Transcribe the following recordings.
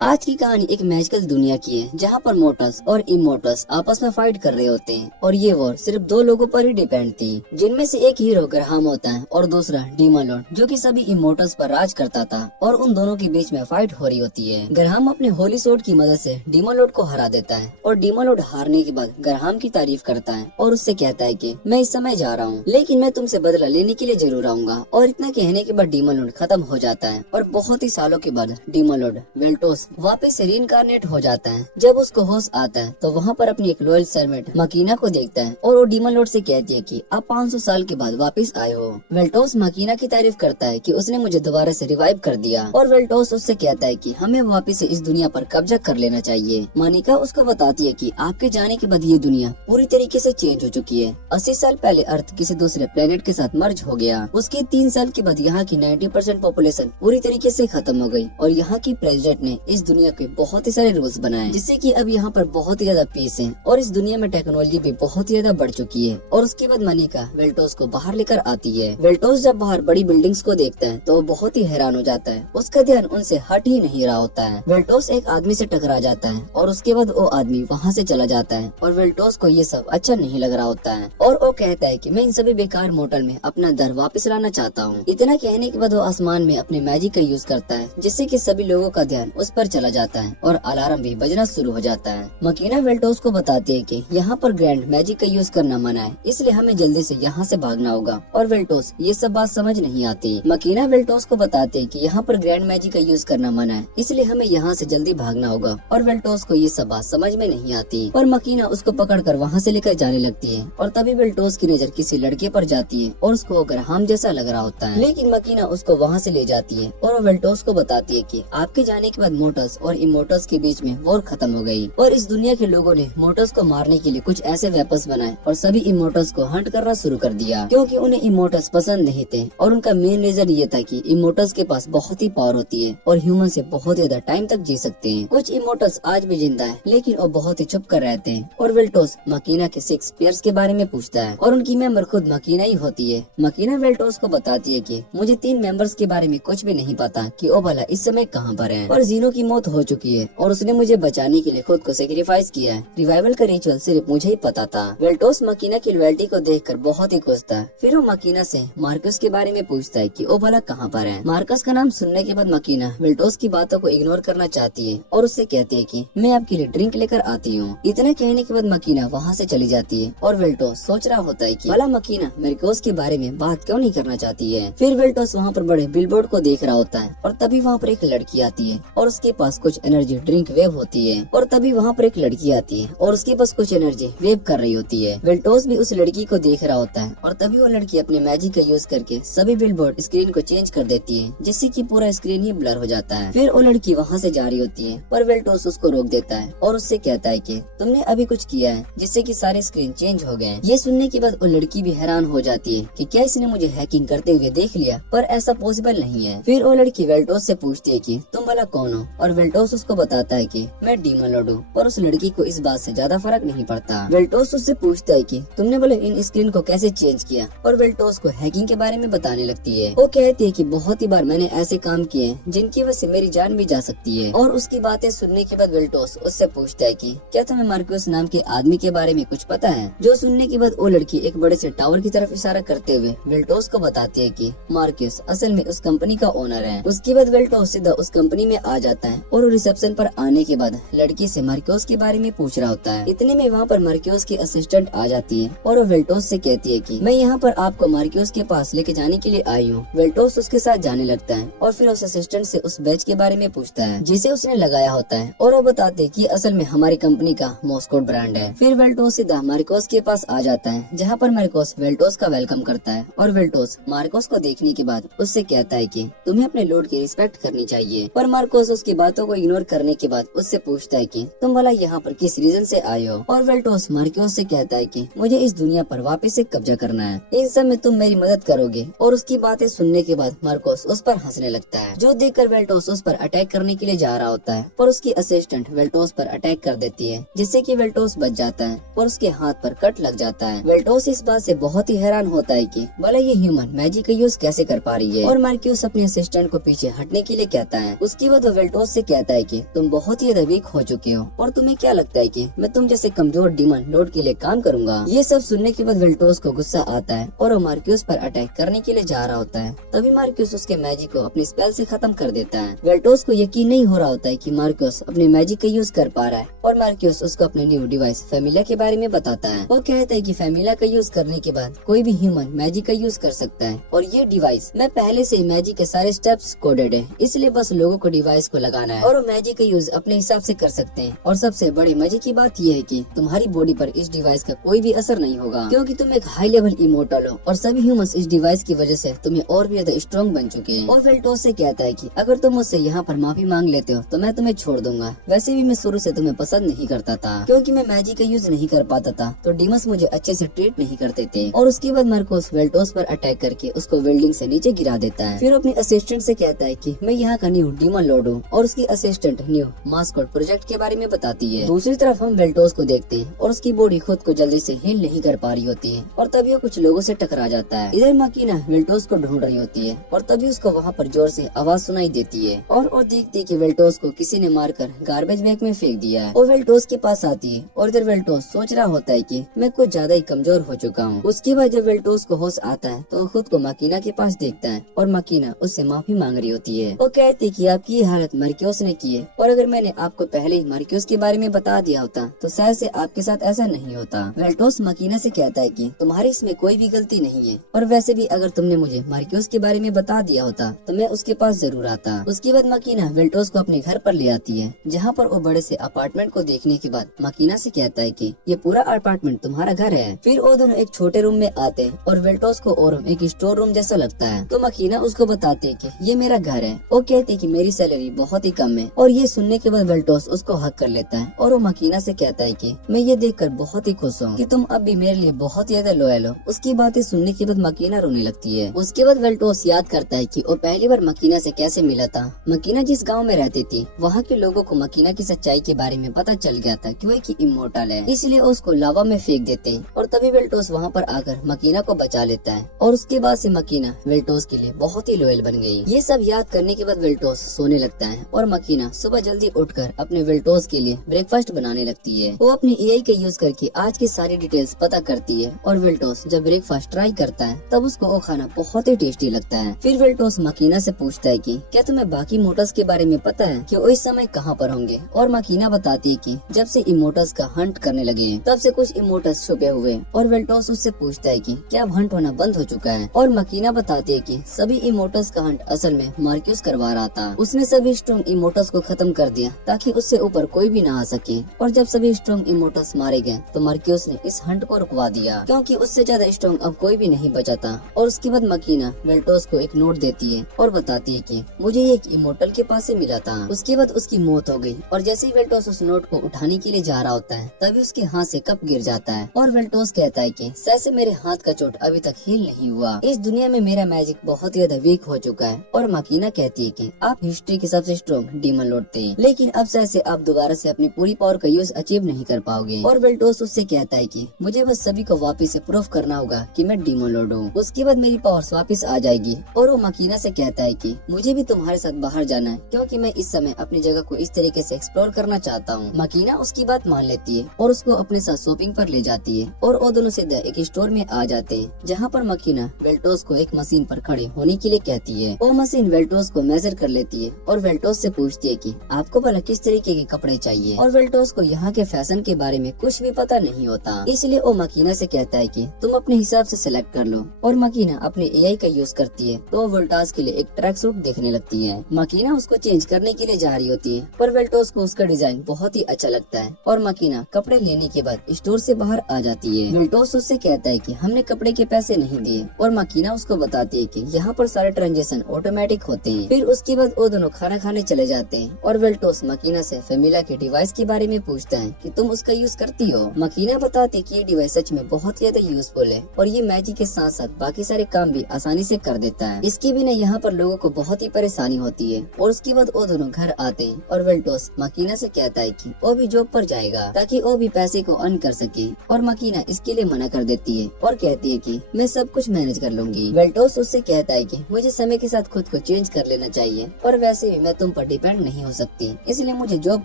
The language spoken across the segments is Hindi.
आज की कहानी एक मैजिकल दुनिया की है जहाँ पर मोर्टल्स और इमोर्टल्स आपस में फाइट कर रहे होते हैं और ये वॉर सिर्फ दो लोगों पर ही डिपेंड थी, जिनमें से एक हीरो ग्रहाम होता है और दूसरा डीमन लॉर्ड जो कि सभी इमोर्टल्स पर राज करता था। और उन दोनों के बीच में फाइट हो रही होती है। ग्रहाम अपने होली सोर्ड की मदद से डीमन लॉर्ड को हरा देता है और डीमन लॉर्ड हारने के बाद ग्रहाम की तारीफ करता है और उससे कहता है कि मैं इस समय जा रहा हूँ, लेकिन मैं तुमसे बदला लेने के लिए जरूर आऊंगा। और इतना कहने के बाद डीमन लॉर्ड खत्म हो जाता है और बहुत ही सालों के बाद डीमन लॉर्ड वेल्टोस वापस से रीइंकार्नेट हो जाता है। जब उसको होश आता है तो वहाँ पर अपनी एक लॉयल सर्वेंट मकीना को देखता है और वो डीमन लॉर्ड से कहती है कि आप 500 साल के बाद वापस आए हो। वेल्टोस मकीना की तारीफ करता है कि उसने मुझे दोबारा से रिवाइव कर दिया और वेल्टोस उससे कहता है कि हमें वापस से इस दुनिया पर कब्जा कर लेना चाहिए। मनिका उसको बताती है कि आपके जाने के बाद ये दुनिया पूरी तरीके से चेंज हो चुकी है। 80 साल पहले अर्थ किसी दूसरे प्लेनेट के साथ मर्ज हो गया। उसके 3 साल के बाद यहाँ की 90% पॉपुलेशन पूरी तरीके से खत्म हो गई और यहाँ की प्रेसिडेंट ने इस दुनिया के बहुत ही सारे रूल्स बनाए, जिससे कि अब यहाँ पर बहुत ही ज्यादा पीस है और इस दुनिया में टेक्नोलॉजी भी बहुत ही ज्यादा बढ़ चुकी है। और उसके बाद मनिका वेल्टोस को बाहर लेकर आती है। वेल्टोस जब बाहर बड़ी बिल्डिंग्स को देखता है तो वो बहुत ही हैरान हो जाता है। उसका ध्यान उनसे हट ही नहीं रहा होता है। वेल्टोस एक आदमी से टकरा जाता है और उसके बाद वो आदमी वहाँ से चला जाता है और वेल्टोस को ये सब अच्छा नहीं लग रहा होता है और वो कहता है कि मैं इन सभी बेकार मोटल में अपना दर वापस लाना चाहता हूँ। इतना कहने के बाद वो आसमान में अपने मैजिक का यूज करता है, जिससे कि सभी लोगों का ध्यान उस पर चला जाता है और अलार्म भी बजना शुरू हो जाता है। मकीना वेल्टोस को बताती है कि यहाँ पर ग्रैंड मैजिक का यूज करना मना है, इसलिए हमें जल्दी से यहाँ से भागना होगा। और वेल्टोस ये सब बात समझ नहीं आती। मकीना वेल्टोस को बताते है कि यहाँ पर ग्रैंड मैजिक का यूज करना मना है, इसलिए हमें यहाँ से जल्दी भागना होगा। और वेल्टोस को ये सब बात समझ में नहीं आती और मकीना उसको पकड़कर वहाँ से लेकर जाने लगती है। और तभी वेल्टोस की नजर किसी लड़के पर जाती है और उसको ग्रहाम जैसा लग रहा होता है, लेकिन मकीना उसको वहाँ से ले जाती है और वेल्टोस को बताती है कि आपके जाने के बाद मोर्टल्स और इमोर्टल्स के बीच में वॉर खत्म हो गई और इस दुनिया के लोगों ने मोर्टल्स को मारने के लिए कुछ ऐसे वेपन्स बनाए और सभी इमोर्टल्स को हंट करना शुरू कर दिया, क्योंकि उन्हें इमोर्टल्स पसंद नहीं थे। और उनका मेन रीजन ये था कि इमोर्टल्स के पास बहुत ही पावर होती है और ह्यूमन से बहुत ज्यादा टाइम तक जी सकते हैं। कुछ इमोर्टल्स आज भी जिंदा है, लेकिन वो बहुत ही छुप कर रहते हैं। और वेल्टोस मकीना के 6 पेयर्स के बारे में पूछता है और उनकी मेंबर खुद मकीना ही होती है। मकीना वेल्टोस को बताती है कि मुझे 3 मेंबर्स के बारे में कुछ भी नहीं पता कि वो भला इस समय कहाँ पर है। और जीनो की मौत हो चुकी है और उसने मुझे बचाने के लिए खुद को सेक्रीफाइस किया है। रिवाइवल का रिचुअल सिर्फ मुझे ही पता था। वेल्टोस मकीना की लॉयल्टी को देखकर बहुत ही खुश था। फिर वो मकीना से मार्कस के बारे में पूछता है कि वो भला कहाँ पर है। मार्कस का नाम सुनने के बाद मकीना वेल्टोस की बातों को इग्नोर करना चाहती है और उससे कहती है कि मैं आपके लिए ड्रिंक लेकर आती हूँ। इतना कहने के बाद मकीना वहाँ से चली जाती है और वेल्टोस सोच रहा होता है कि भला मकीना मार्कस के बारे में बात क्यों नहीं करना चाहती है। फिर वेल्टोस वहाँ पर बड़े बिलबोर्ड को देख रहा होता है और तभी वहाँ पर एक लड़की आती है और उसके पास कुछ एनर्जी ड्रिंक वेव होती है। और तभी वहाँ पर एक लड़की आती है और उसके पास कुछ एनर्जी वेव कर रही होती है। वेल्टोस भी उस लड़की को देख रहा होता है और तभी वो लड़की अपने मैजिक का यूज करके सभी बिलबोर्ड स्क्रीन को चेंज कर देती है, जिससे कि पूरा स्क्रीन ही ब्लर हो जाता है। फिर वो लड़की वहाँ से जा रही होती है पर वेल्टोस उसको रोक देता है और उससे कहता है कि तुमने अभी कुछ किया है जिससे कि सारे स्क्रीन चेंज हो गए। ये सुनने के बाद वो लड़की भी हैरान हो जाती है कि क्या इसने मुझे हैकिंग करते हुए देख लिया, पर ऐसा पॉसिबल नहीं है। फिर वो लड़की वेल्टोस से पूछती है कि तुम भला कौन हो और वेल्टोस उसको बताता है कि मैं डीमन लॉर्ड हूँ। पर उस लड़की को इस बात से ज्यादा फर्क नहीं पड़ता। वेल्टोस उससे पूछता है कि तुमने बोले इन स्क्रीन को कैसे चेंज किया और वेल्टोस को हैकिंग के बारे में बताने लगती है। वो कहती है कि बहुत ही बार मैंने ऐसे काम किए हैं जिनकी वजह से मेरी जान भी जा सकती है। और उसकी बातें सुनने के बाद वेल्टोस उससे पूछता है कि क्या तुम्हें मार्कस नाम के आदमी के बारे में कुछ पता है। जो सुनने के बाद वो लड़की एक बड़े से टावर की तरफ इशारा करते हुए वेल्टोस को बताती है कि मार्कस असल में उस कंपनी का ओनर है। उसके बाद वेल्टोस सीधा उस कंपनी में आ जाता है और रिसेप्शन पर आने के बाद लड़की से मार्कस के बारे में पूछ रहा होता है। इतने में वहाँ पर मार्कस की असिस्टेंट आ जाती है और वो वेल्टोस से कहती है कि मैं यहाँ पर आपको मार्कस के पास लेके जाने के लिए आई हूँ। वेल्टोस उसके साथ जाने लगता है और फिर उस असिस्टेंट से उस बैच के बारे में पूछता है जिसे उसने लगाया होता है और वो बताते कि असल में हमारी कंपनी का मॉस्कोट ब्रांड है। फिर वेल्टोस सीधा मार्कस के पास आ जाता है, जहाँ पर मार्कस वेल्टोस का वेलकम करता है और वेल्टोस मार्कस को देखने के बाद उससे कहता है कि तुम्हें अपने लॉर्ड की रिस्पेक्ट करनी चाहिए। पर मार्कस उसकी बातों को इग्नोर करने के बाद उससे पूछता है कि तुम भला यहाँ पर किस रीजन से आए हो। और वेल्टोस मार्कस से कहता है कि मुझे इस दुनिया पर वापस से कब्जा करना है, इन सब में तुम मेरी मदद करोगे। और उसकी बातें सुनने के बाद मार्कस उस पर हंसने लगता है, जो देखकर वेल्टोस उस पर अटैक करने के लिए जा रहा होता है पर उसकी असिस्टेंट वेल्टोस पर अटैक कर देती है, जिससे कि वेल्टोस बच जाता है और उसके हाथ पर कट लग जाता है। वेल्टोस इस बात से बहुत ही हैरान होता है कि भला ये ह्यूमन मैजिक का यूज कैसे कर पा रही है और मार्कस अपने असिस्टेंट को पीछे हटने के लिए कहता है। उसके बाद वो वेल्टोस उससे कहता है कि तुम बहुत ही वीक हो चुके हो और तुम्हें क्या लगता है कि मैं तुम जैसे कमजोर डीमन लॉर्ड के लिए काम करूंगा। ये सब सुनने के बाद वेल्टोस को गुस्सा आता है और वो मार्क्यूस पर अटैक करने के लिए जा रहा होता है। तभी मार्क्यूस उसके मैजिक को अपनी स्पेल से खत्म कर देता है। वेल्टोस को यकीन नहीं हो रहा होता है कि मार्क्यूस अपने मैजिक का यूज कर पा रहा है और मार्क्यूस उसको अपने न्यू डिवाइस फेमिलिया के बारे में बताता है। वो कहता है कि फेमिलिया का यूज करने के बाद कोई भी ह्यूमन मैजिक का यूज कर सकता है और ये डिवाइस मैं पहले से ही मैजिक के सारे स्टेप्स कोडेड है, इसलिए बस लोगों को डिवाइस को लगाना है और वो मैजिक का यूज अपने हिसाब से कर सकते हैं। और सबसे बड़ी मजे की बात ये है कि तुम्हारी बॉडी पर इस डिवाइस का कोई भी असर नहीं होगा क्योंकि तुम एक हाई लेवल इमोर्टल हो और सभी ह्यूमंस इस डिवाइस की वजह से तुम्हें और भी ज्यादा स्ट्रॉन्ग बन चुके हैं। और वेल्टोस से कहता है कि अगर तुम मुझसे यहाँ पर माफी मांग लेते हो तो मैं तुम्हें छोड़ दूंगा। वैसे भी मैं शुरू से तुम्हें पसंद नहीं करता था क्योंकि मैं मैजिक का यूज नहीं कर पाता था, तो डीमंस मुझे अच्छे से ट्रीट नहीं करते थे। और उसके बाद मार्कोस वेल्टोस पर अटैक करके उसको बिल्डिंग से नीचे गिरा देता है। फिर अपने असिस्टेंट से कहता है कि मैं यहाँ का न्यू डीमन लॉर्ड हूँ और उसकी असिस्टेंट न्यू मास्कॉट प्रोजेक्ट के बारे में बताती है। दूसरी तरफ हम वेल्टोस को देखते हैं और उसकी बॉडी खुद को जल्दी से हील नहीं कर पा रही होती है और तभी वो कुछ लोगों से टकरा जाता है। इधर माकीना वेल्टोस को ढूंढ रही होती है और तभी उसको वहाँ पर जोर से आवाज सुनाई देती है और देखती है कि वेल्टोस को किसी ने मारकर गार्बेज बैग में फेंक दिया है। और वेल्टोस के पास आती है और इधर वेल्टोस सोच रहा होता है कि मैं कुछ ज्यादा ही कमजोर हो चुका हूँ। उसके बाद जब वेल्टोस को होश आता है तो वो खुद को माकीना के पास देखता है और माकीना उससे माफी मांग रही होती है। वो कहती है कि आपकी ये हालत मार्क्यूस ने की है और अगर मैंने आपको पहले ही मार्क्यूस के बारे में बता दिया होता तो शायद से आपके साथ ऐसा नहीं होता। वेल्टोस माकीना से कहता है कि तुम्हारी इसमें कोई भी गलती नहीं है और वैसे भी अगर तुमने मुझे मार्क्यूस के बारे में बता दिया होता तो मैं उसके पास जरूर आता। उसके बाद माकीना वेल्टोस को अपने घर पर ले आती है जहाँ पर वो बड़े से अपार्टमेंट को देखने के बाद माकीना से कहता है कि ये पूरा अपार्टमेंट तुम्हारा घर है। फिर वो दोनों एक छोटे रूम में आते हैं और वेल्टोस को और एक स्टोर रूम जैसा लगता है तो माकीना उसको बताते है कि ये मेरा घर है। वो कहते है कि मेरी सैलरी बहुत ही कम है और ये सुनने के बाद वेल्टोस उसको हक कर लेता है और वो माकीना से कहता है कि मैं ये देखकर बहुत ही खुश हूँ कि तुम अब भी मेरे लिए बहुत ही ज्यादा लॉयल हो। उसकी बातें सुनने के बाद माकीना रोने लगती है। उसके बाद वेल्टोस याद करता है कि वो पहली बार माकीना से कैसे मिला था। माकीना जिस गांव में रहती थी वहाँ के लोगों को माकीना की सच्चाई के बारे में पता चल गया था कि वो एक इमोर्टल है, इसलिए उसको लावा में फेंक देते हैं और तभी वेल्टोस वहाँ पर आकर माकीना को बचा लेता है और उसके बाद से माकीना वेल्टोस के लिए बहुत ही लॉयल बन गई। ये सब याद करने के बाद वेल्टोस सोने लगता है और माकीना सुबह जल्दी उठकर अपने वेल्टोस के लिए ब्रेकफास्ट बनाने लगती है। वो अपनी एआई का यूज करके आज की सारी डिटेल्स पता करती है और वेल्टोस जब ब्रेकफास्ट ट्राई करता है तब उसको वो खाना बहुत ही टेस्टी लगता है। फिर वेल्टोस माकीना से पूछता है कि क्या तुम्हें बाकी मोटर्स के बारे में पता है कि वो इस समय कहाँ पर होंगे। और माकीना बताती है कि जब से इमोटर्स का हंट करने लगे हैं तब से कुछ इमोटर्स छुपे हुए हैं। और वेल्टोस उससे पूछता है कि क्या अब हंट होना बंद हो चुका है। और माकीना बताती है कि सभी इमोटर्स का हंट असल में मार्क्यूस करवा रहा था। उसने सभी स्ट्रॉन्ग इमोटर्स को खत्म कर दिया ताकि उससे ऊपर कोई भी ना आ सके। और जब सभी स्ट्रॉन्ग इमोटर्स मारे गए तो मार्क्यूस ने इस हंट को रुकवा दिया क्योंकि उससे ज्यादा स्ट्रॉन्ग अब कोई भी नहीं बचा था। और उसके बाद माकीना वेल्टोस को एक नोट देती है और बताती है कि मुझे ये एक इमोर्टल के पास से मिला था। उसके बाद उसकी मौत हो गई और जैसे ही वेल्टोस उस नोट को उठाने के लिए जा रहा होता है तभी उसके हाथ से कप गिर जाता है और वेल्टोस कहता है कि शायद से मेरे हाथ का चोट अभी तक हील नहीं हुआ। इस दुनिया में मेरा मैजिक बहुत ही ज्यादा वीक हो चुका है। और माकीना कहती है कि आप हिस्ट्री के सबसे स्ट्रॉन्ग डीमन लॉर्ड थे लेकिन अब शायद से आप दोबारा से अपनी पूरी पावर का यूज अचीव नहीं कर पाओगे। और वेल्टोस उससे कहता है कि मुझे बस सभी को वापस से प्रूफ करना होगा कि मैं डीमन लॉर्ड हूँ, उसके बाद मेरी पावर्स वापस आ जाएगी। और वो माकीना से कहता है कि मुझे भी तुम्हारे साथ बाहर जाना है क्योंकि मैं इस समय अपनी जगह को इस तरीके से एक्सप्लोर करना चाहता हूँ। माकीना उसकी बात मान लेती है और उसको अपने साथ शॉपिंग पर ले जाती है और वो दोनों सीधे एक स्टोर में आ जाते हैं जहाँ पर माकीना वेल्टोस को एक मशीन पर खड़े होने के लिए कहती है। वो मशीन वेल्टोस को मेजर कर लेती है और वेल्टोस से पूछती है कि आपको भला किस तरीके के कपड़े चाहिए। और वेल्टोस को यहाँ के फैशन के बारे में कुछ भी पता नहीं होता, इसलिए वो माकीना से कहता है कि तुम अपने हिसाब से सिलेक्ट कर लो। और माकीना अपने एआई का यूज करती है तो वो वोल्टास के लिए एक ट्रैक सूट देखने लगती है। माकीना उसको चेंज करने के लिए जा रही होती है पर वेल्टोस को उसका डिजाइन बहुत ही अच्छा लगता है और माकीना कपड़े लेने के बाद स्टोर से बाहर आ जाती है। वेल्टोस उससे कहता है कि हमने कपड़े के पैसे नहीं दिए और माकीना उसको बताती है कि यहाँ पर सारे ट्रांजेक्शन ऑटोमेटिक होते हैं। फिर उसके बाद वो दोनों खाना खाने चले जाते हैं और वेल्टोस माकीना से फेमिलिया के डिवाइस के बारे में पूछता है कि तुम उसका यूज करती हो। माकीना बताती है कि ये डिवाइस सच में बहुत ज्यादा यूजफुल है और ये मैजिक के साथ साथ बाकी सारे काम भी आसानी से कर देता है। इसके बिना यहाँ पर लोगों को बहुत ही परेशानी होती है। और उसके बाद वो दोनों घर आते हैं और वेल्टोस माकीना से कहता है कि वो भी जॉब पर जाएगा ताकि वो भी पैसे को अर्न कर सके और माकीना इसके लिए मना कर देती है और कहती है कि मैं सब कुछ मैनेज कर लूंगी। वेल्टोस उससे कहता है कि मुझे समय के साथ खुद को चेंज कर लेना चाहिए और वैसे भी मैं तुम पर पर डिपेंड नहीं हो सकती, इसलिए मुझे जॉब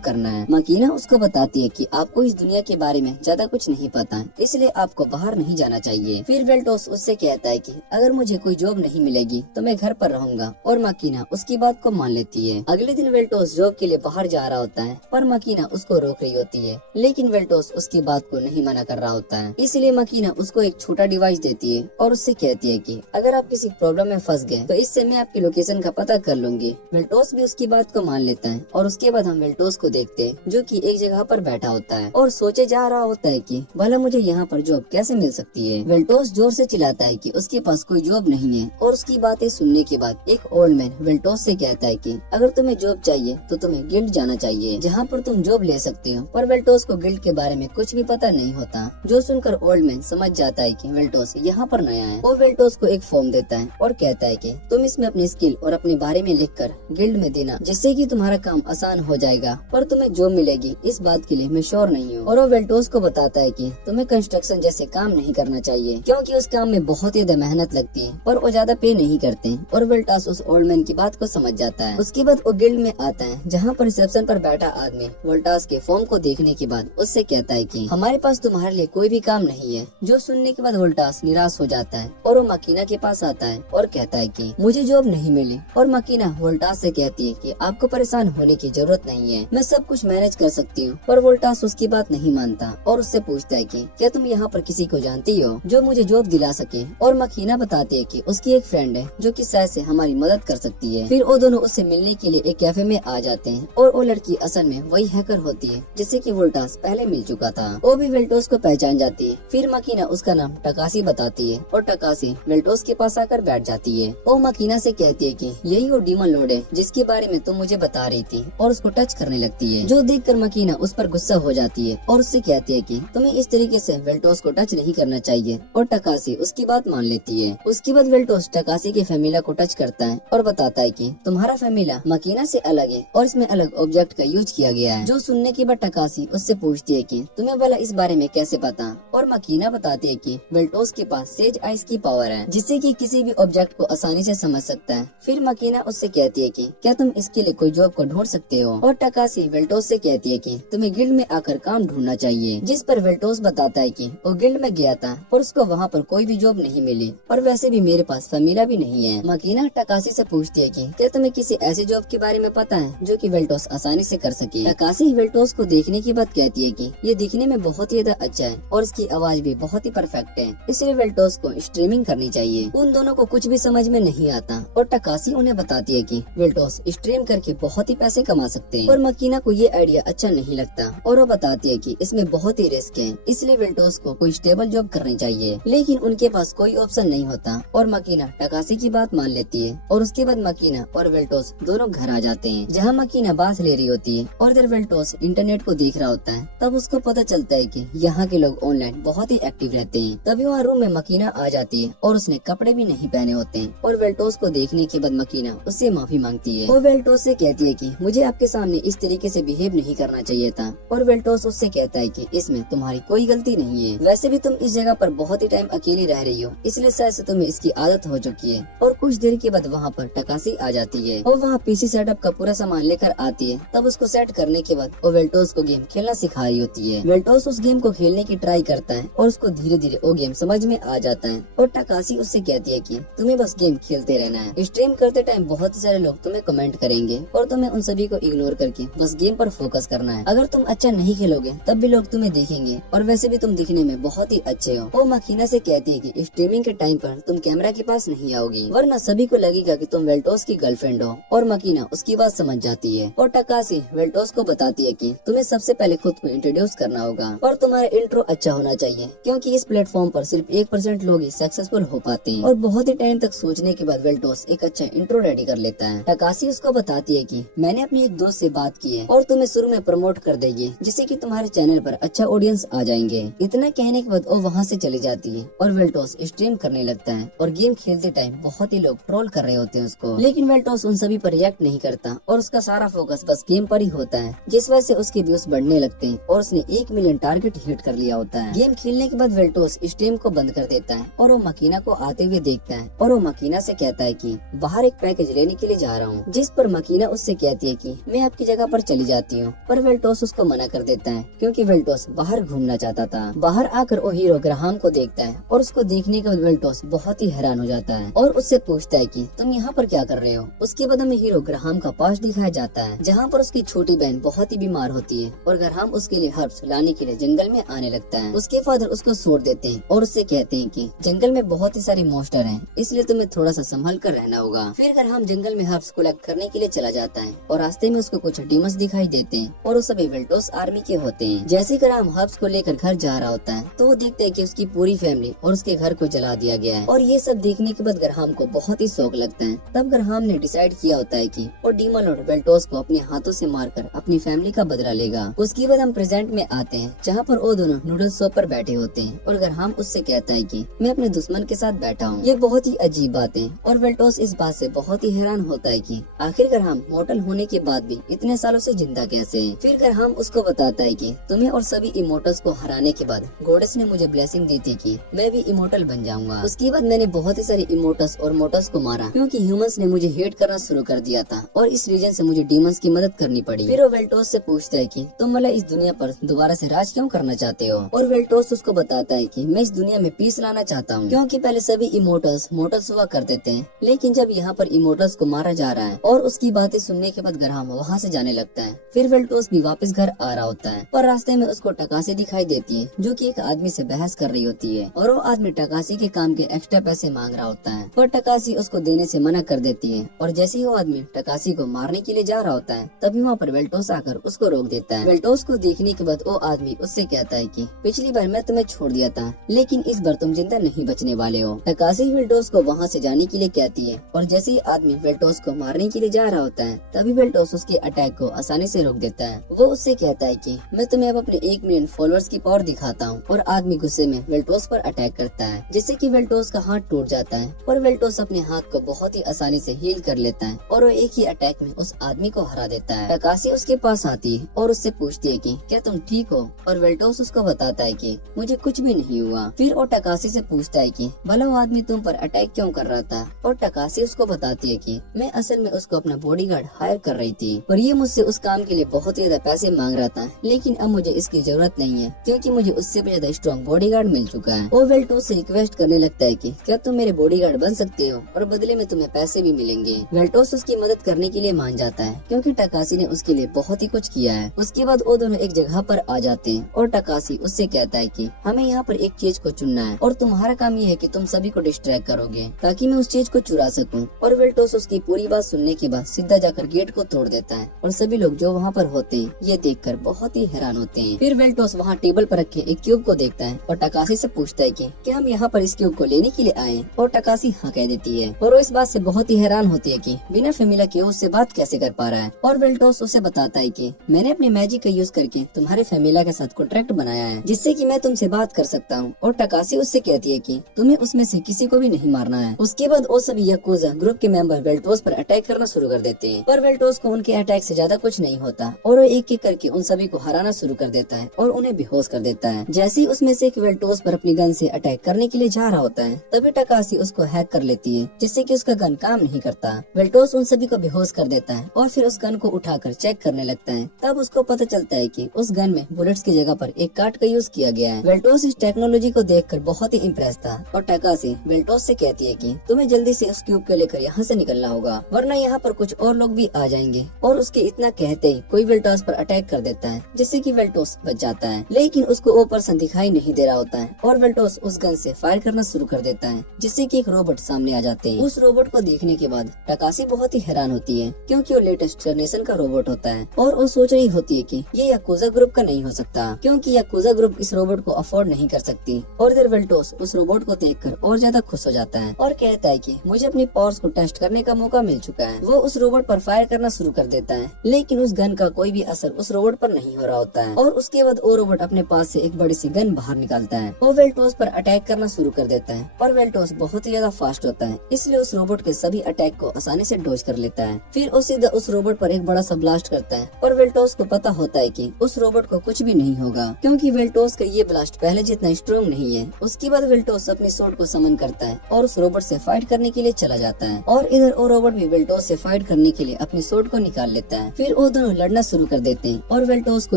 करना है। मकीना उसको बताती है कि आपको इस दुनिया के बारे में ज्यादा कुछ नहीं पता है, इसलिए आपको बाहर नहीं जाना चाहिए। फिर वेल्टोस उससे कहता है कि अगर मुझे कोई जॉब नहीं मिलेगी तो मैं घर पर रहूंगा, और मकीना उसकी बात को मान लेती है। अगले दिन वेल्टोस जॉब के लिए बाहर जा रहा होता है, पर मकीना उसको रोक रही होती है, लेकिन वेल्टोस उसकी बात को नहीं मना कर रहा होता है। इसलिए मकीना उसको एक छोटा डिवाइस देती है और उससे कहती है कि अगर आप किसी प्रॉब्लम में फंस गए तो इससे मैं आपकी लोकेशन का पता कर लूंगी। वेल्टोस भी उसकी बात को मान लेता है, और उसके बाद हम वेल्टोस को देखते हैं जो कि एक जगह पर बैठा होता है और सोचे जा रहा होता है कि भला मुझे यहाँ पर जॉब कैसे मिल सकती है। वेल्टोस जोर से चिल्लाता है कि उसके पास कोई जॉब नहीं है, और उसकी बातें सुनने के बाद एक ओल्ड मैन वेल्टोस से कहता है कि अगर तुम्हें जॉब चाहिए तो तुम्हें गिल्ड जाना चाहिए, जहाँ पर तुम जॉब ले सकते हो। पर वेल्टोस को गिल्ड के बारे में कुछ भी पता नहीं होता, जो सुनकर ओल्ड मैन समझ जाता है कि वेल्टोस यहाँ पर नया है। वो वेल्टोस को एक फॉर्म देता है और कहता है कि तुम इसमें अपनी स्किल और अपने बारे में लिखकर गिल्ड में देना, जिससे कि तुम्हारा काम आसान हो जाएगा, पर तुम्हें जॉब मिलेगी इस बात के लिए मैं श्योर नहीं हूँ। और वो वेल्टोस को बताता है कि तुम्हें कंस्ट्रक्शन जैसे काम नहीं करना चाहिए, क्योंकि उस काम में बहुत ही ज्यादा मेहनत लगती है, पर वो ज्यादा पे नहीं करते। और वेल्टोस उस ओल्ड मैन की बात को समझ जाता है। उसके बाद वो गिल्ड में आता है, जहाँ पर रिसेप्शन पर बैठा आदमी वोल्टास के फॉर्म को देखने के बाद उससे कहता है कि हमारे पास तुम्हारे लिए कोई भी काम नहीं है। जो सुनने के बाद वोल्टास निराश हो जाता है और वो मकीना के पास आता है और कहता है कि मुझे जॉब नहीं मिली। और मकीना वोल्टास से कहती है कि आपको परेशान होने की जरूरत नहीं है, मैं सब कुछ मैनेज कर सकती हूँ। पर वोल्टास उसकी बात नहीं मानता और उससे पूछता है कि क्या तुम यहाँ पर किसी को जानती हो जो मुझे जॉब दिला सके। और मकीना बताती है कि उसकी एक फ्रेंड है जो कि शायद से हमारी मदद कर सकती है। फिर वो दोनों उससे मिलने के लिए एक कैफे में आ जाते हैं, और वो लड़की असल में वही हैकर होती है जिससे कि वोल्टास पहले मिल चुका था। वो भी वेल्टोस को पहचान जाती है। फिर मकीना उसका नाम टकासी बताती है, और टकासी वेल्टोस के पास आकर बैठ जाती है। वो मकीना से कहती है कि यही वो डीमन लॉर्ड है जिसके बारे में तुम मुझे बता रही थी, और उसको टच करने लगती है, जो देखकर मकीना उस पर गुस्सा हो जाती है और उससे कहती है कि तुम्हें इस तरीके से वेल्टोस को टच नहीं करना चाहिए। और टकासी उसकी बात मान लेती है। उसके बाद वेल्टोस टकासी के फैमिला को टच करता है और बताता है कि तुम्हारा फैमिला मकीना से अलग है और इसमें अलग ऑब्जेक्ट का यूज किया गया है। जो सुनने के बाद टकासी उससे पूछती है कि तुम्हें भला इस बारे में कैसे पता। और मकीना बताती है कि वेल्टोस के पास सेज आइस की पावर है, जिससे कि किसी भी ऑब्जेक्ट को आसानी से समझ सकता है। फिर मकीना उससे कहती है कि क्या तुम इसके लिए कोई जॉब को ढूंढ सकते हो। और टकासी वेल्टोस से कहती है कि तुम्हें गिल्ड में आकर काम ढूंढना चाहिए, जिस पर वेल्टोस बताता है कि वो गिल्ड में गया था और उसको वहाँ पर कोई भी जॉब नहीं मिली, और वैसे भी मेरे पास फैमिला भी नहीं है। मकीना टकासी से पूछती है कि क्या तुम्हें किसी ऐसे जॉब के बारे में पता है जो कि वेल्टोस आसानी से कर सके। टकासी वेल्टोस को देखने के बाद कहती है कि ये दिखने में बहुत ही ज्यादा अच्छा है और इसकी आवाज भी बहुत ही परफेक्ट है, इसलिए वेल्टोस को स्ट्रीमिंग करनी चाहिए। उन दोनों को कुछ भी समझ में नहीं आता, और टकासी उन्हें बताती है कि वेल्टोस स्ट्रीम करके बहुत ही पैसे कमा सकते हैं। और मकीना को ये आइडिया अच्छा नहीं लगता, और वो बताती है कि इसमें बहुत ही रिस्क है, इसलिए वेल्टोस को कोई स्टेबल जॉब करनी चाहिए। लेकिन उनके पास कोई ऑप्शन नहीं होता, और मकीना टकासी की बात मान लेती है। और उसके बाद मकीना और वेल्टोस दोनों घर आ जाते हैं, जहाँ मकीना बात ले रही होती है और इधर वेल्टोस इंटरनेट को देख रहा होता है। तब उसको पता चलता है कि यहाँ के लोग ऑनलाइन बहुत ही एक्टिव रहते हैं। तभी वहाँ रूम में मकीना आ जाती है और उसने कपड़े भी नहीं पहने होते हैं। और वेल्टोस को देखने के बाद मकीना उससे माफी मांगती है। वो वेल्टोस से कहती है कि मुझे आपके सामने इस तरीके से बिहेव नहीं करना चाहिए था। और वेल्टोस उससे कहता है कि इसमें तुम्हारी कोई गलती नहीं है, वैसे भी तुम इस जगह पर बहुत ही टाइम अकेली रह रही हो, इसलिए शायद से तुम्हें इसकी आदत हो चुकी है। और कुछ देर के बाद वहाँ पर टकासी आ जाती है और वहाँ पीसी सेटअप का पूरा सामान लेकर आती है। तब उसको सेट करने के बाद वो वेल्टोस को गेम खेलना सिखा रही होती है। वेल्टोस उस गेम को खेलने की ट्राई करता है और उसको धीरे धीरे वो गेम समझ में आ जाता है। और टकासी उससे कहती है कि तुम्हें बस गेम खेलते रहना है, स्ट्रीम करते टाइम बहुत सारे लोग तुम्हें कमेंट करेंगे और तुम्हें उन सभी को इग्नोर करके बस गेम पर फोकस करना है। अगर तुम अच्छा नहीं खेलोगे तब भी लोग तुम्हें देखेंगे, और वैसे भी तुम दिखने में बहुत ही अच्छे हो। वो मकीना से कहती है कि स्ट्रीमिंग के टाइम पर तुम कैमरा के पास नहीं आओगी, वरना सभी को लगेगा कि तुम वेल्टोस की गर्लफ्रेंड हो। और मकीना उसकी बात समझ जाती है। और टकासी वेल्टोस को बताती है कि तुम्हें सबसे पहले खुद को इंट्रोड्यूस करना होगा और तुम्हारा इंट्रो अच्छा होना चाहिए, क्योंकि इस प्लेटफॉर्म पर सिर्फ 1% लोग ही सक्सेसफुल हो पाते हैं। और बहुत ही टाइम तक सोचने के बाद वेल्टोस एक अच्छा इंट्रो रेडी कर लेता है। टकासी उसको बताती है कि मैंने अपने एक दोस्त से बात की है और तुम्हें शुरू में प्रमोट कर देगी, जिससे कि तुम्हारे चैनल पर अच्छा ऑडियंस आ जाएंगे। इतना कहने के बाद वो वहाँ से चली जाती है और वेल्टोस स्ट्रीम करने लगता है। और गेम खेलते टाइम बहुत ही लोग ट्रोल कर रहे होते हैं उसको, लेकिन वेल्टोस उन सभी पर रिएक्ट नहीं करता और उसका सारा फोकस बस गेम पर ही होता है, जिस वजह से उसके व्यूज बढ़ने लगते हैं और उसने 1 मिलियन टारगेट हिट कर लिया होता है। गेम खेलने के बाद वेल्टोस स्ट्रीम को बंद कर देता है और वो मकीना को आते हुए देखता है और वो मकीना से कहता है कि बाहर एक पैकेज लेने के लिए जा रहा हूँ, जिस पर मकीना उससे कहती है कि मैं आपकी जगह पर चली जाती हूँ, पर वेल्टोस उसको मना कर देता है क्योंकि वेल्टोस बाहर घूमना चाहता था। बाहर आकर वो हीरो ग्राहम को देखता है और उसको देखने के बाद वेल्टोस बहुत ही हैरान हो जाता है और उससे पूछता है कि तुम यहाँ पर क्या कर रहे हो। उसके बाद हमें हीरो ग्राहम का पास दिखाया जाता है जहाँ पर उसकी छोटी बहन बहुत ही बीमार होती है और ग्राहम उसके लिए हर्ब्स लाने के लिए जंगल में आने लगता है। उसके फादर उसको छोड़ देते हैं और उससे कहते हैं कि जंगल में बहुत ही सारे मॉन्स्टर हैं, इसलिए तुम्हें थोड़ा सा संभल कर रहना होगा। फिर ग्राहम जंगल में हर्ब्स कलेक्ट करने के लिए चला जाता है और रास्ते में उसको कुछ डीमंस दिखाई देते हैं और वो सभी वेल्टोस आर्मी के होते हैं। जैसे ग्राहम हर्ब्स को लेकर घर जा रहा होता है तो वो देखते हैं कि उसकी पूरी फैमिली और उसके घर को जला दिया गया है और ये सब देखने के बाद ग्राहम को बहुत ही शौक लगता है। तब ग्राहम ने डिसाइड किया होता है कि वो डीमन लॉर्ड वेल्टोस को अपने हाथों से मारकर अपनी फैमिली का बदला लेगा। उसके बाद हम प्रेजेंट में आते हैं जहाँ पर वो दोनों नूडल शॉप पर बैठे होते हैं और ग्राहम उससे कहता है कि मैं अपने दुश्मन के साथ बैठा हूँ। ये बहुत ही अजीब बात है और वेल्टोस इस बात से बहुत ही हैरान होता है कि आखिर ग्राहम मॉर्टल होने के बाद भी इतने सालों से जिंदा कैसे है। फिर ग्राहम उसको बताता है कि तुम्हें और सभी इमोर्टल्स को हराने के बाद गॉडेस ने मुझे ब्लेसिंग दी थी कि मैं भी इमोर्टल बन जाऊंगा। उसके बाद मैंने बहुत ही सारे इमोर्टल्स और मोर्टल्स को मारा क्योंकि ह्यूमंस ने मुझे हेट करना शुरू कर दिया था और इस रीजन से मुझे डीमंस की मदद करनी पड़ी। फिर वो वेल्टोस से पूछता है कि तुम मतलब इस दुनिया पर दोबारा से राज क्यों करना चाहते हो और वेल्टोस उसको बताता है कि मैं इस दुनिया में पीस लाना चाहता हूँ क्योंकि पहले सभी इमोर्टल्स मोर्टल्स हुआ करते थे, लेकिन जब यहाँ पर इमोर्टल्स को मारा जा रहा है और उसकी बातें सुनने के बाद ग्राहम वहाँ से जाने लगता है। फिर वेल्टोस भी वापस घर आ रहा होता है पर रास्ते में उसको टकासी दिखाई देती है जो कि एक आदमी से बहस कर रही होती है और वो आदमी टकासी के काम के एक्स्ट्रा पैसे मांग रहा होता है पर टकासी उसको देने से मना कर देती है और जैसे ही वो आदमी टकासी को मारने के लिए जा रहा होता है तभी वहाँ पर वेल्टोस आकर उसको रोक देता है। वेल्टोस को देखने के बाद वो आदमी उससे कहता है कि पिछली बार मैं तुम्हें छोड़ दिया था लेकिन इस बार तुम जिंदा नहीं बचने वाले हो। टकासी वेल्टोस को वहाँ से जाने के लिए कहती है और जैसे ही आदमी वेल्टोस को मारने के लिए जा रहा होता है तभी वेल्टोस उसके अटैक को आसानी से रोक देता है। वो उससे कहता है कि मैं तुम्हें अब अपने 1 मिलियन फॉलोअर्स की पावर दिखाता हूँ और आदमी गुस्से में वेल्टोस पर अटैक करता है जिससे कि वेल्टोस का हाथ टूट जाता है और वेल्टोस अपने हाथ को बहुत ही आसानी से हील कर लेता है और वो एक ही अटैक में उस आदमी को हरा देता है। टकासी उसके पास आती है और उससे पूछती है कि क्या तुम ठीक हो और वेल्टोस उसको बताता है कि मुझे कुछ भी नहीं हुआ। फिर वो टकासी से पूछता है कि भला वो आदमी तुम पर अटैक क्यों कर रहा था और टकासी उसको बताती है कि मैं असल में उसको अपना बॉडीगार्ड हायर कर रही थी और ये मुझसे उस काम के लिए बहुत ज्यादा पैसे मांग रहा था, लेकिन अब मुझे इसकी जरूरत नहीं है क्योंकि मुझे उससे भी ज्यादा स्ट्रॉन्ग बॉडीगार्ड मिल चुका है। वो वेल्टोस से रिक्वेस्ट करने लगता है कि क्या तुम मेरे बॉडीगार्ड बन सकते हो और बदले में तुम्हें पैसे भी मिलेंगे। वेल्टोस उसकी मदद करने के लिए मान जाता है क्योंकि टकासी ने उसके लिए बहुत ही कुछ किया है। उसके बाद वो दोनों एक जगह पर आ जाते हैं और टकासी उससे कहता है कि हमें यहाँ पर एक चीज को चुनना है और तुम्हारा काम ये है कि तुम सभी को डिस्ट्रैक्ट करोगे ताकि मैं उस चीज को चुरा सकूं। और वेल्टोस उसकी पूरी बात सुनने के बाद सीधा जाकर गेट को तोड़ देता है और सभी लोग जो वहाँ पर होते हैं ये देखकर बहुत ही हैरान होते हैं। फिर वेल्टोस वहाँ टेबल पर रखे एक क्यूब को देखता है और टकासी से पूछता है कि क्या हम यहाँ पर इस क्यूब को लेने के लिए आए और टकासी हाँ कह देती है और वो इस बात से बहुत ही हैरान होती है कि बिना फेमिला के उससे बात कैसे कर पा रहा है। और वेल्टोस उसे बताता है कि मैंने अपने मैजिक का यूज करके तुम्हारे फेमिला के साथ कॉन्ट्रैक्ट बनाया है जिससे कि मैं तुमसे बात कर सकता हूँ। और टकासी उससे कहती है कि तुम्हें उसमें से किसी को भी नहीं मारना है। उसके बाद वो सभी याकुजा ग्रुप के मेंबर वेल्टोस पर अटैक करना शुरू कर देते हैं पर वेल्टोस को उनके अटैक से ज्यादा कुछ नहीं होता और वो एक एक करके उन सभी को हराना शुरू कर देता है और उन्हें बेहोश कर देता है। जैसे ही उसमें से एक वेल्टोस पर अपनी गन से अटैक करने के लिए जा रहा होता है तभी टकासी उसको हैक कर लेती है जिससे कि उसका गन काम नहीं करता। वेल्टोस उन सभी को बेहोश कर देता है और फिर उस गन को उठाकर चेक करने लगता है। तब उसको पता चलता है कि उस गन में बुलेट्स की जगह पर एक काट का यूज किया गया है। वेल्टोस इस टेक्नोलॉजी को देखकर बहुत ही इम्प्रेस था और टकासी वेल्टोस से कहती है कि तुम्हें जल्दी से उस क्यूब को लेकर यहाँ से निकलना होगा वरना यहाँ पर कुछ और लोग भी आ जाएंगे। और उसके इतना कहते ही कोई वेल्टोस पर अटैक कर देता है जिससे कि वेल्टोस बच जाता है, लेकिन उसको वो पर्सन दिखाई नहीं दे रहा होता है और वेल्टोस उस गन से फायर करना शुरू कर देता है जिससे कि एक रोबोट सामने आ जाते हैं। उस रोबोट को देखने के बाद टकासी बहुत ही हैरान होती है क्योंकि वो लेटेस्ट जनरेशन का रोबोट होता है और वो सोच रही होती है कि ये याकुजा ग्रुप का नहीं हो सकता क्योंकि याकुजा ग्रुप इस रोबोट को अफोर्ड नहीं कर सकती। और इधर वेल्टोस उस रोबोट को देखकर और ज्यादा खुश हो जाता है और कहता है कि मुझे अपनी पावर्स को टेस्ट करने का मौका मिल चुका है। वो उस रोबोट पर फायर करना शुरू कर देता है लेकिन उस गन का कोई भी असर उस रोबोट पर नहीं हो रहा होता है और उसके बाद वो रोबोट अपने पास से एक बड़ी सी गन बाहर निकालता है। वो वेल्टोस पर अटैक करना शुरू कर देता है पर वेल्टोस बहुत ही ज्यादा फास्ट होता है इसलिए उस रोबोट के सभी अटैक को आसानी से डॉज कर लेता है। फिर वो सीधा उस रोबोट पर एक बड़ा सा ब्लास्ट करता है और वेल्टोस को पता होता है कि उस रोबोट को कुछ भी नहीं होगा क्योंकि वेल्टोस का ये ब्लास्ट पहले जितना स्ट्रॉन्ग नहीं है। उसके बाद वेल्टोस अपनी सोर्ड को समन करता है और उस रोबोट से फाइट करने के लिए चला जाता है और इधर वो रोबोट भी वेल्टोस से फाइट करने के लिए अपनी सोर्ड को निकाल लेता है। फिर वो दोनों लड़ना शुरू कर देते हैं और वेल्टोस को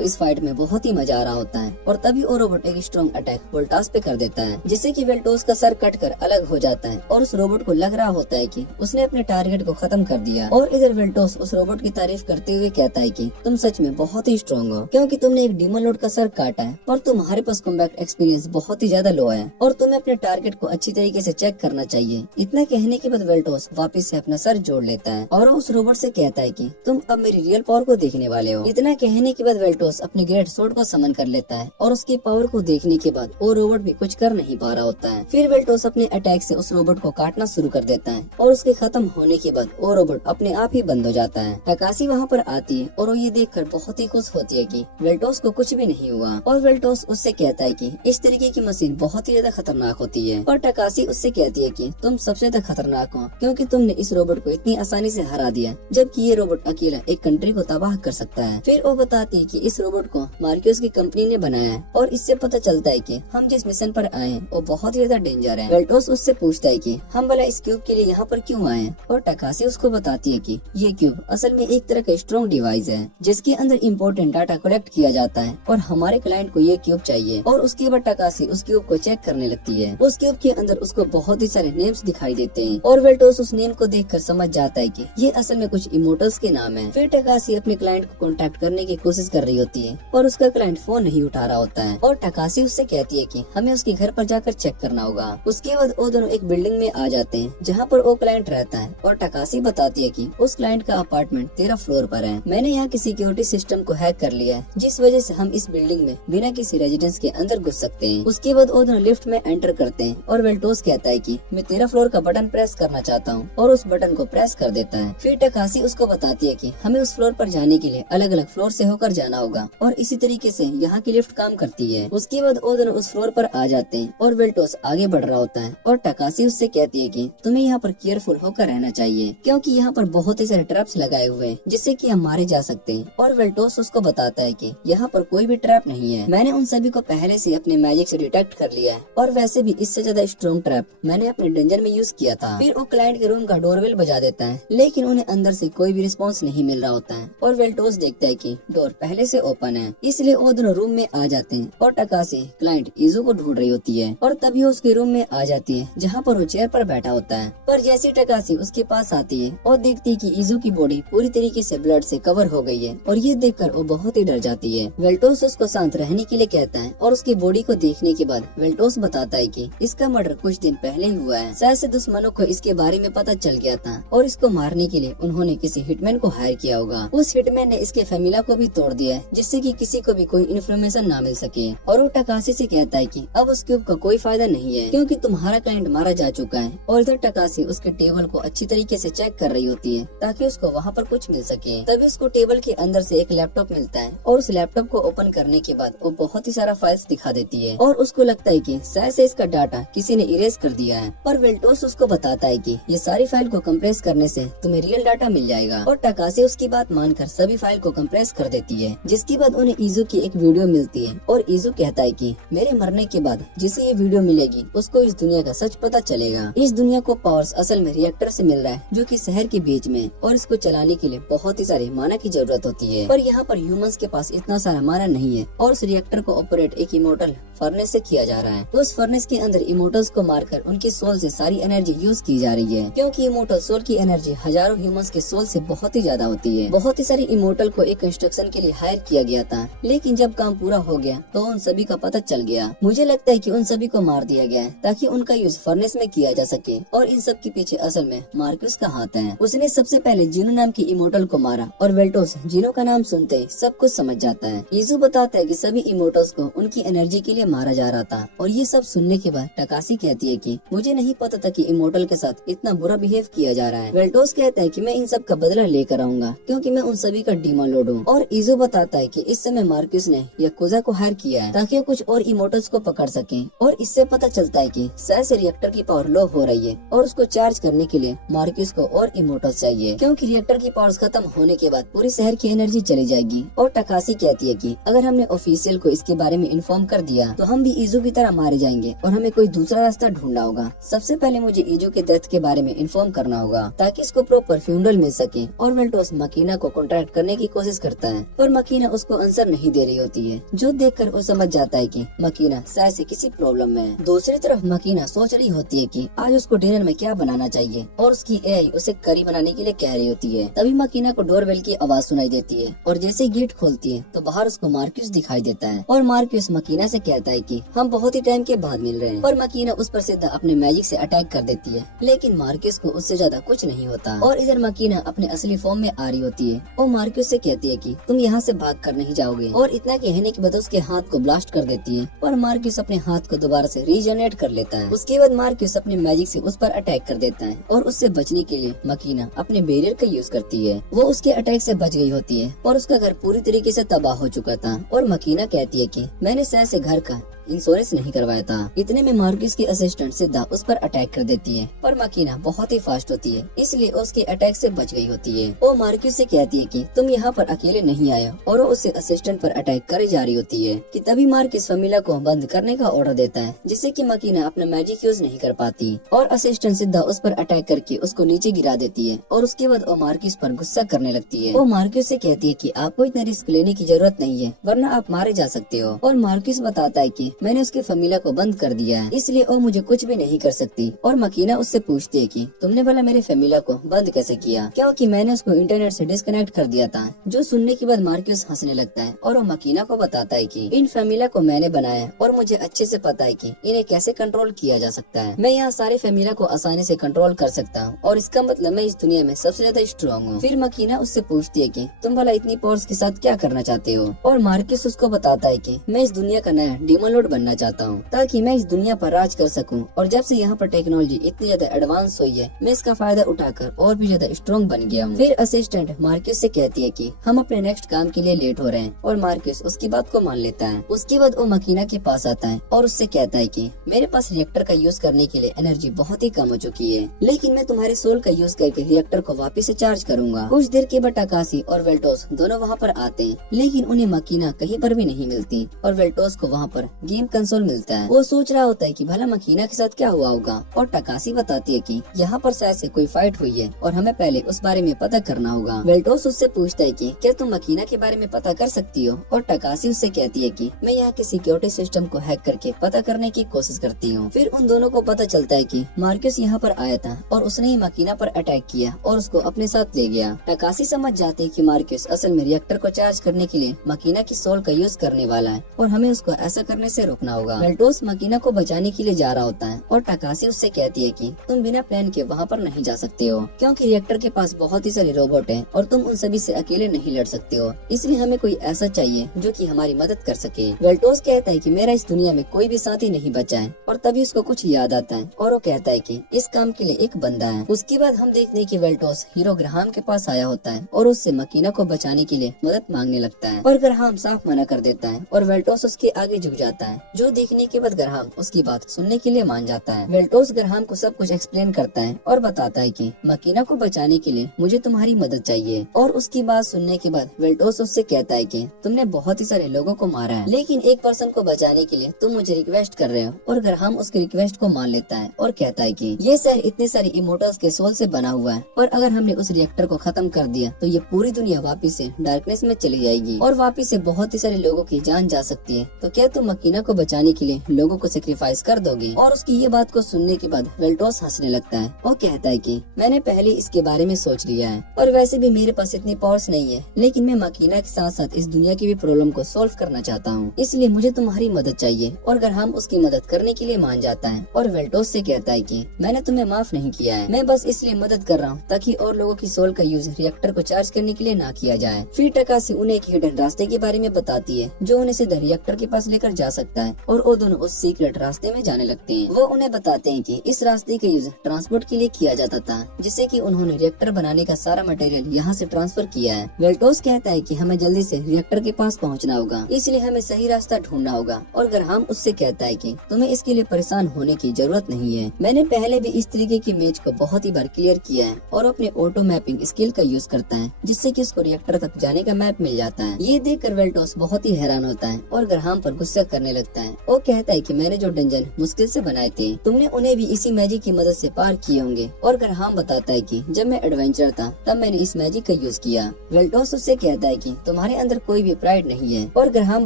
इस फाइट में बहुत ही मजा आ रहा होता है। और तभी वो रोबोट एक स्ट्रॉन्ग अटैक वोल्टास पे कर देता है, जिससे कि वेल्टोस का सर कटकर अलग हो जाता है और उस रोबोट को लग रहा होता है कि उसने अपने टारगेट को खत्म कर दिया। और इधर वेल्टोस उस रोबोट की तारीफ करते हुए कहता है कि तुम सच में बहुत ही स्ट्रॉन्ग हो, क्योंकि तुमने एक डीमन लॉर्ड का सर काटा है, पर तुम्हारे पास कॉम्बैट एक्सपीरियंस बहुत ही ज्यादा लो है और तुम्हें अपने टारगेट को अच्छी तरीके से चेक करना चाहिए। इतना कहने के बाद वेल्टोस वापस से अपना सर जोड़ लेता है और उस रोबोट से कहता है कि तुम अब मेरी रियल पावर को देखने वाले हो। इतना कहने के बाद वेल्टोस अपने ग्रेट सोर्ड को समन कर लेता है और उसकी पावर को देखने के बाद वो रोबोट भी कुछ कर नहीं पा रहा होता है। फिर वेल्टोस अपने अटैक से उस रोबोट को काटना शुरू कर देता है और उसके खत्म होने के बाद वो रोबोट अपने आप ही बंद हो जाता है। टकासी वहाँ पर आती है और वो ये देखकर बहुत ही खुश होती है कि वेल्टोस को कुछ भी नहीं हुआ। और वेल्टोस उससे कहता है कि इस तरीके की मशीन बहुत ही ज्यादा खतरनाक होती है। और टकासी उससे कहती है कि तुम सबसे ज्यादा खतरनाक हो, क्योंकि तुमने इस रोबोट को इतनी आसानी से हरा दिया, जबकि ये रोबोट अकेला एक कंट्री को तबाह कर सकता है। फिर वो बताती है कि इस रोबोट को मार्क्यूस की कंपनी ने बनाया है और इससे पता चलता है कि हम जिस मिशन पर आए हैं वो बहुत ही ज्यादा डेंजर है। वेल्टोस उससे पूछता है कि हम भला इस क्यूब के लिए यहाँ पर क्यों आए हैं, और टकासी उसको बताती है कि ये क्यूब असल में एक तरह का स्ट्रॉन्ग डिवाइस है जिसके अंदर इम्पोर्टेंट डाटा कलेक्ट किया जाता है और हमारे क्लाइंट को ये क्यूब चाहिए। और उसके बाद टकासी उस क्यूब को चेक करने लगती है। उस क्यूब के अंदर उसको बहुत ही सारे नेम्स दिखाई देते हैं और वेल्टोस उस नेम को देखकर समझ जाता है कि ये असल में कुछ इमोटल्स के नाम है। फिर टकासी अपने क्लाइंट को कांटेक्ट करने की कोशिश कर रही होती है और उसका क्लाइंट फोन नहीं उठा रहा होता है और टकासी उससे कहती है कि हमें उसके घर पर जाकर चेक करना होगा। उसके बाद वो दोनों एक बिल्डिंग में आ जाते हैं जहाँ पर वो क्लाइंट रहता है और टकासी बताती है कि उस क्लाइंट का अपार्टमेंट 13 फ्लोर पर है। मैंने यहाँ की सिक्योरिटी सिस्टम को हैक कर लिया है, जिस वजह से हम इस बिल्डिंग में बिना किसी रेजिडेंस के अंदर घुस सकते हैं। उसके बाद वो दोनों लिफ्ट में एंटर करते हैं और वेल्टोस कहता है कि मैं 13 फ्लोर का बटन प्रेस करना चाहता हूँ और उस बटन को प्रेस कर देता है। फिर टकासी उसको बताती है कि हमें उस फ्लोर पर जाने के लिए अलग अलग फ्लोर से होकर जाना होगा और इसी तरीके से यहाँ की लिफ्ट काम करती है। उसके बाद वो दोनों उस फ्लोर पर आ जाते हैं और वेल्टोस आगे बढ़ रहा होता है और टकासी उससे कहती है कि तुम्हें यहाँ पर केयरफुल होकर रहना चाहिए, क्योंकि यहाँ पर बहुत ही सारे ट्रैप्स लगाए हुए हैं जिससे कि हम मारे जा सकते हैं। और वेल्टोस उसको बताता है कि यहाँ पर कोई भी ट्रैप नहीं है, मैंने उन सभी को पहले से अपने मैजिक से डिटेक्ट कर लिया है और वैसे भी इससे ज्यादा स्ट्रॉन्ग ट्रैप मैंने अपने डंजन में यूज किया था। फिर वो क्लाइंट के रूम का डोरबेल बजा देता है, लेकिन उन्हें अंदर से कोई भी रिस्पॉन्स नहीं मिल रहा होता है और वेल्टोस देखता है कि डोर पहले से ओपन है, इसलिए वो दोनों रूम में आ जाते हैं और टकासी क्लाइंट इजू को ढूंढ रही होती है और तभी वो उसके रूम में आ जाती है जहाँ पर वो चेयर पर बैठा होता है। पर जैसी टकासी उसके पास आती है और देखती है कि इजू की बॉडी पूरी तरीके से ब्लड से कवर हो गई है और ये देखकर वो बहुत ही डर जाती है। वेल्टोस उसको शांत रहने के लिए कहता है और उसकी बॉडी को देखने के बाद वेल्टोस बताता है कि इसका मर्डर कुछ दिन पहले ही हुआ है। शायद से दुश्मनों को इसके बारे में पता चल गया था और इसको मारने के लिए उन्होंने किसी हिटमैन को हायर किया होगा। उस हिटमैन ने इसके फैमिली को भी तोड़ दिया है जिससे कि किसी को भी कोई इन्फॉर्मेशन ना मिल सके। और वो टकासी से कहता है कि अब उस क्यूब का कोई फायदा नहीं है क्योंकि तुम्हारा क्लाइंट मारा जा चुका है। और इधर टकासी उसके टेबल को अच्छी तरीके से चेक कर रही होती है ताकि उसको वहाँ पर कुछ मिल सके। तभी उसको टेबल के अंदर से एक लैपटॉप मिलता है और उस लैपटॉप को ओपन करने के बाद वो बहुत ही सारा फाइल्स दिखा देती है और उसको लगता है कि शायद से इसका डाटा किसी ने इरेज कर दिया है। पर वेल्टोस उसको बताता है कि ये सारी फाइल को कंप्रेस करने से तुम्हें रियल डाटा मिल जाएगा और टकासी उसकी बात मानकर सभी फाइल को कंप्रेस कर देती है। जिसके बाद उन्हें इजू की एक वीडियो मिलती है और इजू कहता है कि मेरे मरने के बाद जिसे ये वीडियो मिलेगी उसको इस दुनिया का सच पता चलेगा। इस दुनिया को पावर्स असल में रिएक्टर से मिल रहा है जो कि शहर के बीच में, और इसको चलाने के लिए बहुत ही सारे माना की जरूरत होती है। पर यहाँ पर ह्यूमंस के पास इतना सारा माना नहीं है और उस रिएक्टर को ऑपरेट एक इमोर्टल फर्नेस से किया जा रहा है। तो उस फर्नेस के अंदर इमोर्टल्स को मारकर उनके सोल से सारी एनर्जी यूज की जा रही है, क्योंकि इमोर्टल सोल की एनर्जी हजारों ह्यूमंस के सोल से बहुत ही ज्यादा होती है। बहुत ही सारे इमोर्टल को एक कंस्ट्रक्शन के लिए हायर किया गया था, लेकिन जब काम पूरा हो गया तो उन सभी का पता चल गया। मुझे लगता है कि उन सभी को मार दिया गया है ताकि उनका यूज फर्नेस में किया जा सके और इन सब के पीछे असल में मार्क्यूस का हाथ है। उसने सबसे पहले जीनो नाम की इमोर्टल को मारा और वेल्टोस जीनो का नाम सुनते ही सब कुछ समझ जाता है। इजू बताता है कि सभी इमोर्टल्स को उनकी एनर्जी के लिए मारा जा रहा था और ये सब सुनने के बाद टकासी कहती है कि मुझे नहीं पता था कि इमोर्टल के साथ इतना बुरा बिहेव किया जा रहा है। वेल्टोस कहता है कि मैं इन सब का बदला लेकर आऊंगा क्योंकि मैं उन सभी का डीमन लॉर्ड हूँ। और इजू बताता है कि इस समय मार्क्यूस ने याकुजा को हायर किया है ताकि वो कुछ और इमोर्टल्स को पकड़ सके और इससे पता चलता है कि शायद से रिएक्टर की पावर लो हो रही है और उसको चार्ज करने के लिए मार्क्यूस को और इमोर्टल्स चाहिए, क्योंकि रिएक्टर की पावर्स खत्म होने के बाद पूरी शहर की एनर्जी चली जाएगी। और टकासी कहती है कि अगर हमने ऑफिशियल को इसके बारे में इन्फॉर्म कर दिया तो हम भी इजू की तरह मारे जाएंगे और हमें कोई दूसरा रास्ता ढूंढना होगा। सबसे पहले मुझे इजू के डेथ के बारे में इन्फॉर्म करना होगा ताकि इसको प्रॉपर पर फ्यूनरल मिल सके और वेल्टोस मकीना को कॉन्ट्रैक्ट करने की कोशिश करता है, पर मकीना उसको आंसर नहीं दे रही होती है, जो देखकर वो समझ जाता है कि मकीना शायद से किसी प्रॉब्लम में है। दूसरी तरफ मकीना सोच रही होती है कि आज उसको डिनर में क्या बनाना चाहिए और उसकी एआई उसे करी बनाने के लिए कह रही होती है। तभी मकीना को डोरबेल की आवाज सुनाई देती है और जैसे ही गेट खोलती है तो बाहर उसको मार्क्यूस दिखाई देता है और मार्क्यूस मकीना से कहता है कि हम बहुत ही टाइम के बाद मिल रहे हैं, और मकीना उस पर सीधा अपने मैजिक से अटैक कर देती है, लेकिन मार्क्यूस को उससे ज्यादा कुछ नहीं होता। और इधर मकीना अपने असली फॉर्म में आ रही होती है और मार्क्यूस से कहती है कि तुम यहाँ से भाग कर नहीं जाओगे, और इतना कहने के बाद उसके हाथ को ब्लास्ट कर देती है और मार्क्यूस अपने हाथ को दोबारा से रीजनरेट कर लेता है। उसके बाद मार्क्यूस अपने मैजिक से उस पर अटैक कर देता है और उससे बचने के लिए मकीना अपने बैरियर का यूज करती है। वो उसके अटैक से बच गई होती है और उसका घर पूरी तरीके से तबाह हो चुका था, और मकीना कहती है कि मैंने शायद से घर का इंश्योरेंस नहीं करवाया था। इतने में मार्क्यूस की असिस्टेंट सीधा उस पर अटैक कर देती है, पर मकीना बहुत ही फास्ट होती है, इसलिए उसके अटैक से बच गई होती है। वो मार्क्यूस से कहती है कि तुम यहाँ पर अकेले नहीं आए, और वो उससे असिस्टेंट पर अटैक करे जा रही होती है कि तभी मार्क्यूस फमीला को बंद करने का ऑर्डर देता है, जिससे कि मकीना अपना मैजिक यूज नहीं कर पाती, और असिस्टेंट सीधा उस पर अटैक करके उसको नीचे गिरा देती है। और उसके बाद वो मार्क्यूस पर गुस्सा करने लगती है। वो मार्क्यूस से कहती है कि आपको इतना रिस्क लेने की जरूरत नहीं है, वरना आप मारे जा सकते हो। और मार्क्यूस बताता है कि मैंने उसके फमीला को बंद कर दिया है, इसलिए वो मुझे कुछ भी नहीं कर सकती। और मकीना उससे पूछती है कि तुमने भला मेरे फमीला को बंद कैसे किया, क्योंकि मैंने उसको इंटरनेट से डिस्कनेक्ट कर दिया था। जो सुनने के बाद मार्क्यूस हंसने लगता है और वो मकीना को बताता है कि इन फमीला को मैंने बनाया और मुझे अच्छे से पता है कि इन्हें कैसे कंट्रोल किया जा सकता है। मैं यहाँ सारे फमीला को आसानी से कंट्रोल कर सकता हूँ, और इसका मतलब मैं इस दुनिया में सबसे ज्यादा स्ट्रॉन्ग हूँ। फिर मकीना उससे पूछती है कि तुम भला इतनी पावर्स के साथ क्या करना चाहते हो, और मार्क्यूस उसको बताता है कि मैं इस दुनिया का नया डीमन लॉर्ड बनना चाहता हूँ, ताकि मैं इस दुनिया पर राज कर सकूं। और जब से यहाँ पर टेक्नोलॉजी इतनी ज्यादा एडवांस हुई है, मैं इसका फायदा उठाकर और भी ज्यादा स्ट्रॉन्ग बन गया हूँ। फिर असिस्टेंट मार्क्यूस से कहती है कि हम अपने नेक्स्ट काम के लिए लेट हो रहे हैं, और मार्क्यूस उसकी बात को मान लेता है। उसके बाद वो मकीना के पास आता है और उससे कहता है कि मेरे पास रिएक्टर का यूज करने के लिए एनर्जी बहुत ही कम हो चुकी है, लेकिन मैं तुम्हारे सोल का यूज करके रिएक्टर को वापस से चार्ज करूंगा। कुछ देर के बाद टाकाशी और वेल्टोस दोनों वहाँ पर आते हैं, लेकिन उन्हें मकीना कहीं पर भी नहीं मिलती, और वेल्टोस को वहाँ पर गेम कंसोल मिलता है। वो सोच रहा होता है कि भला मकीना के साथ क्या हुआ होगा, और टाकाशी बताती है कि यहाँ पर शायद से कोई फाइट हुई है और हमें पहले उस बारे में पता करना होगा। वेल्टोस उससे पूछता है कि क्या तुम मकीना के बारे में पता कर सकती हो, और टाकाशी उससे कहती है कि मैं यहाँ के सिक्योरिटी सिस्टम को हैक करके पता करने की कोशिश करती हूँ। फिर उन दोनों को पता चलता है कि मार्क्यूस यहाँ पर आया था और उसने ही मकीना पर अटैक किया और उसको अपने साथ ले गया। टाकाशी समझ जाती है कि मार्क्यूस असल में रिएक्टर को चार्ज करने के लिए मकीना की सोल का यूज करने वाला है, और हमें उसको ऐसा करने से रोकना होगा। वेल्टोस मकीना को बचाने के लिए जा रहा होता है, और टाकाशी उससे कहती है कि तुम बिना प्लान के वहाँ पर नहीं जा सकते हो, क्योंकि रिएक्टर के पास बहुत ही सारे रोबोट हैं और तुम उन सभी से अकेले नहीं लड़ सकते हो, इसलिए हमें कोई ऐसा चाहिए जो कि हमारी मदद कर सके। वेल्टोस कहता है कि मेरा इस दुनिया में कोई भी साथी नहीं बचा है, और तभी उसको कुछ याद आता है और वो कहता है कि इस काम के लिए एक बंदा है। उसके बाद हम देखते हैं कि वेल्टोस हीरो ग्राहम के पास आया होता है और उससे मकीना को बचाने के लिए मदद मांगने लगता है, पर ग्राहम साफ मना कर देता है और वेल्टोस उसके आगे झुक जाता है, जो देखने के बाद ग्राहम उसकी बात सुनने के लिए मान जाता है। वेल्टोस ग्राहम को सब कुछ एक्सप्लेन करता है और बताता है कि मकीना को बचाने के लिए मुझे तुम्हारी मदद चाहिए, और उसकी बात सुनने के बाद वेल्टोस उससे कहता है कि तुमने बहुत ही सारे लोगों को मारा है, लेकिन एक पर्सन को बचाने के लिए तुम मुझे रिक्वेस्ट कर रहे हो, और ग्राहम उसकी रिक्वेस्ट को मान लेता है और कहता है कि ये शहर इतने सारे इमोर्टल्स के सोल से बना हुआ है, और अगर हमने उस रिएक्टर को खत्म कर दिया तो ये पूरी दुनिया वापिस से डार्कनेस में चली जाएगी और वापिस से बहुत ही सारे लोगों की जान जा सकती है। तो क्या तुम मकीना को बचाने के लिए लोगों को सेक्रीफाइस कर दोगे? और उसकी ये बात को सुनने के बाद वेल्टोस हंसने लगता है और कहता है कि मैंने पहले इसके बारे में सोच लिया है, और वैसे भी मेरे पास इतनी पावर्स नहीं है, लेकिन मैं मकीना के साथ साथ इस दुनिया की भी प्रॉब्लम को सॉल्व करना चाहता हूँ, इसलिए मुझे तुम्हारी मदद चाहिए। और ग्राहम उसकी मदद करने के लिए मान जाता है और वेल्टोस से कहता है कि मैंने तुम्हें माफ नहीं किया है, मैं बस इसलिए मदद कर रहा हूँ ताकि और लोगों की सोल का यूज रिएक्टर को चार्ज करने के लिए ना किया जाए। फिर टाकाशी उन्हें एक हिडन रास्ते के बारे में बताती है जो उन्हें सीधा रिएक्टर के पास लेकर जा सकता है, और वो दोनों उस सीक्रेट रास्ते में जाने लगते हैं। वो उन्हें बताते हैं कि इस रास्ते का यूज ट्रांसपोर्ट के लिए किया जाता था, जिससे कि उन्होंने रिएक्टर बनाने का सारा मटेरियल यहाँ से ट्रांसफर किया है। वेल्टोस कहता है कि हमें जल्दी से रिएक्टर के पास पहुँचना होगा, इसलिए हमें सही रास्ता ढूंढना होगा, और ग्राहम उससे कहता है कि तुम्हें इसके लिए परेशान होने की जरूरत नहीं है, मैंने पहले भी इस तरीके की मैच को बहुत ही बार क्लियर किया है। और अपने ऑटो मैपिंग स्किल का यूज करता है, जिससे कि उसको रिएक्टर तक जाने का मैप मिल जाता है। ये देखकर वेल्टोस बहुत ही हैरान होता है और ग्राहम पर गुस्सा करने लगता है और कहता है कि मैंने जो डंजन मुश्किल से बनाए थे तुमने उन्हें भी इसी मैजिक की मदद से पार किए होंगे। और ग्राहम बताता है कि जब मैं एडवेंचर था तब मैंने इस मैजिक का यूज किया। वेल्टोस उससे कहता है कि तुम्हारे अंदर कोई भी प्राइड नहीं है। और ग्राहम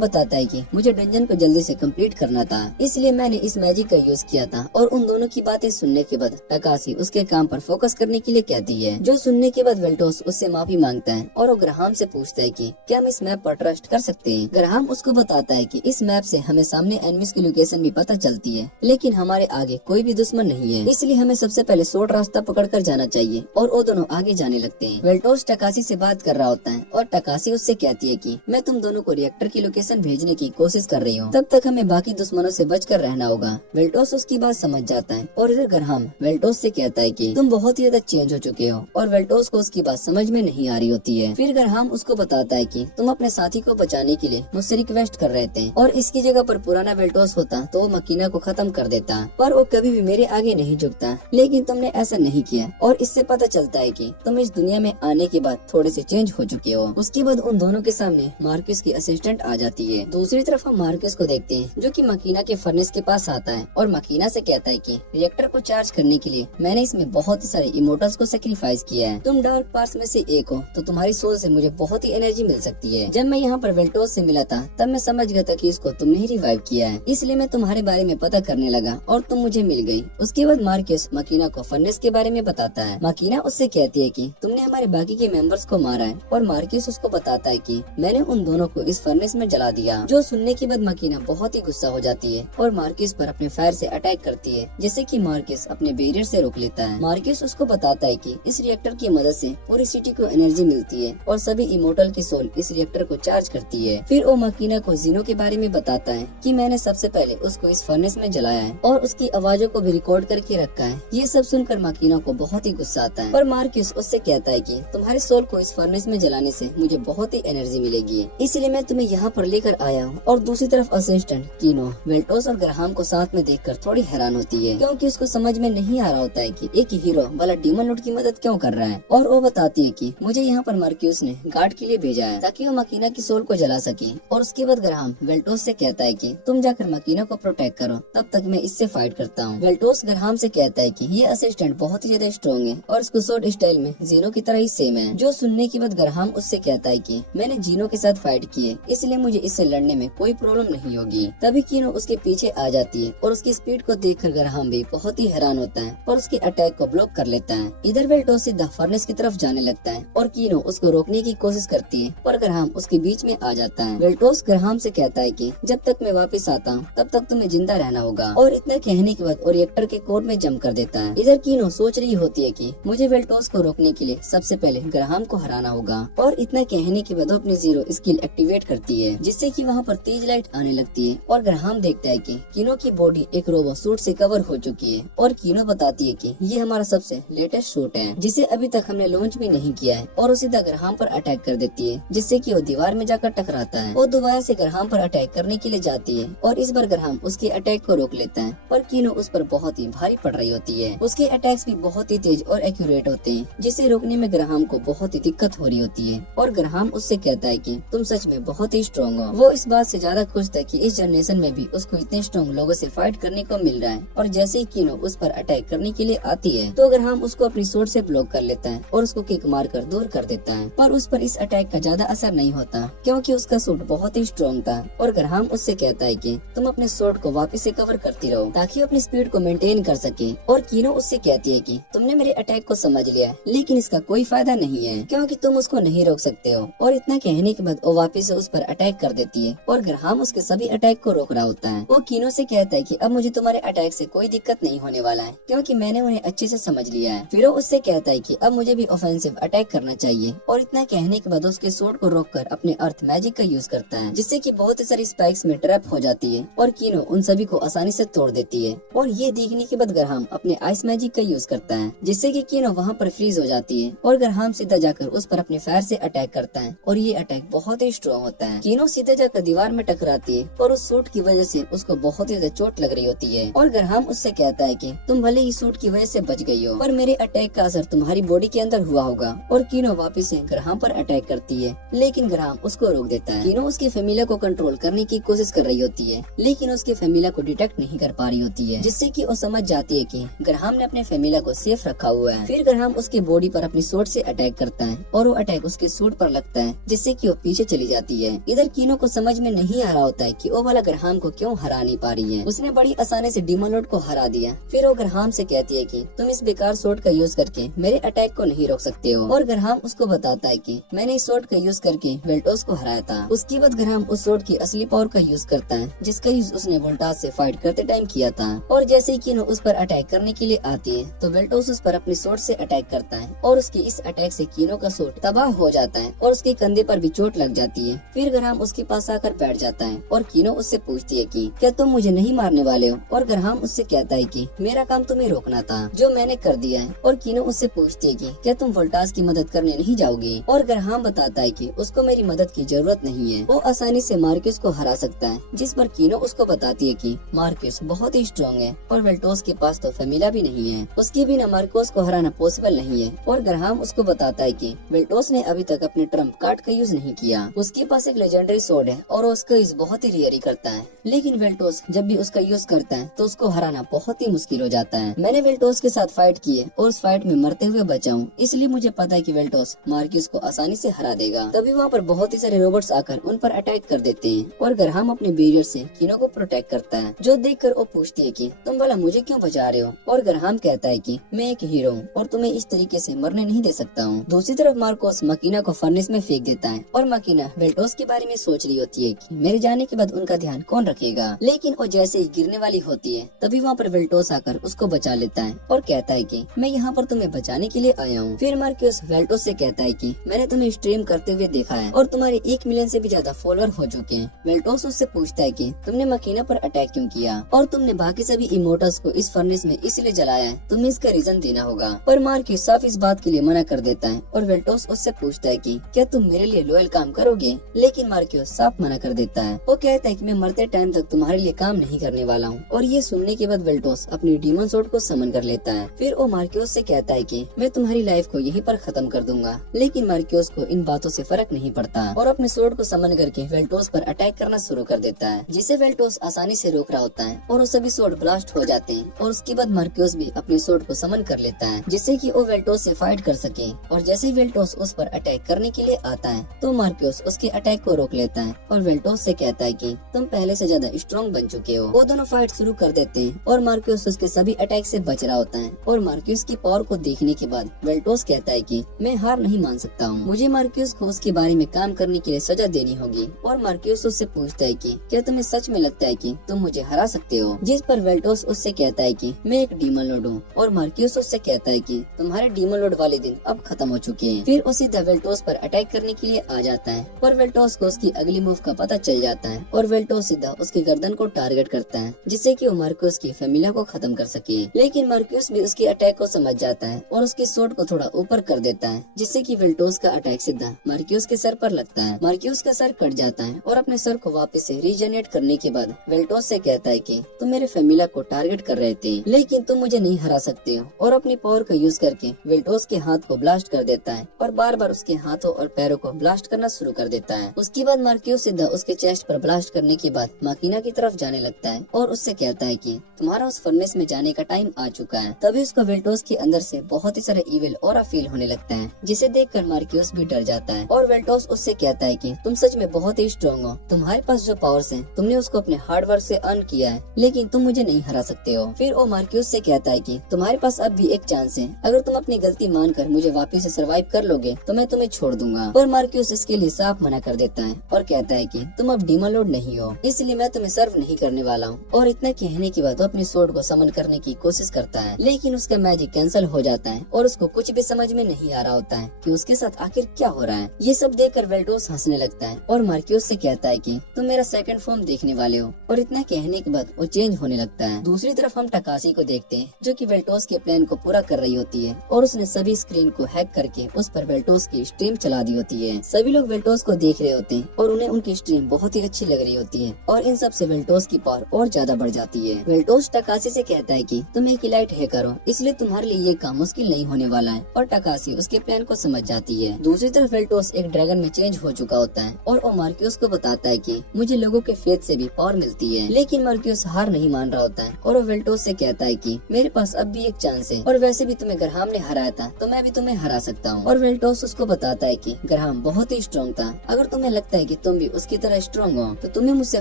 बताता है कि मुझे डंजन को जल्दी से कंप्लीट करना था, इसलिए मैंने इस मैजिक का यूज किया था। और उन दोनों की बातें सुनने के बाद टकासी उसके काम पर फोकस करने के लिए कहती है, जो सुनने के बाद वेल्टोस उससे माफी मांगता है और वो ग्राहम से पूछता है कि क्या हम इस मैप पर ट्रस्ट कर सकते हैं। ग्राहम उसको बताता है कि इस मैप से हमें सामने एनिमीज की लोकेशन भी पता चलती है, लेकिन हमारे आगे कोई भी दुश्मन नहीं है, इसलिए हमें सबसे पहले शॉर्ट रास्ता पकड़कर जाना चाहिए। और वो दोनों आगे जाने लगते हैं। वेल्टोस टकासी से बात कर रहा होता है और टकासी उससे कहती है कि मैं तुम दोनों को रिएक्टर की लोकेशन भेजने की कोशिश कर रही हूँ, तब तक हमें बाकी दुश्मनों से बचकर रहना होगा। वेल्टोस उसकी बात समझ जाता है और इधर ग्राहम वेल्टोस से कहता है कि तुम बहुत ही ज्यादा चेंज हो चुके हो। और वेल्टोस को उसकी बात समझ में नहीं आ रही होती है। फिर ग्राहम उसको बताता है कि तुम अपने साथी को बचाने के लिए मुझसे रिक्वेस्ट कर रहे थे और इसकी जगह पर पुराना वेल्टोस होता तो वो मकीना को खत्म कर देता, पर वो कभी भी मेरे आगे नहीं झुकता। लेकिन तुमने ऐसा नहीं किया और इससे पता चलता है कि तुम इस दुनिया में आने के बाद थोड़े से चेंज हो चुके हो। उसके बाद उन दोनों के सामने मार्कस की असिस्टेंट आ जाती है। दूसरी तरफ हम मार्कस को देखते हैं जो कि मकीना के फर्नेस के पास आता है और मकीना से कहता है कि रिएक्टर को चार्ज करने के लिए मैंने इसमें बहुत ही सारे इमोटल्स को सेक्रीफाइस किया है। तुम डार्क पार्ट्स में से एक हो तो तुम्हारी सोल से मुझे बहुत ही एनर्जी मिल सकती है। जब मैं यहाँ पर वेल्टोस से मिला था तब मैं समझ गया था कि इसको तुमने ही रिवाइव किया है, इसलिए मैं तुम्हारे बारे में पता करने लगा और तुम मुझे मिल गई। उसके बाद मार्कस मकीना को फर्नेस के बारे में बताता है। मकीना उससे कहती है कि तुमने हमारे बाकी के मेंबर्स को मारा है और मार्कस उसको बताता है कि मैंने उन दोनों को इस फर्नेस में जला दिया। जो सुनने के बाद मकीना बहुत ही गुस्सा हो जाती है और मार्कस पर अपने फायर से अटैक करती है, जिससे कि मार्कस अपने बैरियर से रोक लेता है। मार्कस उसको बताता है कि इस रिएक्टर की मदद से पूरी सिटी को एनर्जी मिलती है और सभी इमोर्टल की सोल इस रिएक्टर को चार्ज करती है। फिर वो मकीना को जीनो के बारे में बताता है कि मैंने सबसे पहले उसको इस फर्नेस में जलाया है और उसकी आवाजों को भी रिकॉर्ड करके रखा है। ये सब सुनकर मकीना को बहुत ही गुस्सा आता है, पर मार्कस उससे कहता है कि तुम्हारे सोल को इस फर्नेस में जलाने से मुझे बहुत ही एनर्जी मिलेगी, इसलिए मैं तुम्हें यहाँ पर लेकर आया हूँ। और दूसरी तरफ असिस्टेंट कीनो वेल्टोस और ग्राहम को साथ में देखकर थोड़ी हैरान होती है, क्योंकि उसको समझ में नहीं आ रहा होता है कि एक हीरो वाला डीमन लॉर्ड की मदद क्यों कर रहा है। और वो बताती है कि मुझे यहाँ पर मार्कस ने गार्ड के लिए भेजा है ताकि वो मकीना की सोल को जला सके। और उसके बाद ग्राहम वेल्टोस से कहता है कि तुम जाकर मकीना को प्रोटेक्ट करो, तब तक मैं इससे फाइट करता हूँ। वेल्टोस ग्राहम से कहता है कि ये असिस्टेंट बहुत ही ज्यादा स्ट्रॉन्ग है और इसको स्वॉर्ड स्टाइल में जीनो की तरह ही सेम है। जो सुनने के बाद ग्राहम उससे कहता है कि मैंने जीनो के साथ फाइट की है, इसलिए मुझे इससे लड़ने में कोई प्रॉब्लम नहीं होगी। तभी कीनो उसके पीछे आ जाती है और उसकी स्पीड को देखकर ग्राहम भी बहुत ही हैरान होता है और उसके अटैक को ब्लॉक कर लेता है। इधर वेल्टोस सीधा फर्नेस की तरफ जाने लगता है और कीनो उसको रोकने की कोशिश करती है, पर ग्राहम उसके बीच में आ जाता है। वेल्टोस ग्राहम से कहता है कि जब तक मैं वापस आता हूँ तब तक तुम्हें जिंदा रहना होगा। और इतना कहने के बाद वो रिएक्टर के कोर में जंप कर देता है। इधर कीनो सोच रही होती है कि मुझे वेल्टोस को रोकने के लिए सबसे पहले ग्राहम को हराना होगा। और इतना कहने के बाद वो अपनी जीरो स्किल एक्टिवेट करती है, जिससे कि वहाँ पर तेज लाइट आने लगती है और ग्राहम देखता है कि कीनो की बॉडी एक रोबो सूट से कवर हो चुकी है। और कीनो बताती है कि ये हमारा सबसे लेटेस्ट सूट है जिसे अभी तक हमने लॉन्च भी नहीं किया है। और वो सीधा ग्राहम पर अटैक कर देती है, जिससे कि वो दीवार में जाकर टकराता है। वो दोबारा से ग्राहम पर अटैक करने के लिए जाती है और इस बार ग्राहम उसके अटैक को रोक लेता है, पर कीनो उस पर बहुत ही भारी पड़ रही होती है। उसके अटैक्स भी बहुत ही तेज और एक्यूरेट होते हैं, जिसे रोकने में ग्राहम को बहुत ही दिक्कत हो रही होती है। और ग्राहम उससे कहता है कि तुम सच में बहुत ही स्ट्रॉन्ग हो। वो इस बात से ज्यादा खुश था कि इस जनरेशन में भी उसको इतने स्ट्रॉन्ग लोगों से फाइट करने को मिल रहा है। और जैसे ही कीनो उस पर अटैक करने के लिए आती है तो ग्राहम उसको अपनी सोर्ड से ब्लॉक कर लेता है और उसको किक मारकर दूर कर देता है। पर उस पर इस अटैक का ज्यादा असर नहीं होता, क्योंकि उसका सूट बहुत ही स्ट्रॉन्ग था। और ग्राहम उससे कहता है कि तुम अपने सोर्ड को वापस से कवर करती रहो ताकि वो अपनी स्पीड को मेंटेन कर सके। और कीनो उससे कहती है कि तुमने मेरे अटैक को समझ लिया है, लेकिन इसका कोई फायदा नहीं है क्योंकि तुम उसको नहीं रोक सकते हो। और इतना कहने के बाद वो वापस से उस पर अटैक कर देती है और ग्राहम उसके सभी अटैक को रोक रहा होता है। वो कीनो से कहता है कि अब मुझे तुम्हारे अटैक से कोई दिक्कत नहीं होने वाला है, क्योंकि मैंने उन्हें अच्छे से समझ लिया है। फिर वो उससे कहता है कि अब मुझे भी ऑफेंसिव अटैक करना चाहिए। और इतना कहने के बाद उसके सोर्ड को रोककर अपने अर्थ मैजिक का यूज करता है, जिससे कि बहुत सारी स्पाइक्स में ट्रैप हो जाती है और कीनो उन सभी को आसानी से तोड़ देती है। और ये देखने के बाद ग्राहम अपने आइस मैजिक का यूज करता है, जिससे कि कीनो वहाँ पर फ्रीज हो जाती है और ग्राहम सीधा जाकर उस पर अपने फायर से अटैक करता है और ये अटैक बहुत ही स्ट्रॉन्ग होता है। कीनो सीधा जाकर दीवार में टकराती है और उस सूट की वजह से उसको बहुत ही ज्यादा चोट लग रही होती है। और ग्राहम उससे कहता है कि तुम भले ही सूट की वजह से बच गई हो, पर मेरे अटैक का असर तुम्हारी बॉडी के अंदर हुआ होगा। और कीनो वापस से ग्राहम पर अटैक करती है, लेकिन ग्राहम उसको रोक देता है। कीनो उसकी फैमिली को कंट्रोल करने की कोशिश कर कर रही होती है, लेकिन उसकी फेमिला को डिटेक्ट नहीं कर पा रही होती है, जिससे कि वो समझ जाती है कि ग्राहम ने अपने फेमिला को सेफ रखा हुआ है। फिर ग्राहम उसकी बॉडी पर अपनी सूट से अटैक करता है और वो अटैक उसके सूट पर लगता है, जिससे कि वो पीछे चली जाती है। इधर कीनो को समझ में नहीं आ रहा होता है कि वो वाला ग्राहम को क्यों हरा नहीं पा रही है। उसने बड़ी आसानी से डीमन लॉर्ड को हरा दिया। फिर वो ग्राहम से कहती है कि तुम इस बेकार सूट का यूज करके मेरे अटैक को नहीं रोक सकते हो, और ग्राहम उसको बताता है कि मैंने इस सूट का यूज करके वेल्टोस को हराया था। उसके बाद ग्राहम उस सूट की असली पावर का यूज करता है, जिसका यूज उसने वोल्टास से फाइट करते टाइम किया था। और जैसे ही कीनो उस पर अटैक करने के लिए आती है तो वेल्टोस उस पर अपनी सूट से अटैक करता है, और उसके इस अटैक से कीनो का सूट तबाह हो जाता है और उसके कंधे पर भी चोट लग जाती है। फिर ग्राहम उसके पास आकर बैठ जाता है और कीनो उससे पूछती है कि क्या तुम मुझे नहीं मारने वाले हो, और ग्राहम उससे कहता है कि मेरा काम तुम्हें रोकना था, जो मैंने कर दिया है। और कीनो उससे पूछती है कि क्या तुम वोल्टास की मदद करने नहीं जाओगे, और ग्राहम बताता है कि उसको मेरी मदद की जरूरत नहीं है, वो आसानी से मार्क्यूस को हरा सकता है। जिस पर कीनो उसको बताती है कि मार्क्यूस बहुत ही स्ट्रॉन्ग है और वेल्टोस के पास तो फेमिला भी नहीं है, उसके बिना मार्क्यूस को हराना पॉसिबल नहीं है। और ग्राहम उसको बताता है कि वेल्टोस ने अभी तक अपने ट्रम्प कार्ड का यूज नहीं किया, उसके पास एक लेजेंडरी सोर्ड है और उसका यूज बहुत ही रेयर करता है, लेकिन वेल्टोस जब भी उसका यूज करता है तो उसको हराना बहुत ही मुश्किल हो जाता है। मैंने वेल्टोस के साथ फाइट की है और उस फाइट में मरते हुए बचा हूँ, इसलिए मुझे पता है कि वेल्टोस मार्क्यूस को आसानी से हरा देगा। तभी वहाँ पर बहुत ही सारे रोबोट्स आकर उन पर अटैक कर देते हैं और ग्राहम अपने बैरियर से कीनो को प्रोटेक्ट करता है, जो देखकर वो पूछती है कि तुम भला मुझे क्यों बचा रहे हो, और ग्राहम कहता है कि मैं एक हीरो हूँ और तुम्हें इस तरीके से मरने नहीं दे सकता हूँ। दूसरी तरफ मार्कोस मकीना को फर्नेस में फेंक देता है और मकीना वेल्टोस के बारे में सोच रही होती है कि मेरे जाने के बाद उनका ध्यान कौन रखेगा, लेकिन वो जैसे ही गिरने वाली होती है तभी वहाँ पर वेल्टोस आकर उसको बचा लेता है और कहता है कि मैं यहाँ पर तुम्हें बचाने के लिए आया हूँ। फिर मार्कोस वेल्टोस से कहता है कि मैंने तुम्हें स्ट्रीम करते हुए देखा है और तुम्हारे 1 मिलियन से भी ज्यादा फॉलोअर हो चुके हैं। वेल्टोस उससे पूछता है कि तुमने मकीना पर अटैक क्यों किया और तुमने बाकी सभी इमोटल्स को इस फर्नेस में इसलिए जलाया है, तुम्हें इसका रीजन देना होगा। पर मार्कोस साफ इस बात के लिए मना कर देता है और वेल्टोस उससे पूछता है कि क्या तुम मेरे लिए लॉयल काम करोगे, लेकिन मार्कोस साफ मना कर देता है। वो कहता है कि मैं मरते टाइम तक तुम्हारे लिए काम नहीं करने वाला हूँ। और ये सुनने के बाद वेल्टोस अपनी डीमन सोर्ड को समन कर लेता है। फिर वो मार्कोस से कहता है कि मैं तुम्हारी लाइफ को यहीं पर खत्म कर दूंगा, लेकिन मार्कोस को इन बातों से फर्क नहीं पड़ता और अपने सोर्ड को समन करके वेल्टोस पर अटैक करना शुरू कर देता है, जिसे वेल्टोस आसानी से रोक रहा होता है और वो सभी सोर्ड ब्लास्ट हो जाते हैं। और उसके बाद मार्कोस भी अपने सोर्ड को समन कर लेता है, जिससे कि वो वेल्टोस से फाइट कर सके। और जैसे ही वेल्टोस उस पर अटैक करने के लिए आता है तो मार्कोस उसके अटैक को रोक लेता है और वेल्टोस से कहता है कि तुम पहले से ज्यादा स्ट्रॉन्ग बन चुके हो। वो दोनों फाइट शुरू कर देते हैं और मार्कोस उसके सभी अटैक से बच रहा होता है। और मार्कोस की पावर को देखने के बाद वेल्टोस कहता है कि मैं हार नहीं मान सकता हूँ, मुझे मार्कोस को उसके बारे में काम करने के लिए सजा देनी होगी। और मार्कोस उससे पूछता है कि क्या तुम्हें सच में लगता है कि तुम मुझे हरा सकते हो, जिस पर वेल्टोस उससे कहता है कि मैं एक डीमन लॉर्ड हूँ। और मार्कोस उससे कहता है कि तुम्हारे डीमन लॉर्ड वाले दिन अब खत्म हो चुके हैं। फिर वो सीधा वेल्टोस पर अटैक करने के लिए आ जाता है और वेल्टोस को उसकी अगली मूव का पता चल जाता है और वेल्टोस सीधा उसकी गर्दन को टारगेट करता है, जिससे कि वो मार्कोस की फेमिला को खत्म कर सके। लेकिन मार्कोस भी उसके अटैक को समझ जाता है और उसके सोर्ड को थोड़ा ऊपर कर देता है, जिससे कि वेल्टोस का अटैक सीधा मार्कोस के सर पर लगता है। मार्कोस का सर कट जाता है और अपने सर को वापस से रीजनरेट करने के बाद वेल्टोस से कहता है कि तुम मेरे फेमिला को टारगेट कर रहे थे, लेकिन तुम मुझे नहीं हरा सकते हो। और अपनी पावर का यूज करके वेल्टोस के हाथ को ब्लास्ट कर देता है और बार बार उसके हाथों और पैरों को ब्लास्ट करना शुरू कर देता है। उसके बाद मार्कोस सीधा उसके चेस्ट पर ब्लास्ट करने के बाद मकीना की तरफ जाने लगता है और उससे कहता है कि तुम्हारा उस फर्नेस में जाने का टाइम आ चुका है। तभी उसको वेल्टोस के अंदर से बहुत ही सारा इविल ऑरा फील होने लगता है, जिसे देखकर मार्कोस भी डर जाता है। और वेल्टोस उससे कहता है कि तुम सच में बहुत ही स्ट्रॉन्ग हो, तुम्हारे पास जो पावर्स हैं तुमने उसको अपने हार्ड वर्क से अर्न किया है, लेकिन तुम मुझे नहीं हरा सकते हो। फिर वो मार्कोस से कहता है कि तुम्हारे पास अब भी एक चांस है, अगर तुम अपनी गलती मानकर मुझे वापस से सर्वाइव कर लोगे तो मैं तुम्हें छोड़ दूंगा। पर मार्कोस इसके लिए साफ मना कर देता है और कहता है कि तुम अब डीमन लॉर्ड नहीं हो, इसलिए मैं तुम्हें सर्व नहीं करने वाला हूँ। और इतना कहने के बाद वो अपने सोर्ड को समन करने की कोशिश करता है, लेकिन उसका मैजिक कैंसिल हो जाता है और उसको कुछ भी समझ में नहीं आ रहा होता है कि उसके साथ आखिर क्या हो रहा है। ये सब देखकर वेल्टोस हंसने लगता है और मार्कोस से कहता है कि तुम मेरा सेकंड फॉर्म देखने वाले हो। और इतना कहने के बाद वो चेंज होने लगता है। दूसरी तरफ हम टकासी को देखते हैं, जो कि वेल्टोस के प्लान को पूरा कर रही होती है और उसने सभी स्क्रीन को हैक करके उस पर वेल्टोस की स्ट्रीम चला दी होती है। सभी लोग वेल्टोस को देख रहे होते हैं और उन्हें उनकी स्ट्रीम बहुत ही अच्छी लग रही होती है और इन सब से वेल्टोस की पावर और ज्यादा बढ़ जाती है। वेल्टोस टकासी से कहता है कि तुम एक इलाइट हैकर हो, इसलिए तुम्हारे लिए ये काम मुश्किल नहीं होने वाला है। और टकासी उसके प्लान को समझ जाती है। दूसरी तरफ वेल्टोस एक ड्रैगन में चेंज हो चुका होता है और वो मार्कोस को बताता है कि मुझे लोगों के फेथ से भी पावर मिलती है। लेकिन मर्क्यूस हार नहीं मान रहा होता है और वो वेल्टोस से कहता है कि मेरे पास अब भी एक चांस है और वैसे भी तुम्हें ग्राहम ने हराया था तो मैं भी तुम्हें हरा सकता हूँ। और वेल्टोस उसको बताता है कि ग्राहम बहुत ही स्ट्रॉन्ग था, अगर तुम्हें लगता है कि तुम भी उसकी तरह स्ट्रॉन्ग हो तो तुम्हें मुझसे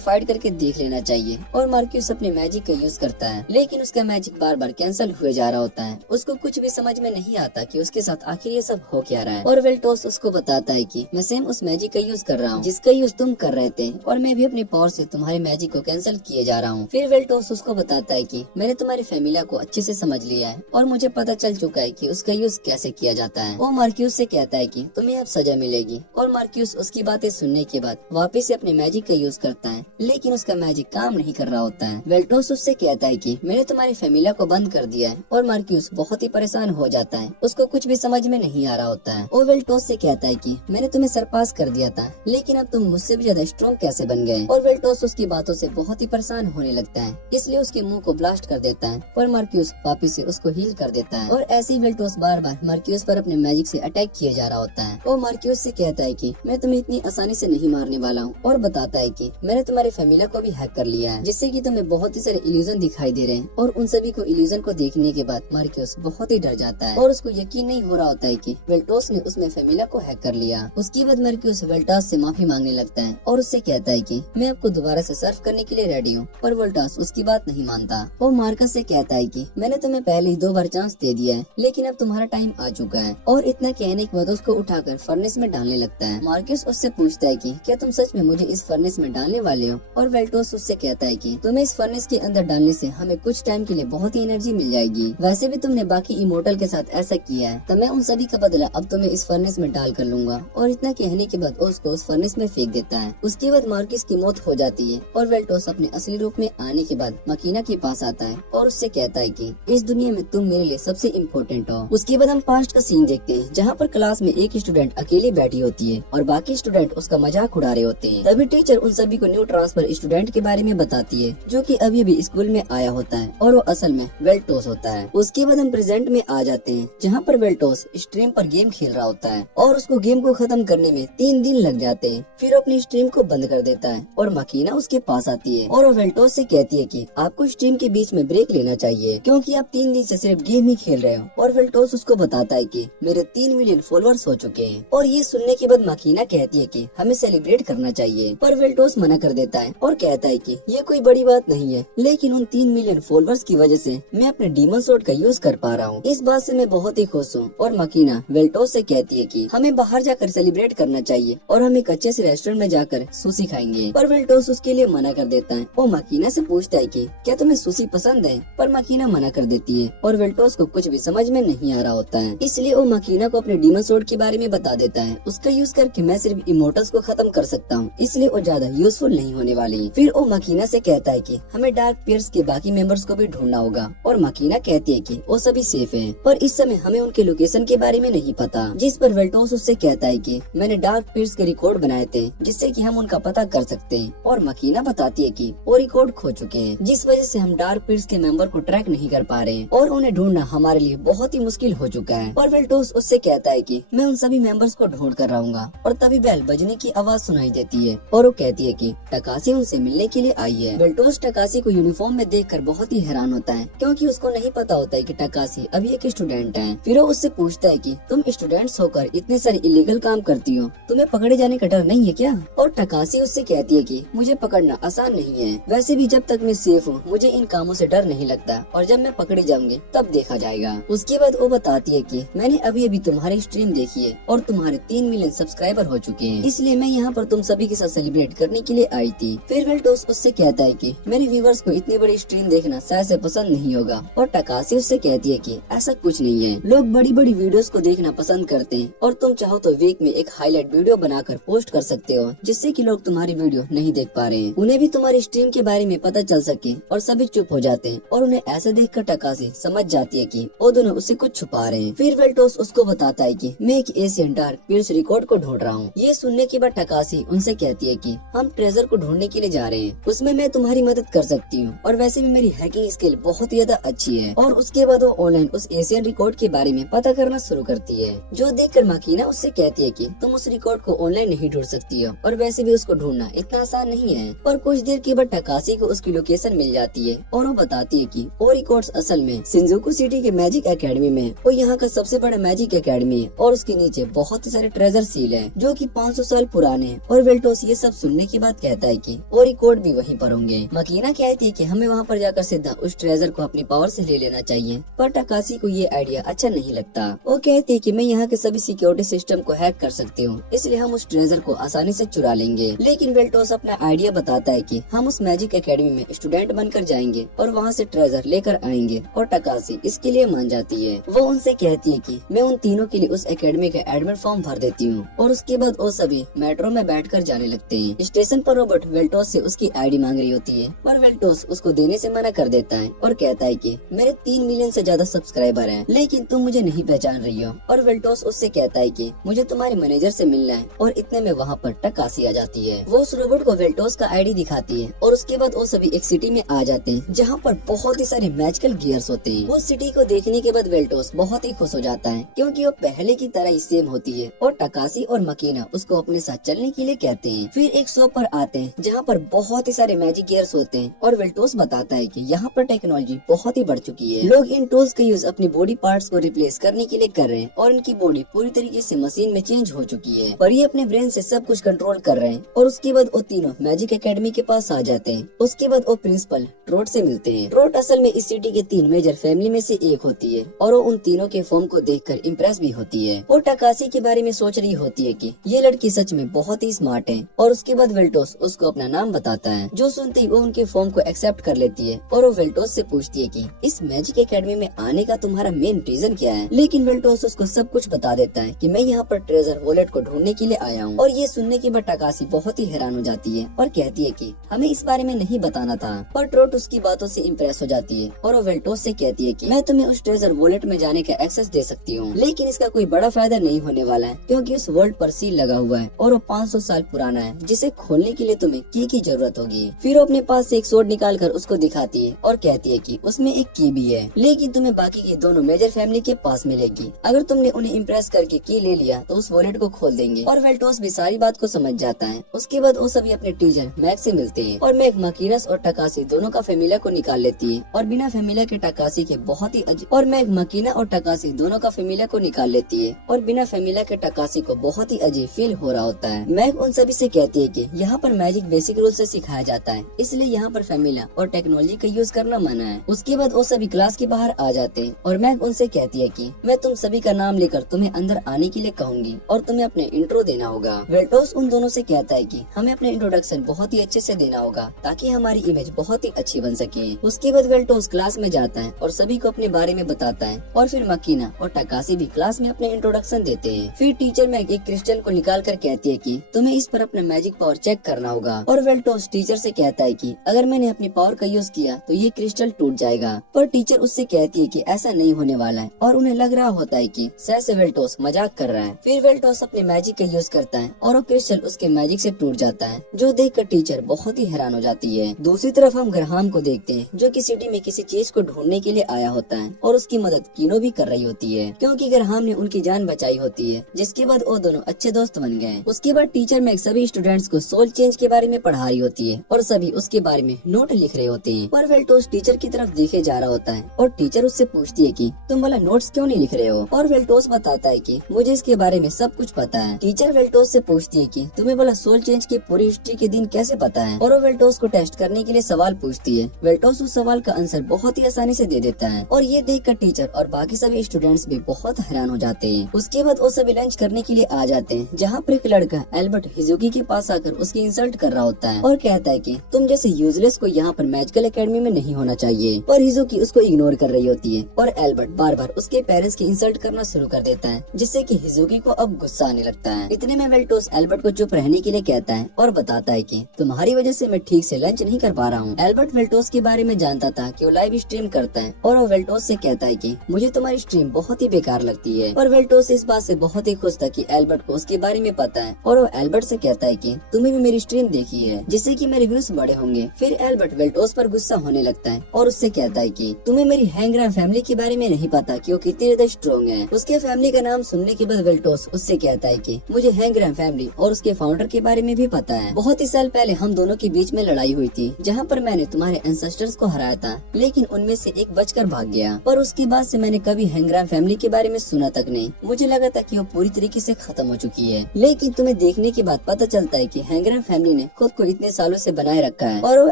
फाइट करके देख लेना चाहिए। और मर्क्यूस अपने मैजिक का यूज करता है लेकिन उसका मैजिक बार बार कैंसिल हुए जा रहा होता है। उसको कुछ भी समझ में नहीं आता कि उसके साथ आखिर ये सब हो क्या रहा है। और वेल्टोस उसको बताता है कि मैं सेम उस मैजिक का यूज कर रहा हूँ जिसका यूज तुम कर रहे थे और मैं भी अपनी पावर से तुम्हारे मैजिक को कैंसिल किए जा रहा हूँ। फिर वेल्टोस उसको बताता है कि मैंने तुम्हारी फैमिली को अच्छे से समझ लिया है और मुझे पता चल चुका है कि उसका यूज कैसे किया जाता है। वो मर्क्यूस से कहता है कि तुम्हें अब सजा मिलेगी और मर्क्यूस उसकी बातें सुनने के बाद वापस से अपने मैजिक का यूज करता है लेकिन उसका मैजिक काम नहीं कर रहा होता है। वेल्टोस उससे कहता है कि मैंने तुम्हारी फैमिली को बंद कर दिया है और मर्क्यूस बहुत ही परेशान हो जाता है, उसको कुछ भी समझ में नहीं आ रहा होता है। और वेल्टोस से कहता है कि मैंने तुम्हें सरपास कर दिया था लेकिन अब तुम मुझसे भी ज्यादा स्ट्रॉन्ग कैसे बन गए। और वेल्टोस उसकी बातों से बहुत ही परेशान होने लगता है इसलिए उसके मुंह को ब्लास्ट कर देता है पर मर्क्यूस वापिस से उसको हील कर देता है। और ऐसे ही वेल्टोस बार बार मर्क्यूस पर अपने मैजिक से अटैक किए जा रहा होता है। वो मर्क्यूस से कहता है कि मैं तुम्हें इतनी आसानी से नहीं मारने वाला हूँ और बताता है कि मैंने तुम्हारी फैमिली को भी हैक कर लिया है जिससे कि तुम्हें बहुत ही सारे इल्यूजन दिखाई दे रहे हैं। और उन सभी को इल्यूजन को देखने के बाद मर्क्यूस बहुत ही डर जाता है और उसको यकीन नहीं हो रहा होता है कि वेल्टोस ने उसमें फैमिली को हैक कर लिया। उसके बाद मर्क्यूस वेल्टोस से माफी मांगने लगता है और उससे कहता है कि मैं आपको दोबारा से सर्व करने के लिए रेडी हूँ पर वेल्टोस उसकी बात नहीं मानता। वो मार्कस से कहता है कि मैंने तुम्हें पहले ही 2 बार चांस दे दिया है लेकिन अब तुम्हारा टाइम आ चुका है। और इतना कहने के बाद उसको उठाकर फर्नेस में डालने लगता है। मार्कस उससे पूछता है कि क्या तुम सच में मुझे इस फर्नेस में डालने वाले हो। और वेल्टोस उससे कहता है कि तुम्हें इस फर्नेस के अंदर डालने से हमें कुछ टाइम के लिए बहुत ही एनर्जी मिल जाएगी, वैसे भी तुमने बाकी इमोर्टल के साथ ऐसा किया है तो मैं उन सभी का बदला अब तुम्हें इस फर्नेस में डाल कर लूंगा। और इतना कहने के बाद उसको उस फर्नेस में फेंक देता है। उसके बाद मार्कस की मौत हो जाती है और वेल्टोस अपने असली रूप में आने के बाद मकीना के पास आता है और उससे कहता है कि इस दुनिया में तुम मेरे लिए सबसे इम्पोर्टेंट हो। उसके बाद हम पास्ट का सीन देखते हैं जहाँ पर क्लास में एक स्टूडेंट अकेली बैठी होती है और बाकी स्टूडेंट उसका मजाक उड़ा रहे होते हैं। तभी टीचर उन सभी को न्यू ट्रांसफर स्टूडेंट के बारे में बताती है जो कि अभी भी स्कूल में आया होता है और वो असल में वेल्टोस होता है। उसके बाद हम प्रेजेंट में आ जाते हैं जहाँ पर वेल्टोस स्ट्रीम पर गेम खेल रहा होता है और उसको गेम को खत्म करने में 3 दिन लग जाते हैं। फिर अपनी स्ट्रीम को बंद कर देता है और मकीना उसके पास आती है और वो वेल्टोस से कहती है कि आपको स्ट्रीम के बीच में ब्रेक लेना चाहिए क्योंकि आप 3 दिन से सिर्फ गेम ही खेल रहे हो। और वेल्टोस उसको बताता है कि मेरे 3 मिलियन फॉलोअर्स हो चुके हैं। और ये सुनने के बाद मकीना कहती है कि हमें सेलिब्रेट करना चाहिए पर वेल्टोस मना कर देता है और कहता है कि ये कोई बड़ी बात नहीं है लेकिन उन 3 मिलियन फॉलोअर्स की वजह से मैं अपने डीमन सोर्ड का यूज कर पा रहा हूँ, इस बात से मैं बहुत ही खुश हूँ। और मकीना वेल्टोस से कहती है कि हमें बाहर जाकर सेलिब्रेट करना चाहिए और हम एक अच्छे से रेस्टोरेंट में जाकर सुशी खाएंगे पर वेल्टोस उसके लिए मना कर देता है। वो मकीना से पूछता है कि क्या तुम्हें सुशी पसंद है पर मकीना मना कर देती है और वेल्टोस को कुछ भी समझ में नहीं आ रहा होता है इसलिए वो मकीना को अपने डीमन सोर्ड के बारे में बता देता है। उसका यूज करके मैं सिर्फ इमोर्टल्स को खत्म कर सकता हूँ इसलिए वो ज्यादा यूजफुल नहीं होने वाली। फिर वो मकीना से कहता है कि हमें डार्क पियर्स के बाकी मेंबर्स को भी ढूंढना होगा और मकीना कहती है कि वो सभी सेफ हैं पर इस समय हमें उनके लोकेशन के बारे में नहीं पता। जिस पर वेल्टोस उससे कहता है कि मैंने डार्क पियर्स के रिकॉर्ड बनाए थे जिससे कि हम उनका पता कर सकते हैं। और मकीना बताती है कि वो रिकॉर्ड खो चुके हैं जिस वजह से हम डार्क पियर्स के मेंबर को ट्रैक नहीं कर पा रहे हैं और उन्हें ढूंढना हमारे लिए बहुत ही मुश्किल हो चुका है। और वेल्टोस उससे कहता है कि मैं उन सभी मेंबर्स को ढूंढ कर रहूंगा। और तभी बेल बजने की आवाज सुनाई देती है और वो कहती है कि टकासी उनसे मिलने के लिए आई है। वेल्टोस टकासी को यूनिफॉर्म में देखकर बहुत ही हैरान होता है क्योंकि उसको नहीं पता होता है कि टकासी अभी एक स्टूडेंट है। फिर वो उससे पूछता है कि तुम स्टूडेंट्स होकर इतने सारे इलीगल काम करती हो, तुम्हें पकड़े जाने का डर नहीं है क्या। और टकासी उससे कहती है कि मुझे पकड़ना आसान नहीं है, वैसे भी जब तक मैं सेफ हूँ मुझे इन कामों से डर नहीं लगता और जब मैं पकड़ी जाऊंगी तब देखा जाएगा। उसके बाद वो बताती है कि मैंने अभी अभी तुम्हारी स्ट्रीम देखी है और तुम्हारे 3 मिलियन सब्सक्राइबर हो चुके हैं इसलिए मैं यहाँ पर तुम सभी के साथ सेलिब्रेट करने के लिए आई थी। फिर वेल्टोस उससे कहता है कि मेरे व्यूवर्स को इतनी बड़ी स्ट्रीम देखना शायद से पसंद नहीं होगा। और टकासी उससे कहती है कि ऐसा कुछ नहीं है, लोग बड़ी बड़ी वीडियोस को देखना पसंद करते हैं और तुम चाहो तो वीक में एक हाईलाइट वीडियो बनाकर पोस्ट कर सकते हो जिससे कि लोग तुम्हारी वीडियो नहीं देख पा रहे हैं, उन्हें भी तुम्हारी स्ट्रीम के बारे में पता चल सके। और सभी चुप हो जाते हैं और उन्हें ऐसा देखकर टकासी समझ जाती है कि वो दोनों उससे कुछ छुपा रहे हैं। फिर वेल्टोस उसको बताता है कि मैं एक एशियन डार्क पियर्स रिकॉर्ड को ढूंढ रहा हूँ। ये सुनने के बाद टकासी उनसे कहती है कि हम ट्रेजर को ढूंढने के लिए जा रहे हैं, उसमें मैं तुम्हारी मदद कर सकती हूँ और वैसे भी मेरी हैकिंग स्किल बहुत ज्यादा अच्छी है। और उसके बाद वो ऑनलाइन उस एशियन रिकॉर्ड के बारे में पता करना शुरू करती है जो देखकर मकीना उससे कहती है कि तुम उस रिकॉर्ड को ऑनलाइन नहीं ढूंढ सकती हो और वैसे भी उसको ढूंढना इतना इतना आसान नहीं है। पर कुछ देर के बाद टकासी को उसकी लोकेशन मिल जाती है और वो बताती है कि ओ रिकॉर्ड्स असल में शिंजुकू सिटी के मैजिक एकेडमी में और यहाँ का सबसे बड़ा मैजिक एकेडमी है और उसके नीचे बहुत ही सारे ट्रेजर सील है जो कि 500 साल पुराने हैं। और वेल्टोस ये सब सुनने के बाद कहता है कि वो रिकॉर्ड भी वहीं पर होंगे। मकीना कहती है कि हमें वहाँ पर जाकर सीधा उस ट्रेजर को अपनी पावर से ले लेना चाहिए, पर टकासी को ये आइडिया अच्छा नहीं लगता। वो कहती है कि मैं यहाँ के सभी सिक्योरिटी सिस्टम को हैक कर सकती हूँ, इसलिए हम उस ट्रेजर को आसानी से चुरा लेंगे। लेकिन वेल्टोस अपना आइडिया बताता है कि हम उस मैजिक एकेडमी में स्टूडेंट बनकर जाएंगे और वहाँ से ट्रेजर लेकर आएंगे और टकासी इसके लिए मान जाती है। वो उनसे कहती है कि मैं उन तीनों के लिए उस एकेडमी का एडमिट फॉर्म भर देती हूँ और उसके बाद वो सभी मेट्रो में बैठकर जाने लगते हैं। स्टेशन पर रॉबर्ट वेल्टोस से उसकी आईडी मांग रही होती है, पर वेल्टोस उसको देने से मना कर देता है और कहता है कि मेरे 3 मिलियन से ज्यादा सब्सक्राइबर हैं, लेकिन तुम मुझे नहीं पहचान रही हो। और वेल्टोस उससे कहता है कि मुझे तुम्हारे मैनेजर से मिलना है और इतने में वहाँ पर टकासी आ जाती है। वो उस रोबोट को वेल्टोस का आईडी दिखाती है और उसके बाद वो सभी एक सिटी में आ जाते हैं जहाँ पर बहुत ही सारे मैजिकल गियर्स होते हैं। वो सिटी को देखने के बाद वेल्टोस बहुत ही खुश हो जाता है क्योंकि वो पहले की तरह ही सेम होती है और टकासी और मकीना उसको अपने साथ चलने के लिए कहते हैं। फिर एक शॉप पर आते हैं जहाँ पर बहुत ही सारे मैजिक गियर्स होते हैं और वेल्टोस बताता है कि यहाँ पर टेक्नोलॉजी बहुत ही बढ़ चुकी है। लोग इन टूल्स का यूज अपनी बॉडी पार्ट्स को रिप्लेस करने के लिए कर रहे हैं और इनकी बॉडी पूरी तरीके से मशीन में चेंज हो चुकी है, पर ये अपने ब्रेन से सब कुछ कंट्रोल कर रहे हैं। और उसके बाद वो तीनों मैजिक एकेडमी के पास आ जाते हैं। उसके बाद वो प्रिंसिपल ट्रोट से मिलते हैं। ट्रोट असल में इस सिटी के 3 मेजर फैमिली में से एक होती है और वो उन तीनों के फॉर्म को देखकर इम्प्रेस भी होती है। वो टकासी के बारे में सोच रही होती है कि ये लड़की सच में बहुत ही स्मार्ट है। और उसके बाद वेल्टोस उसको अपना नाम बताता है, जो सुनते ही वो उनके फॉर्म को एक्सेप्ट कर लेती है और वो वेल्टोस से पूछती है कि इस मैजिक एकेडमी में आने का तुम्हारा मेन रीजन क्या है। लेकिन वेल्टोस उसको सब कुछ बता देता है कि मैं यहाँ पर ट्रेजर वॉलेट को ढूंढने के लिए आया हूँ। और ये सुनने के बाद टकासी बहुत ही हैरान हो जाती है और कहती है कि हमें इस बारे में नहीं बताना था। पर ट्रोट उसकी बातों से इम्प्रेस हो जाती है और वो वेल्टोस से कहती है कि मैं तुम्हें उस ट्रेजर वॉलेट में जाने का एक्सेस दे सकती हूँ, लेकिन इसका कोई बड़ा फायदा नहीं होने वाला है क्योंकि उस वर्ल्ड पर सील लगा हुआ है और वो 500 साल पुराना है, जिसे खोलने के लिए तुम्हें की जरूरत होगी। फिर वो अपने पास से एक सोड निकाल कर उसको दिखाती है और कहती है कि उसमें एक की भी है, लेकिन तुम्हें बाकी की दोनों मेजर फैमिली के पास मिलेगी। अगर तुमने उन्हें इम्प्रेस करके की ले लिया तो उस वॉलेट को खोल देंगे। और वेल्टोस भी सारी बात को समझ जाता है। उसके बाद वो सभी अपने टीचर मैक से मिलते हैं और मैक मकीनस और टकासी दोनों का फेमिला को निकाल लेती है और बिना फेमिला के टकासी के बहुत ही और मैक मकीना और टकासी दोनों का फेमिला को निकाल लेती है और बिना फेमिला के टकासी को बहुत ही अजीब फील हो रहा होता है। मैक उन सभी से कहती है कि यहाँ पर मैजिक बेसिक रूल से सिखाया जाता है, इसलिए यहाँ पर फेमिला और टेक्नोलॉजी का यूज करना मना है। उसके बाद वो सभी क्लास के बाहर आ जाते हैं और मैक उनसे कहती है कि मैं तुम सभी का नाम लेकर तुम्हें अंदर आने के लिए कहूंगी और तुम्हें अपने इंट्रो देना होगा। वेल्टोस उन दोनों से कहता है कि हमें अपने इंट्रोडक्शन बहुत ही अच्छे से देना होगा ताकि हमारी इमेज बहुत ही अच्छी बन सके। उसके बाद वेल्टोस क्लास में जाता है और सभी को अपने बारे में बताता है और फिर मकीना और टकासी भी क्लास में अपने इंट्रोडक्शन देते हैं। फिर टीचर मैक एक क्रिस्टल को निकाल कर कहती है कि तुम्हें इस पर अपना मैजिक पावर चेक करना होगा और वेल्टोस टीचर से कहता है कि अगर मैंने अपनी पावर का यूज किया तो ये क्रिस्टल टूट जाएगा। पर टीचर उससे कहती है कि ऐसा नहीं होने वाला है और उन्हें लग रहा होता है कि शायद से वेल्टोस मजाक कर रहा है। फिर वेल्टोस अपने मैजिक का यूज करता है और वो क्रिस्टल उसके मैजिक से टूट जाता है, जो देखकर टीचर बहुत ही हैरान हो जाती है। दूसरी तरफ हम ग्राहम को देखते हैं जो कि सिटी में किसी चीज को ढूंढने के लिए आया होता है और उसकी मदद कीनो भी कर रही होती है क्योंकि ग्राहम ने उनकी जान बचाई होती है, जिसके बाद वो दोनों अच्छे दोस्त बन गए। उसके बाद टीचर मैक सभी स्टूडेंट्स को सोल चेंज के बारे में पढ़ा रही होती है और सभी उसके बारे में नोट लिख रहे होते हैं। पर वेल्टोस टीचर की तरफ देखे जा रहा होता है और टीचर उससे पूछती है कि तुम वाला नोट्स क्यों नहीं लिख रहे हो। और वेल्टोस बताता है कि मुझे इसके बारे में सब कुछ पता है। टीचर वेल्टोस से पूछती है कि तुम्हें वाला सोल चेंज की पूरी हिस्ट्री के दिन कैसे पता है और वो वेल्टोस को टेस्ट करने के लिए सवाल पूछती है। वेल्टोस उस सवाल का आंसर बहुत ही आसानी से दे देता है और ये देखकर टीचर और बाकी सभी स्टूडेंट्स भी बहुत हैरान हो जाते हैं। उसके बाद वो सभी लंच करने के लिए आ जाते हैं जहाँ पर एक लड़का एल्बर्ट हिजुकी के पास आकर उसकी इंसल्ट कर रहा होता है और कहता है कि तुम जैसे यूजलेस को यहाँ पर मैजिकल एकेडमी में नहीं होना चाहिए। पर हिजुकी उसको इग्नोर कर रही होती है और एल्बर्ट बार बार उसके पेरेंट्स की इंसल्ट करना शुरू कर देता है, जिससे कि हिजुकी को अब गुस्सा आने लगता है। इतने में वेल्टोस एल्बर्ट को चुप रहने के लिए कहता है और बताता है कि तुम्हारी वजह से मैं ठीक से लंच नहीं कर पा रहा हूँ। एल्बर्ट वेल्टोस के बारे में जानता था कि वो लाइव स्ट्रीम करता है और वो वेल्टोस से कहता है कि मुझे तुम्हारी स्ट्रीम बहुत ही बेकार लगती है। और वेल्टोस इस बात से बहुत ही खुश था कि एल्बर्ट को उसके बारे में पता है और वो एल्बर्ट से कहता है कि तुम्हें भी मेरी स्ट्रीम देखी है, जिससे कि मेरे व्यूज बड़े होंगे। फिर एल्बर्ट वेल्टोस पर गुस्सा होने लगता है और उससे कहता है कि तुम्हें मेरी हैंग्राम फैमिली के बारे में नहीं पता कि वो कितनी ज्यादा स्ट्रॉन्ग है। उसके फैमिली का नाम सुनने के बाद वेल्टोस उससे कहता है कि मुझे हैंग्राम फैमिली और उसके फाउंडर के बारे में भी पता है। बहुत ही साल पहले हम दोनों के बीच में लड़ाई हुई थी, जहाँ पर मैंने तुम्हारे एंसेस्टर्स को हराया था, लेकिन उनमें से एक बचकर भाग गया। पर उसके बाद से मैंने कभी हैंग्राम फैमिली के बारे में सुना तक नहीं। मुझे लगा था कि वो पूरी तरीके से खत्म हो चुकी है, लेकिन तुम्हें देखने के बाद पता चलता है कि हैंग्राम फैमिली ने खुद को इतने सालों से बनाए रखा है। और वो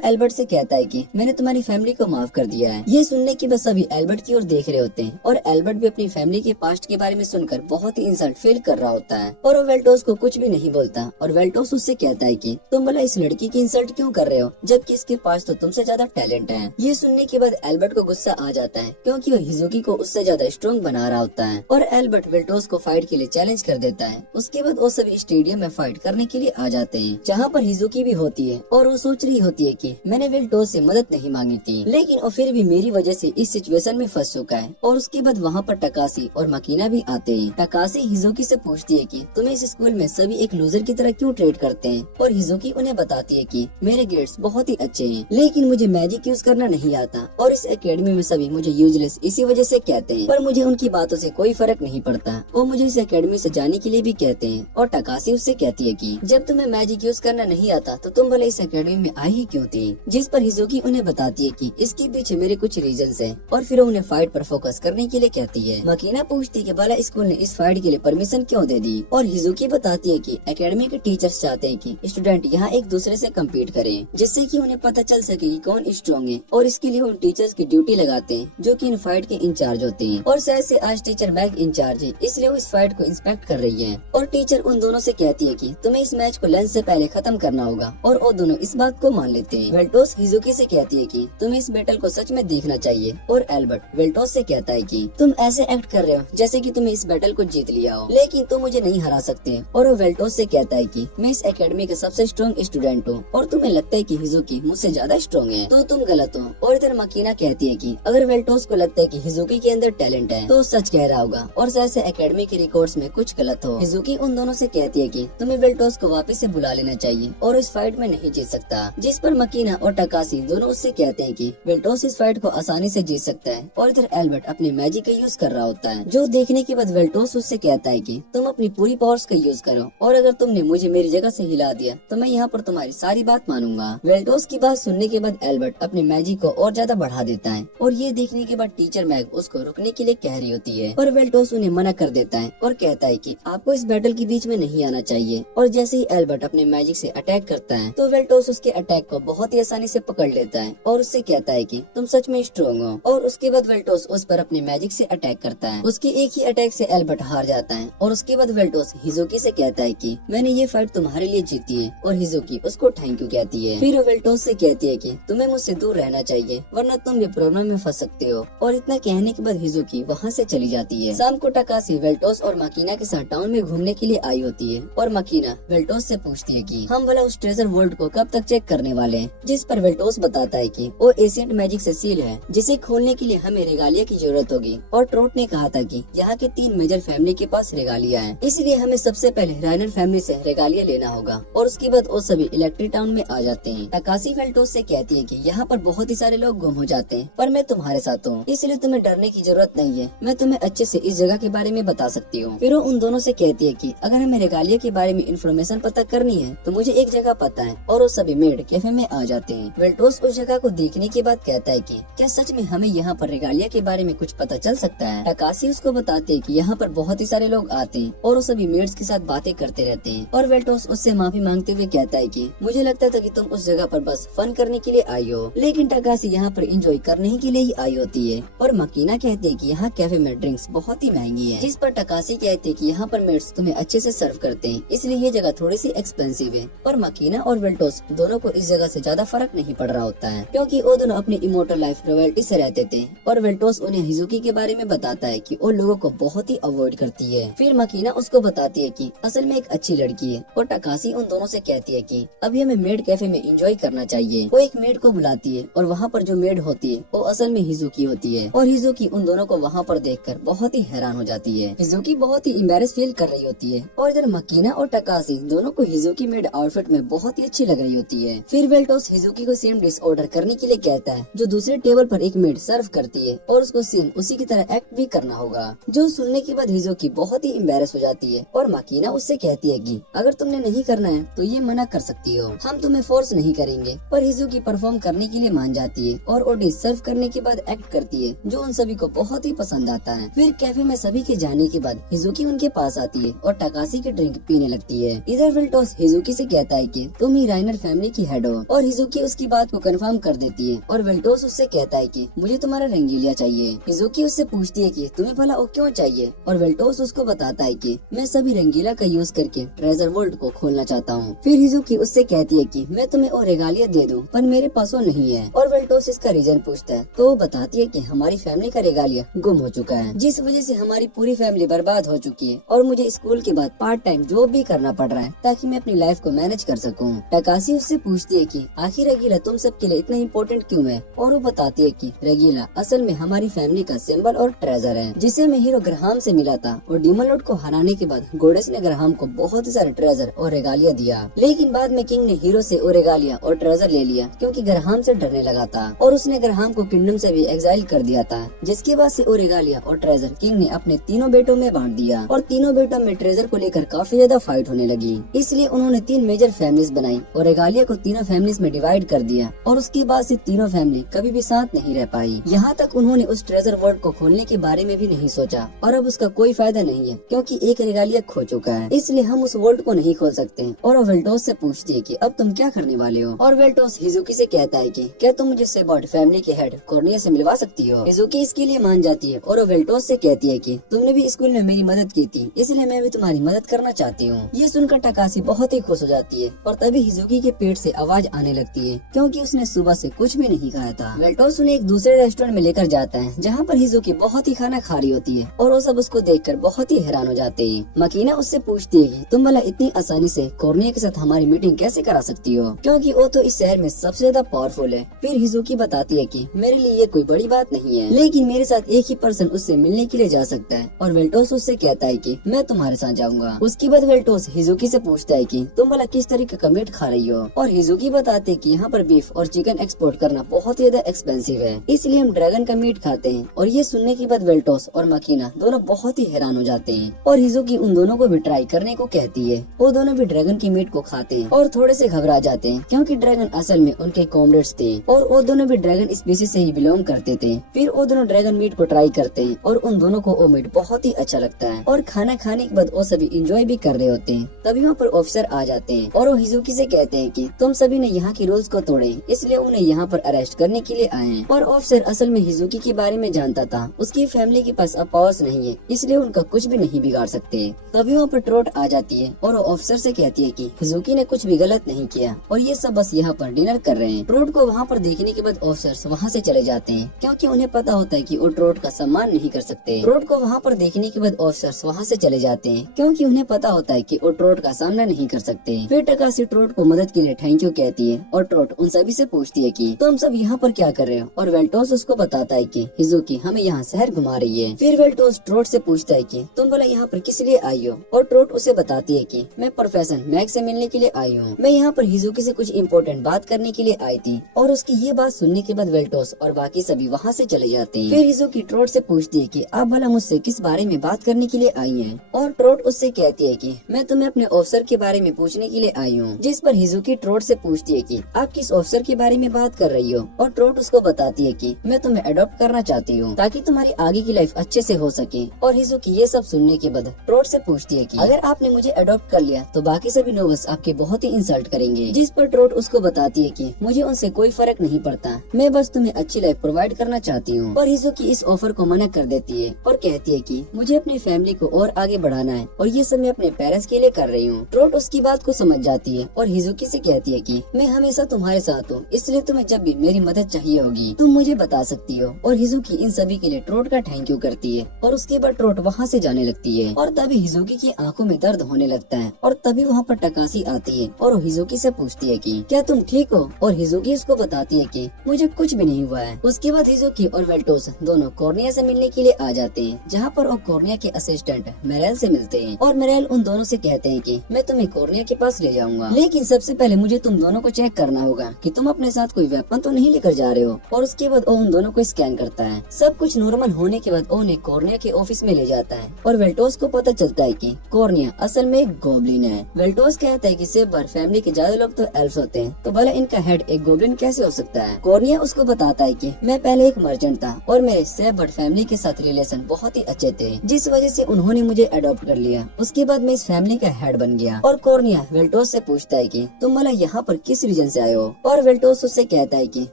एल्बर्ट से कहता है कि मैंने तुम्हारी फैमिली को माफ कर दिया है। ये सुनने के बाद सभी एल्बर्ट की ओर देख रहे होते हैं और एल्बर्ट भी अपनी फैमिली के पास्ट के बारे में सुनकर बहुत ही इंसल्ट फील कर रहा होता है और वो वेल्टोस को कुछ भी नहीं बोलता। और वेल्टोस उससे कहता है कि तुम भला इस लड़की की इंसल्ट क्यों कर रहे हो, जबकि इसके पास तो तुमसे ज्यादा टैलेंट है। ये सुनने के बाद एल्बर्ट को गुस्सा आ जाता है, क्योंकि वो हिजुकी को उससे ज्यादा स्ट्रॉन्ग बना रहा होता है। और एल्बर्ट वेल्टोस को फाइट के लिए चैलेंज कर देता है। उसके बाद वो सभी स्टेडियम में फाइट करने के लिए आ जाते हैं, जहाँ पर हिजुकी भी होती है और वो सोच रही होती है कि मैंने वेल्टोस से मदद नहीं मांगी थी, लेकिन वो फिर भी मेरी वजह से इस सिचुएशन में फंस चुका है। और उसके बाद वहाँ पर टकासी और मकीना भी आते हैं। टकासी हिजुकी से पूछती है कि तुम्हें इस स्कूल में सभी एक लूजर की तरह क्यों ट्रीट करते हैं, और हिजुकी उन्हें बताती है कि मेरे ग्रेड्स बहुत ही अच्छे हैं, लेकिन मुझे मैजिक यूज करना नहीं आता और इस एकेडमी में सभी मुझे यूजलेस इसी वजह से कहते हैं। पर मुझे उनकी बातों से कोई फर्क नहीं पड़ता। वो मुझे इस एकेडमी से जाने के लिए भी कहते हैं। और टकासी उससे कहती है कि जब तुम्हें मैजिक यूज करना नहीं आता तो तुम भले इस एकेडमी में आई ही क्यों थी। जिस पर हिजुकी उन्हें बताती है कि इसके पीछे मेरे कुछ रीजंस हैं और फिर उन्हें फाइट पर फोकस करने के लिए कहती है। मकीना पूछती है कि भला स्कूल ने इस फाइट के लिए परमिशन क्यों दे दी, और हिजुकी बताती है कि एकेडमी के टीचर्स चाहते हैं कि स्टूडेंट यहाँ एक दूसरे से कम्पीट करें, जिससे कि उन्हें पता चल सके कि कौन स्ट्रॉन्ग है, और इसके लिए उन टीचर्स की ड्यूटी लगाते हैं जो कि इन फाइट के इंचार्ज होते हैं। और शायद से आज टीचर मैग इंचार्ज है, इसलिए वो इस फाइट को इंस्पेक्ट कर रही है। और टीचर उन दोनों से कहती है कि तुम्हें इस मैच को लंच से पहले खत्म करना होगा, और वो दोनों इस बात को मान लेते हैं। वेल्टोस हिजुकी से कहती है कि तुम्हें इस बैटल को सच में देखना चाहिए, और एल्बर्ट वेल्टोस से कहता है कि तुम ऐसे एक्ट कर रहे हो जैसे कि तुम्हें इस बैटल को जीत लिया हो, लेकिन तुम मुझे नहीं हरा सकते। और वो वेल्टोस से कहता है कि मैं इस एकेडमी का सबसे स्ट्रॉन्ग स्टूडेंट हूँ, और तुम्हें लगता है कि हिजुकी मुझसे ज्यादा स्ट्रॉन्ग है, तो तुम गलत हो। और इधर मकीना कहती है कि अगर वेल्टोस को लगता है कि हिजुकी के अंदर टैलेंट है तो सच कह रहा होगा, और जैसे एकेडमी के रिकॉर्ड्स में कुछ गलत हो। हिजुकी उन दोनों से कहती है कि तुम्हें वेल्टोस को वापस से बुला लेना चाहिए और इस फाइट में नहीं जीत सकता। जिस पर मकीना और टकासी दोनों उससे कहते हैं कि वेल्टोस इस फाइट को आसानी से जीत सकता है। और इधर एल्बर्ट अपने मैजिक का यूज कर रहा होता है, जो देखने के बाद वेल्टोस उससे कहता है कि तुम अपनी पूरी पावर्स का यूज करो, और अगर तुमने मुझे मेरी जगह से हिला दिया तो मैं यहाँ पर तुम्हारी सारी बात मानूंगा। वेल्टोस की बात सुनने के बाद एल्बर्ट अपने मैजिक को और ज्यादा बढ़ा देता है, और ये देखने के बाद टीचर मैग उसको रुकने के लिए कह रही होती है, पर वेल्टोस उन्हें मना कर देता है और कहता है कि आपको इस बैटल के बीच में नहीं आना चाहिए। और जैसे ही एल्बर्ट अपने मैजिक से अटैक करता है तो वेल्टोस उसके अटैक को बहुत ही आसानी से पकड़ लेता है और उससे कहता है कि तुम सच में स्ट्रॉन्ग हो। और उसके बाद वेल्टोस उस पर अपने मैजिक से अटैक करता है। उसके एक ही अटैक से एल्बर्ट हार जाता है, और उसके बाद वेल्टोस हिजुकी से कहता है कि मैंने ये फाइट तुम्हारे लिए जीती है, और हिजुकी उसको थैंक यू कहती है। फिर वेल्टोस से कहती है कि तुम्हें मुझसे दूर रहना चाहिए वरना तुम भी प्रॉब्लम में फंस सकते हो। और इतना कहने के बाद हिजुकी वहाँ से चली जाती है। शाम को टकासी वेल्टोस और मकीना के साथ टाउन में घूमने के लिए आई होती है, और मकीना वेल्टोस से पूछती है कि हम भला उस ट्रेजर वर्ल्ड को कब तक चेक करने वाले हैं। जिस पर वेल्टोस बताता है कि वो एशियंट मैजिक से सील है, जिसे खोलने के लिए हमें रेगालिया की जरूरत होगी। और ट्रोट ने कहा था कि यहाँ के 3 मेजर फैमिली के पास रेगालिया है, इसलिए हमें सबसे पहले राइनर फैमिली से रेगालिया लेना होगा। और उसके बाद वो सभी इलेक्ट्रिक टाउन में आ जाते हैं। टकासी वेल्टोस से कहती है कि यहाँ पर बहुत ही सारे लोग गुम हो जाते हैं, पर मैं तुम्हारे साथ हूँ, इसलिए तुम्हें डरने की जरूरत नहीं है। मैं तुम्हें अच्छे से इस जगह के बारे में बता सकती हूँ। फिर वो उन दोनों से कहती है कि अगर हमें रेगालिया के बारे में इन्फॉर्मेशन पता करनी है तो मुझे एक जगह पता है, और वो सभी मेड कैफे में आ जाते हैं। वेल्टोस उस जगह को देखने के बाद कहता है कि क्या सच में हमें यहाँ पर रेगालिया के बारे में कुछ पता चल सकता है। टकासी उसको बताते हैं कि यहाँ पर बहुत ही सारे लोग आते हैं और वो सभी मेड्स के साथ बातें करते रहते हैं। और वेल्टोस उससे माफी मांगते हुए कहता है कि मुझे लगता था कि तुम उस जगह पर बस फन करने के लिए आई हो, लेकिन टकासी यहाँ पर एंजॉय करने ही के लिए ही आई होती है। और मकीना कहते हैं कि यहाँ कैफे में ड्रिंक्स बहुत ही महंगी है। जिस पर टकासी कहते हैं कि यहाँ पर मेड्स तुम्हें अच्छे से सर्व करते हैं, इसलिए ये जगह थोड़ी सी एक्सपेंसिव है। और मकीना और वेल्टोस दोनों को इस जगह से ज्यादा फर्क नहीं पड़ रहा होता है, क्योंकि वो दोनों अपनी इमोर्टल लाइफ रॉयल्टी से रहते थे। और वेल्टोस उन्हें हिजुकी के बारे में बताता है कि वो लोगों को बहुत ही अवॉइड करती है। फिर मकीना उसको बताती है कि असल में एक अच्छी लड़की है। और टकासी उन दोनों से कहती है कि अभी हमें मेड कैफे में एंजॉय करना चाहिए। वो एक मेड को बुलाती है, और वहाँ पर जो मेड होती है वो असल में हिजुकी होती है। और हिजुकी उन दोनों को वहाँ पर देखकर बहुत ही हैरान हो जाती है। हिजुकी बहुत ही एम्बैरेस फील कर रही होती है। और इधर मकीना और टकासी दोनों को हिजुकी मेड आउटफिट में बहुत ही अच्छी लग रही होती है। फिर वेल्टोस हिजुकी को सेम डिश ऑर्डर करने के लिए कहता है जो दूसरे टेबल पर एक मेड सर्व करती है, और उसको सेम उसी की तरह एक्ट भी करना होगा। जो सुनने के बाद हिजुकी बहुत ही एम्बैरेस हो जाती है। और मकीना उससे कहती है कि अगर तुमने नहीं करना है तो ये मना कर सकती हो, हम तुम्हें फोर्स नहीं करेंगे। पर हिजुकी परफॉर्म करने के लिए मान जाती है और ओडी सर्व करने के बाद एक्ट करती है जो उन सभी को बहुत ही पसंद आता है। फिर कैफे में सभी के जाने के बाद हिजुकी उनके पास आती है और टकासी की ड्रिंक पीने लगती है। इधर वेल्टोस हिजुकी से कहता है कि तुम ही राइनर फैमिली की हेड हो और हिजुकी उसकी बात को कंफर्म कर देती है और वेल्टोस उससे कहता है कि मुझे तुम्हारा रंगीलिया चाहिए। हिजुकी उससे पूछती है कि तुम्हें भला वो क्यों चाहिए और वेल्टोस उसको बताता है कि मैं सभी रंगीला का यूज करके ट्रेजर वर्ल्ड को खोलना चाहता हूँ। फिर हिजुकी उससे कहती है कि मैं तुम्हें और रेगालिया दे दूं पर मेरे पास वो नहीं है और वेल्टोस इसका रीजन पूछता है तो वो बताती है कि हमारी फैमिली का रेगालिया गुम हो चुका है जिस वजह से हमारी पूरी फैमिली बर्बाद हो चुकी है और मुझे स्कूल के बाद पार्ट टाइम जॉब भी करना पड़ रहा है ताकि मैं अपनी लाइफ को मैनेज कर सकूं। टकासी उससे पूछती है कि आखिर रगीला तुम सबके लिए इतना इम्पोर्टेंट क्यों है और वो बताती है कि रगीला असल में हमारी फैमिली का सिंबल और ट्रेजर है जिसे मैं हीरो ग्राहम से मिला था और डीमन लॉर्ड को हराने के बाद गोडेस ने ग्राहम को बहुत ही सारे ट्रेजर और रेगालिया दिया, लेकिन बाद में किंग ने हीरो से वो रेगालिया और ट्रेजर ले लिया क्योंकि ग्राहम से डरने लगा था और उसने ग्राहम को किंगडम से भी एग्जाइल कर दिया था। जिसके बाद से वो रेगालिया और ट्रेजर किंग ने अपने तीनों बेटों में बांट दिया और तीनों बेटों में ट्रेजर को लेकर काफी ज्यादा फाइट होने लगी। इसलिए उन्होंने 3 मेजर फैमिलीज बनाई और रेगालिया को तीनों फैमिलीज में डिवाइड कर दिया और उसके बाद से तीनों फैमिली कभी भी साथ नहीं रह पाई। यहाँ तक उन्होंने उस ट्रेजर वर्ल्ड को खोलने के बारे में भी नहीं सोचा और अब उसका कोई फायदा नहीं है क्योंकि एक रेगालिया खो चुका है, इसलिए हम उस वर्ल्ड को नहीं खोल सकते। और वो वेल्टोस से पूछती है कि अब तुम क्या करने वाले हो और वेल्टोस हिजुकी से कहता है कि क्या तुम मुझे सेबॉट फैमिली के हेड कॉर्निया से मिलवा सकती हो। हिजुकी इसके लिए मान जाती है और वो वेल्टोस से कहती है कि तुमने भी स्कूल में मेरी मदद की थी इसलिए मैं भी तुम्हारी मदद करना चाहती हूँ। ये सुनकर टकासी बहुत ही खुश हो जाती है और तभी हिजुकी के पेट से आवाज आने लगती है क्योंकि उसने सुबह से कुछ भी नहीं खाया था। वेल्टोस उन्हें एक दूसरे रेस्टोरेंट में लेकर जाता है जहाँ पर हिजुकी बहुत ही खाना खा रही होती है और वो सब उसको देखकर बहुत ही हैरान हो जाते हैं। मकीना उससे पूछती है कि तुम भला इतनी आसानी से कॉर्निया के साथ हमारी मीटिंग कैसे करा सकती हो क्योंकि वो तो इस शहर में सबसे ज्यादा पावरफुल है। फिर हिजुकी बताती है कि मेरे लिए ये कोई बड़ी बात नहीं है लेकिन मेरे साथ एक ही पर्सन उससे मिलने के लिए जा सकता है और वेल्टोस उससे कहता है कि मैं तुम्हारे साथ जाऊंगा। उसके बाद वेल्टोस हिजुकी से पूछता है कि तुम भला किस तरीके का मीट खा रही हो और हिजुकी बताते है कि यहाँ पर बीफ और चिकन एक्सपोर्ट करना बहुत ही ज्यादा एक्सपेंसिव है इसलिए हम ड्रैगन का मीट खाते हैं। और ये सुनने के बाद वेल्टोस और मकीना दोनों बहुत ही हैरान हो जाते हैं और हिजुकी उन दोनों को भी ट्राई करने को कहती है। वो दोनों भी ड्रैगन की मीट को खाते हैं और थोड़े से घबरा जाते हैं क्योंकि ड्रैगन असल में उनके कॉमरेड्स थे और वो दोनों भी ड्रैगन स्पीसीज से ही बिलोंग करते थे। फिर वो दोनों ड्रैगन मीट को ट्राई करते हैं और उन दोनों को वो मीट बहुत ही अच्छा लगता है और खाना खाने के बाद वो सभी इंजॉय भी कर रहे होते हैं। तभी वहाँ पर ऑफिसर आ जाते हैं और वो हिजुकी से कहते हैं कि तुम सभी ने यहाँ की रूल्स को तोड़े इसलिए उन्हें यहाँ पर अरेस्ट करने के लिए आए हैं। और ऑफिसर असल में हिजुकी के बारे में जानता था, उसकी फैमिली के पास अब पावर्स नहीं है इसलिए उनका कुछ भी नहीं बिगाड़ सकते। तभी वहाँ पर ट्रोट आ जाती है और वो ऑफिसर से कहती है कि हिजुकी ने कुछ भी गलत नहीं किया और ये सब बस यहाँ पर डिनर कर रहे हैं। ट्रोट को वहाँ पर देखने के बाद ऑफिसर्स वहाँ से चले जाते हैं क्योंकि उन्हें पता होता है कि वो ट्रोट का सम्मान नहीं कर सकते। ट्रोट को वहाँ पर देखने के बाद ऑफिसर्स वहाँ से चले जाते हैं क्योंकि उन्हें पता होता है कि वो ट्रोट का सामना नहीं कर सकते। फिर टकासी ट्रोट को मदद के लिए थैंक यू कहती है और ट्रोट उन सभी से पूछती है कि तुम सब यहाँ पर क्या कर रहे हो और वेल्टोस उसको बताता है कि हिजुकी हमें यहाँ शहर घुमा रही है। फिर वेल्टोस ट्रोट से पूछता है कि तुम बोला यहाँ पर किस लिए आई हो और ट्रोट उसे बताती है कि मैं प्रोफेसर मैक्स से मिलने के लिए आई हूँ, मैं यहाँ पर हिजुकी से कुछ इम्पोर्टेंट बात करने के लिए आई थी। और उसकी ये बात सुनने के बाद वेल्टोस और बाकी सभी वहाँ से चले जाते हैं। फिर हिजुकी ट्रोट से पूछती है कि आप भला मुझसे किस बारे में बात करने के लिए आई हैं और ट्रोट उससे कहती है कि मैं तुम्हें अपने ऑफिसर के बारे में पूछने के लिए आई हूँ। जिस पर हिजुकी ट्रोट से पूछती है कि आप किस ऑफिसर के बारे में बात कर रही हो और ट्रोट उसको बताती है कि मैं तुम्हें अडॉप्ट करना चाहती हूँ ताकि तुम्हारी आगे की लाइफ अच्छे से हो सके। और हिजुकी ये सब सुनने के बाद ट्रोट से पूछती है कि अगर आपने मुझे अडॉप्ट कर लिया तो बाकी सभी नोबल्स आपके बहुत ही इंसल्ट करेंगे। जिस पर ट्रोट उसको बताती है कि मुझे उनसे कोई फर्क नहीं पड़ता, मैं बस तुम्हें अच्छी लाइफ प्रोवाइड करना चाहती हूँ। और हिजुकी इस ऑफर को मना कर देती है और कहती है कि मुझे अपनी फैमिली को और आगे बढ़ाना है और ये सब मैं अपने पेरेंट्स के लिए कर रही हूँ। ट्रोट उसकी बात को समझ जाती है और हिजुकी से कहती है कि मैं हमेशा तुम्हारे साथ हूँ इसलिए तुम्हें जब भी मेरी मदद चाहिए होगी तुम मुझे बता सकती हो। और हिजुकी इन सभी के लिए ट्रोट का थैंक यू करती है और उसके बाद ट्रोट वहाँ से जाने लगती है। और तभी हिजुकी की आंखों में दर्द होने लगता है और तभी वहाँ पर टकासी आती है और वो हिजुकी से पूछती है कि क्या तुम ठीक हो और हिजुकी उसको बताती है कि मुझे कुछ भी नहीं हुआ है। उसके बाद हिजुकी और वेल्टोस दोनों कॉर्निया से मिलने के लिए आ जाते हैं जहाँ पर वो कॉर्निया के असिस्टेंट मेरेल से मिलते हैं और मेरेल उन दोनों से कहते हैं कि मैं तुम्हें कॉर्निया के पास ले जाऊंगा लेकिन सबसे पहले मुझे तुम दोनों को चेक करना होगा कि तुम अपने साथ कोई वेपन तो नहीं लेकर जा रहे हो। और उसके बाद वो उन दोनों को स्कैन करता है। सब कुछ नॉर्मल होने के बाद वो उन्हें कॉर्निया के ऑफिस में ले जाता है और वेल्टोस को पता चलता है कि कॉर्निया असल में एक गॉब्लिन है। वेल्टोस कहता कहता है कि सेफ बर्ड फैमिली के ज्यादा लोग तो एल्फ होते हैं, तो भला इनका हेड एक गोब्लिन कैसे हो सकता है। कॉर्निया उसको बताता है कि मैं पहले एक मर्चेंट था और मेरे सेफ बर्ड फैमिली के साथ रिलेशन बहुत ही अच्छे थे, जिस वजह से उन्होंने मुझे अडॉप्ट कर लिया। उसके बाद मैं इस फैमिली का हेड बन गया। और कॉर्निया वेल्टोस से पूछता है कि तुम भला यहाँ पर किस रीजन से आए हो, और वेल्टोस उससे कहता है कि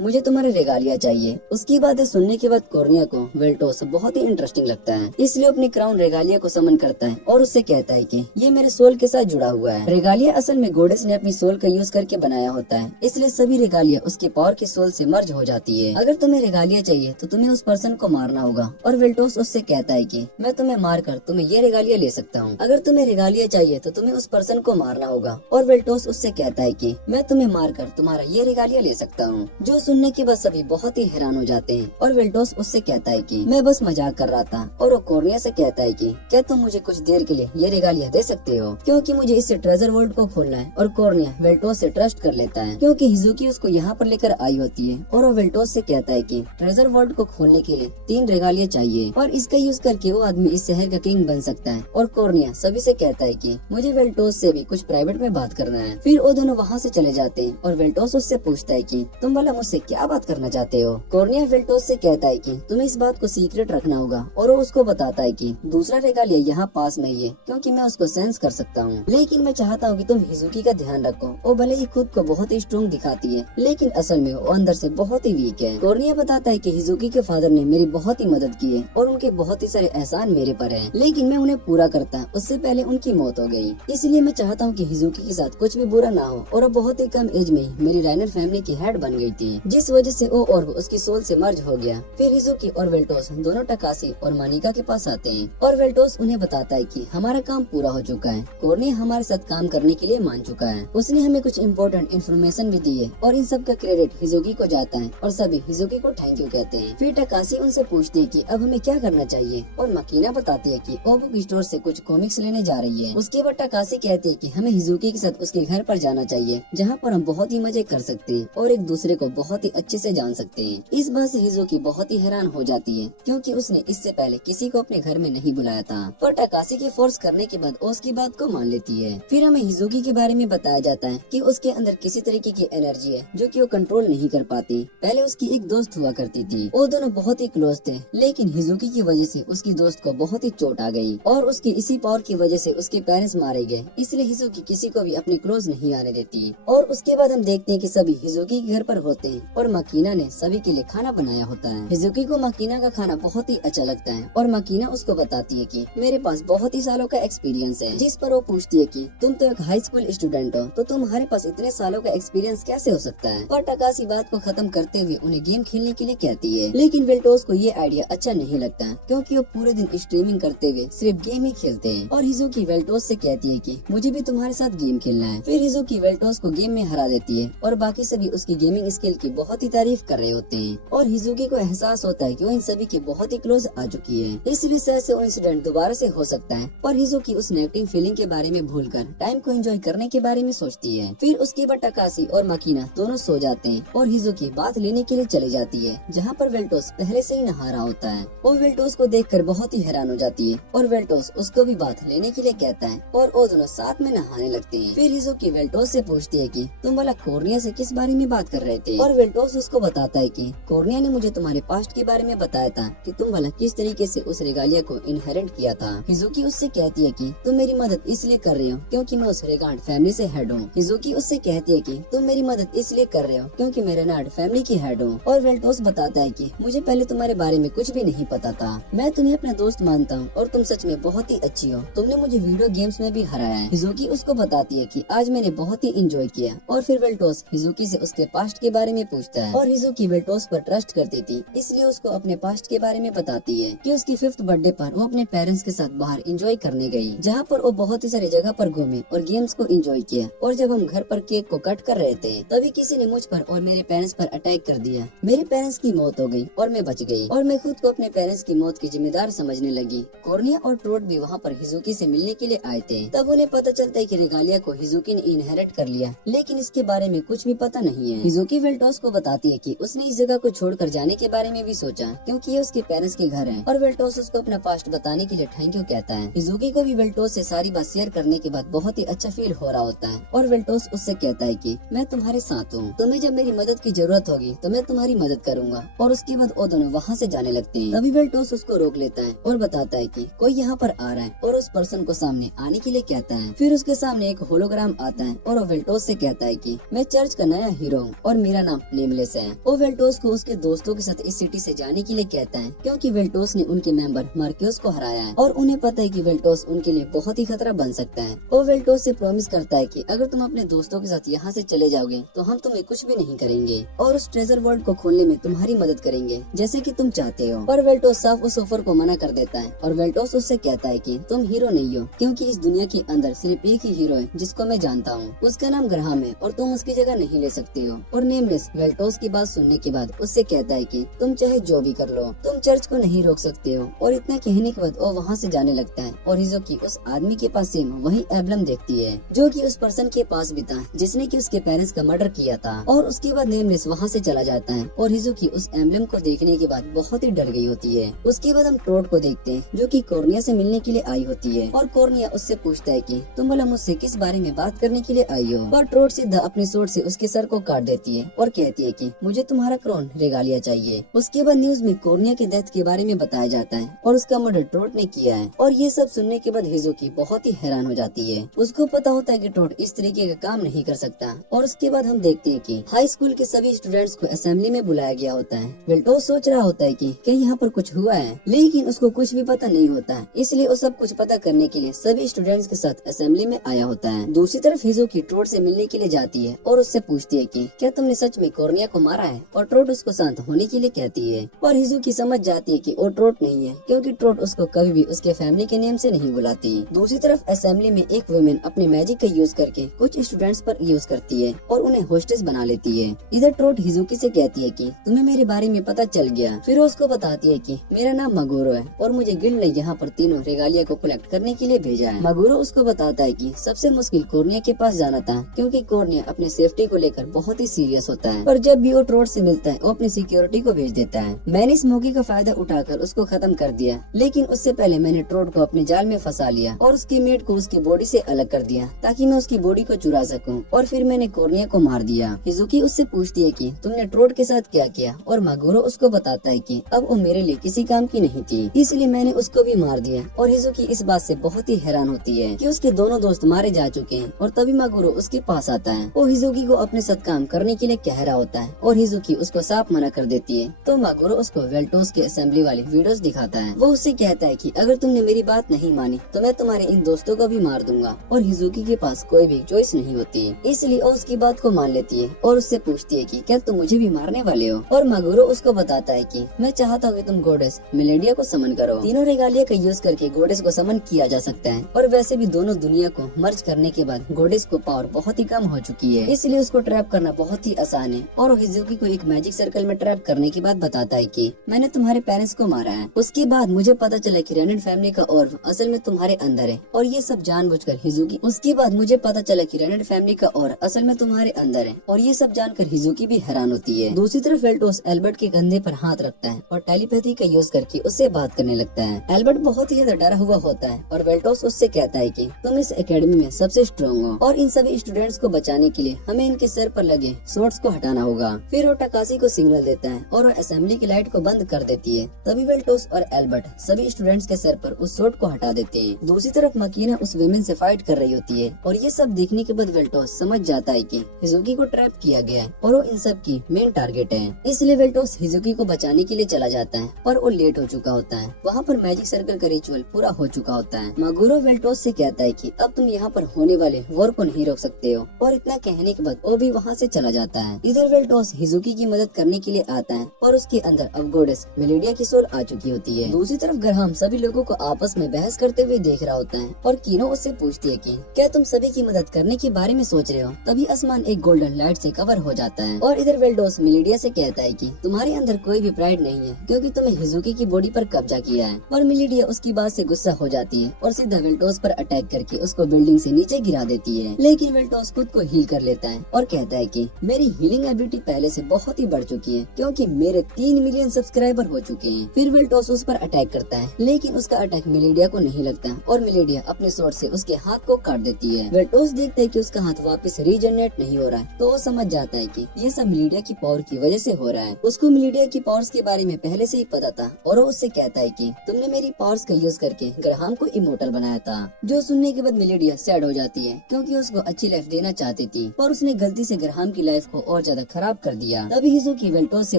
मुझे तुम्हारे रेगालिया चाहिए। उसकी बातें सुनने के बाद कॉर्निया को वेल्टोस बहुत ही इंटरेस्टिंग लगता है, इसलिए अपनी क्राउन रेगालिया को समन करता है और उससे कहता है कि ये मेरे सोल के साथ जुड़ा हुआ है। रेगालिया असल में गॉडेस ने अपनी सोल का यूज करके बनाया होता है, इसलिए सभी रेगालिया उसके पावर के सोल से मर्ज हो जाती है। अगर तुम्हें रेगालिया चाहिए तो तुम्हें उस पर्सन को मारना होगा। और वेल्टोस उससे कहता है कि मैं तुम्हें मारकर तुम्हें ये रेगालिया ले सकता हूँ। अगर तुम्हें रेगालिया चाहिए तो तुम्हें उस पर्सन को मारना होगा। और वेल्टोस उससे कहता है कि मैं तुम्हें मारकर तुम्हारा ये रेगालिया ले सकता हूँ। जो सुनने के बाद सभी बहुत ही हैरान हो जाते हैं। और वेल्टोस उससे कहता है कि मैं बस मजाक कर रहा था। और वो कॉर्निया से कहता है कि क्या तुम मुझे कुछ देर के लिए ये रेगालिया दे सकते हो, क्योंकि मुझे इससे ट्रेजर वर्ल्ड को खोलना है। और कॉर्निया वेल्टोस से ट्रस्ट कर लेता है, क्योंकि हिजुकी उसको यहाँ पर लेकर आई होती है। और वो वेल्टोस से कहता है कि ट्रेजर वर्ल्ड को खोलने के लिए 3 रेगालिया चाहिए और इसका यूज करके वो आदमी इस शहर का किंग बन सकता है। और कॉर्निया सभी से कहता है कि मुझे वेल्टोस से भी कुछ प्राइवेट में बात करना है। फिर वो दोनों वहाँ से चले जाते हैं और वेल्टोस उससे पूछता है कि तुम भला मुझसे क्या बात करना चाहते हो। कॉर्निया वेल्टोस से कहता है कि तुम्हें इस बात को सीक्रेट रखना होगा। और वो उसको बताता है कि दूसरा रेगालिया यहाँ पास में ही है, क्योंकि मैं उसको सेंस कर सकता हूँ। लेकिन मैं चाहता हूँ कि तुम हिजुकी का ध्यान रखो। वो भले ही खुद को बहुत ही स्ट्रॉन्ग दिखाती है, लेकिन असल में वो अंदर से बहुत ही वीक है। कॉर्निया बताता है कि हिजुकी के फादर ने मेरी बहुत ही मदद की है और उनके बहुत ही सारे एहसान मेरे पर है, लेकिन मैं उन्हें पूरा करता उससे पहले उनकी मौत हो गई। इसलिए मैं चाहता हूँ कि हिजुकी के साथ कुछ भी बुरा ना हो। और वो बहुत ही कम एज में मेरी राइनर फैमिली की हेड बन गई थी, जिस वजह से वो और उसकी सोल से मर्ज हो गया। फिर हिजुकी और वेल्टोस दोनों टकासी और मानिका के पास आते हैं और वेल्टोस उन्हें बताता है कि हमारा काम पूरा हो चुका है। कॉर्निया हमारे साथ काम करने के लिए मान चुका है। उसने हमें कुछ इम्पोर्टेंट इन्फॉर्मेशन भी दी है और इन सब का क्रेडिट हिजुकी को जाता है और सभी हिजुकी को थैंक यू कहते हैं। फिर टकासी उनसे पूछती है कि अब हमें क्या करना चाहिए और मकीना बताती है कि वो बुक स्टोर से कुछ कॉमिक्स लेने जा रही है। उसके बाद टकासी कहती है कि हमें हिजुकी के साथ उसके घर पर जाना चाहिए, जहाँ पर हम बहुत ही मजे कर सकते हैं और एक दूसरे को बहुत ही अच्छे से जान सकते हैं। इस बात से हिजुकी बहुत ही हैरान हो जाती है, क्योंकि उसने इससे पहले किसी को अपने घर में नहीं बुलाया था। पर टकासी के फोर्स करने के बाद उसकी बात को मान लेती है। फिर हमें हिजुकी के बारे में बताया जाता है कि उसके अंदर किसी तरीके की एनर्जी है जो कि वो कंट्रोल नहीं कर पाती। पहले उसकी एक दोस्त हुआ करती थी, वो दोनों बहुत ही क्लोज थे, लेकिन हिजुकी की वजह से उसकी दोस्त को बहुत ही चोट आ गई और उसकी इसी पावर की वजह से उसके पेरेंट्स मारे गए। इसलिए हिजुकी किसी को भी अपने क्लोज नहीं आने देती। और उसके बाद हम देखते हैं कि सभी हिजुकी के घर पर होते हैं और मकीना ने सभी के लिए खाना बनाया होता है। हिजुकी को मकीना का खाना बहुत ही अच्छा लगता है और मकीना उसको बताती है कि मेरे पास बहुत ही सालों का एक्सपीरियंस है। जिस पर वो पूछती है कि तुम तो एक हाई स्कूल स्टूडेंट हो, तो तुम्हारे पास इतने सालों का एक्सपीरियंस कैसे हो सकता है। पर टकासी बात को खत्म करते हुए उन्हें गेम खेलने के लिए कहती है, लेकिन वेल्टोस को ये आइडिया अच्छा नहीं लगता, क्योंकि वो पूरे दिन स्ट्रीमिंग करते हुए सिर्फ गेम ही खेलते हैं। और हिजुकी वेल्टोस से कहती है कि मुझे भी तुम्हारे साथ गेम खेलना है। फिर हिजुकी वेल्टोस को गेम में हरा देती है और बाकी सभी उसकी गेमिंग स्किल की बहुत ही तारीफ कर रहे होते हैं। और हिजुकी को एहसास होता है कि वो इन सभी के बहुत ही क्लोज आ चुकी है, इसलिए शायद से वो इंसिडेंट दोबारा से हो सकता है। पर हिजुकी उस नेगेटिव फीलिंग के बारे में भूलकर टाइम को एंजॉय करने के बारे में सोचती है। फिर उसके बाद टकासी और मकीना दोनों सो जाते हैं और हिजुकी बात लेने के लिए चली जाती है, जहाँ पर वेल्टोस पहले से ही नहा रहा होता है। वो वेल्टोस को देखकर बहुत ही हैरान हो जाती है और वेल्टोस उसको भी बात लेने के लिए कहता है और वो दोनों साथ में नहाने लगते हैं। फिर हिजुकी वेल्टोस से पूछती है कि तुम भला कॉर्निया से किस बारे में बात कर रहे थे। और वेल्टोस उसको बताता है कि कॉर्निया ने मुझे तुम्हारे पास्ट के बारे में बताया था कि तुम भला किस तरीके से उस रेगालिया को इनहेरिट किया था। हिजुकी उससे कहती है कि तुम मेरी मदद इसलिए कर रहे हो क्योंकि मैं उस रेगार्ड फैमिली से हेड हूँ। हिजुकी उससे कहती है कि तुम मेरी मदद इसलिए कर रहे हो क्योंकि मैं रेनार्ड फैमिली की हेड हूँ। और वेल्टोस बताता है कि मुझे पहले तुम्हारे बारे में कुछ भी नहीं पता था, मैं तुम्हें अपना दोस्त मानता हूँ और तुम सच में बहुत ही अच्छी हो, तुमने मुझे वीडियो गेम्स में भी हराया है। हिजुकी उसको बताती है कि आज मैंने बहुत ही इंजॉय किया। और फिर वेल्टोस हिजुकी से उसके पास्ट के बारे में पूछता है और हिजुकी वेल्टोस पर ट्रस्ट करती थी, इसलिए उसको अपने पास्ट के बारे में बताती है कि उसकी 5th बर्थडे पर वो अपने पेरेंट्स के साथ बाहर एंजॉय करने गई, जहाँ पर वो बहुत ही सारी जगह पर घूमे और गेम्स को एंजॉय किया। और जब हम घर पर केक को कट कर रहे थे, तभी किसी ने मुझ पर और मेरे पेरेंट्स पर अटैक कर दिया। मेरे पेरेंट्स की मौत हो गई और मैं बच गई और मैं खुद को अपने पेरेंट्स की मौत की जिम्मेदार समझने लगी। कॉर्निया और ट्रोट भी वहाँ पर हिजुकी से मिलने के लिए आए थे। तब उन्हें पता चलता है कि रेगालिया को हिजुकी ने इनहेरिट कर लिया, लेकिन इसके बारे में कुछ भी पता नहीं है। हिजुकी वेल्टोस को बताती है कि उसने इस जगह को छोड़कर जाने के बारे में भी सोचा, क्योंकि ये उसके पेरेंट्स के घर है। और वेल्टोस उसको अपना पास्ट बताने के लिए थैंक यू कहता है। हिजुकी को भी वेल्टोस से सारी बात शेयर करने के बाद बहुत ही अच्छा फील हो रहा होता है और वेल्टोस उससे कहता है कि मैं तुम्हारे साथ हूँ, तुम्हें जब मेरी मदद की जरूरत होगी तो मैं तुम्हारी मदद करूंगा। और उसके बाद वो दोनों वहाँ से जाने लगते हैं। तभी वेल्टोस उसको रोक लेता है और बताता है कि कोई यहाँ पर आ रहा है और उस पर्सन को सामने आने के लिए कहता है। फिर उसके सामने एक होलोग्राम आता है और वो वेल्टोस से कहता है कि मैं चर्च का नया हीरो हूँ और मेरा नाम नेमलेस है। वो वेल्टोस को उसके दोस्तों के साथ इस सिटी से जाने के लिए कहता है क्योंकि वेल्टोस ने उनके मेंबर मार्क्यूस को हराया है और उन्हें पता है कि वेल्टोस उनके लिए बहुत ही खतरा बन सकता है। वो वेल्टोस से प्रॉमिस करता है कि अगर तुम अपने दोस्तों के साथ यहाँ से चले जाओगे तो हम तुम्हें कुछ भी नहीं करेंगे और उस ट्रेजर वर्ल्ड को खोलने में तुम्हारी मदद करेंगे जैसे कि तुम चाहते हो। पर वेल्टोस साफ उस ऑफर को मना कर देता है और वेल्टोस उससे कहता है कि तुम हीरो नहीं हो क्योंकि इस दुनिया के अंदर सिर्फ एक ही हीरो है जिसको मैं जानता हूँ, उसका नाम ग्राहम है और तुम उसकी जगह नहीं ले सकते हो। और नेमलेस वेल्टोस की बात सुनने के बाद उससे कहता है कि तुम चाहे जो भी कर लो तुम चर्च को नहीं रोक सकते हो। और इतना कहने के बाद वो वहाँ से जाने लगता है और हिज़ुकी उस आदमी के पास सेम वही एम्ब्लम देखती है जो कि उस पर्सन के पास भी था जिसने कि उसके पेरेंट्स का मर्डर किया था। और उसके बाद नेमलेस वहाँ से चला जाता है और हिज़ुकी उस एम्ब्लम को देखने के बाद बहुत ही डर गई होती है। उसके बाद हम ट्रोट को देखते हैं जो कि कॉर्निया से मिलने के लिए आई होती है और कॉर्निया उससे पूछता है कि तुम भला मुझसे किस बारे में बात करने के लिए आई हो। और ट्रोट सीधा अपने स्वॉर्ड से उसके सर को काट देती है और कहती है कि मुझे तुम्हारा क्राउन रेगालिया चाहिए। उसके बाद न्यूज में कॉर्निया के डेथ के बारे में बताया जाता है और उसका मर्डर ट्रोट ने किया है। और ये सब सुनने के बाद हिज़ुकी बहुत ही हैरान हो जाती है। उसको पता होता है कि ट्रोट इस तरीके का काम नहीं कर सकता। और उसके बाद हम देखते हैं कि हाई स्कूल के सभी स्टूडेंट्स को असेंबली में बुलाया गया होता है। वेल्टोस सोच रहा होता है कि यहाँ पर कुछ हुआ है लेकिन उसको कुछ भी पता नहीं होता है, इसलिए वो सब कुछ पता करने के लिए सभी स्टूडेंट्स के साथ असेंबली में आया होता है। दूसरी तरफ हिज़ुकी ट्रोट से मिलने के लिए जाती है और उससे पूछती है कि क्या तुमने सच में कॉर्निया को मारा है। और ट्रोट उसको शांत होने के लिए कहती है और हिज़ुकी समझ जाती है कि वो ट्रोट नहीं है क्योंकि ट्रोट उसको कभी भी उसके फैमिली के नेम से नहीं बुलाती। दूसरी तरफ असेंबली में एक वुमेन अपने मैजिक का यूज करके कुछ स्टूडेंट्स पर यूज करती है और उन्हें होस्टेस बना लेती है। इधर ट्रोट हिज़ुकी से कहती है कि तुम्हें मेरे बारे में पता चल गया। फिर उसको बताती है कि मेरा नाम मगोरो है और मुझे गिल्ड ने यहाँ पर तीनों रेगालिया को कलेक्ट करने के लिए भेजा है। मगोरो उसको बताता है कि सबसे मुश्किल कॉर्निया के पास जाना था क्योंकि कॉर्निया अपने सेफ्टी को लेकर बहुत ही सीरियस होता है और जब भी वो ट्रोट से मिलता है वो अपनी सिक्योरिटी को भेज देता है। मैंने इस मौके का फायदा उठाकर उसको खत्म कर दिया लेकिन उससे पहले मैंने ट्रोट को अपने जाल में फंसा लिया और उसकी मीट को उसकी बॉडी से अलग कर दिया ताकि मैं उसकी बॉडी को चुरा सकूं और फिर मैंने कॉर्निया को मार दिया। हिज़ुकी उससे पूछती है कि तुमने ट्रोट के साथ क्या किया और मगोरो उसको बताता है कि अब वो मेरे लिए किसी काम की नहीं थी इसलिए मैंने उसको भी मार दिया। और हिज़ुकी इस बात से बहुत ही हैरान होती है कि उसके दोनों दोस्त मारे जा चुके हैं। और तभी मगोरो उसके पास आता है। वो हिज़ुकी को अपने साथ काम करने के लिए कह रहा होता है और हिज़ुकी उसको साफ मना कर देती है। तो मगोरो उसको वेल्टोस के असेंबली वाली वीडियोस दिखाता है। वो उससे कहता है कि अगर तुमने मेरी बात नहीं मानी तो मैं तुम्हारे इन दोस्तों को भी मार दूंगा। और हिज़ुकी के पास कोई भी चॉइस नहीं होती इसलिए वो उसकी बात को मान लेती है और उससे पूछती है कि क्या तुम मुझे भी मारने वाले हो। और मगोरो उसको बताता है कि मैं चाहता हूँ कि तुम गॉडेस मेलेडिया को समन करो। तीनों रेगालिया का यूज करके गॉडेस को समन किया जा सकता है और वैसे भी दोनों दुनिया को मर्ज करने के बाद गॉडेस को पावर बहुत ही कम हो चुकी है इसलिए उसको ट्रैप करना बहुत ही आसान है। और हिज़ुकी को एक मैजिक सर्कल में ट्रैप करने के बाद बताता है कि मैंने तुम्हारे पेरेंट्स को मारा है। उसके बाद मुझे पता चला कि रेनेट फैमिली का ऑर्ब असल में तुम्हारे अंदर है और ये सब जानबूझकर हिज़ुकी उसके बाद मुझे पता चला कि रेनेट फैमिली का ऑर्ब असल में तुम्हारे अंदर है और ये सब जानकर हिज़ुकी भी हैरान होती है। दूसरी तरफ वेल्टोस एल्बर्ट के कंधे पर हाथ रखता है और टेलीपैथी का यूज करके उससे बात करने लगता है। एल्बर्ट बहुत ही ज्यादा डरा हुआ होता है और वेल्टोस उससे कहता है कि तुम इस एकेडमी में सबसे स्ट्रॉन्ग हो और इन सभी स्टूडेंट्स को बचाने के लिए हमें इनके सर पर लगे स्वॉर्ड्स को हटाना होगा। फिर वो टकासी को सिग्नल देता है और वो असेंबली की लाइट को बंद कर देती है। तभी वेल्टोस और एल्बर्ट सभी स्टूडेंट्स के सर पर उस स्वॉर्ड को हटा देते हैं। दूसरी तरफ मकीना उस वुमेन से फाइट कर रही होती है और ये सब देखने के बाद वेल्टोस समझ जाता है कि हिज़ुकी को ट्रैप किया गया है और वो इन सब की मेन टारगेट है। इसलिए वेल्टोस हिज़ुकी को बचाने के लिए चला जाता है और वो लेट हो चुका होता है। वहाँ पर मैजिक सर्कल का रिचुअल पूरा हो चुका होता है। मगोरो वेल्टोस से कहता है कि अब तुम यहाँ पर होने वाले वॉर को नहीं रोक सकते हो और इतना कहने के बाद वो भी वहाँ से चला जाता है। इधर वेल्टोस हिज़ुकी की मदद करने के लिए आता है और उसके अंदर अब गॉडेस मेलेडिया की सोल आ चुकी होती है। दूसरी तरफ ग्राहम सभी लोगों को आपस में बहस करते हुए देख रहा होता है और कीनो उससे पूछती है कि क्या तुम सभी की मदद करने के बारे में सोच रहे हो। तभी आसमान एक गोल्डन लाइट से कवर हो जाता है और इधर वेल्टोस मेलेडिया से कहता है कि तुम्हारे अंदर कोई भी प्राइड नहीं है क्योंकि तुमने हिज़ुकी की बॉडी पर कब्जा किया है। और मेलेडिया उसकी बात से गुस्सा हो जाती है और सीधा वेल्टोस पर अटैक करके उसको बिल्डिंग से नीचे गिरा देती है। लेकिन वेल्टोस खुद को हील कर लेता है और कहता है कि मेरी हीलिंग एबिलिटी पहले से बहुत ही बढ़ चुकी है क्योंकि मेरे 3 मिलियन सब्सक्राइबर हो चुके हैं। फिर वेल्टोस उस पर अटैक करता है लेकिन उसका अटैक मेलेडिया को नहीं लगता और मेलेडिया अपने स्वॉर्ड से उसके हाथ को काट देती है। वेल्टोस देखता है कि उसका हाथ वापस रीजनरेट नहीं हो रहा है, तो वो समझ जाता है कि ये सब मिलीडिया की पावर की वजह से हो रहा है। उसको मिलीडिया की पावर्स के बारे में पहले से ही पता था और वो उससे कहता है कि तुमने मेरी पावर्स का यूज करके ग्राहम को इमोर्टल बनाया था। जो सुनने के बाद मिलीडिया सैड हो जाती है क्योंकि उसको अच्छी लाइफ देना चाहती थी और उसने गलती से ग्राहम की लाइफ को और ज्यादा खराब कर दिया। तभी हिजुकी वेल्टोस से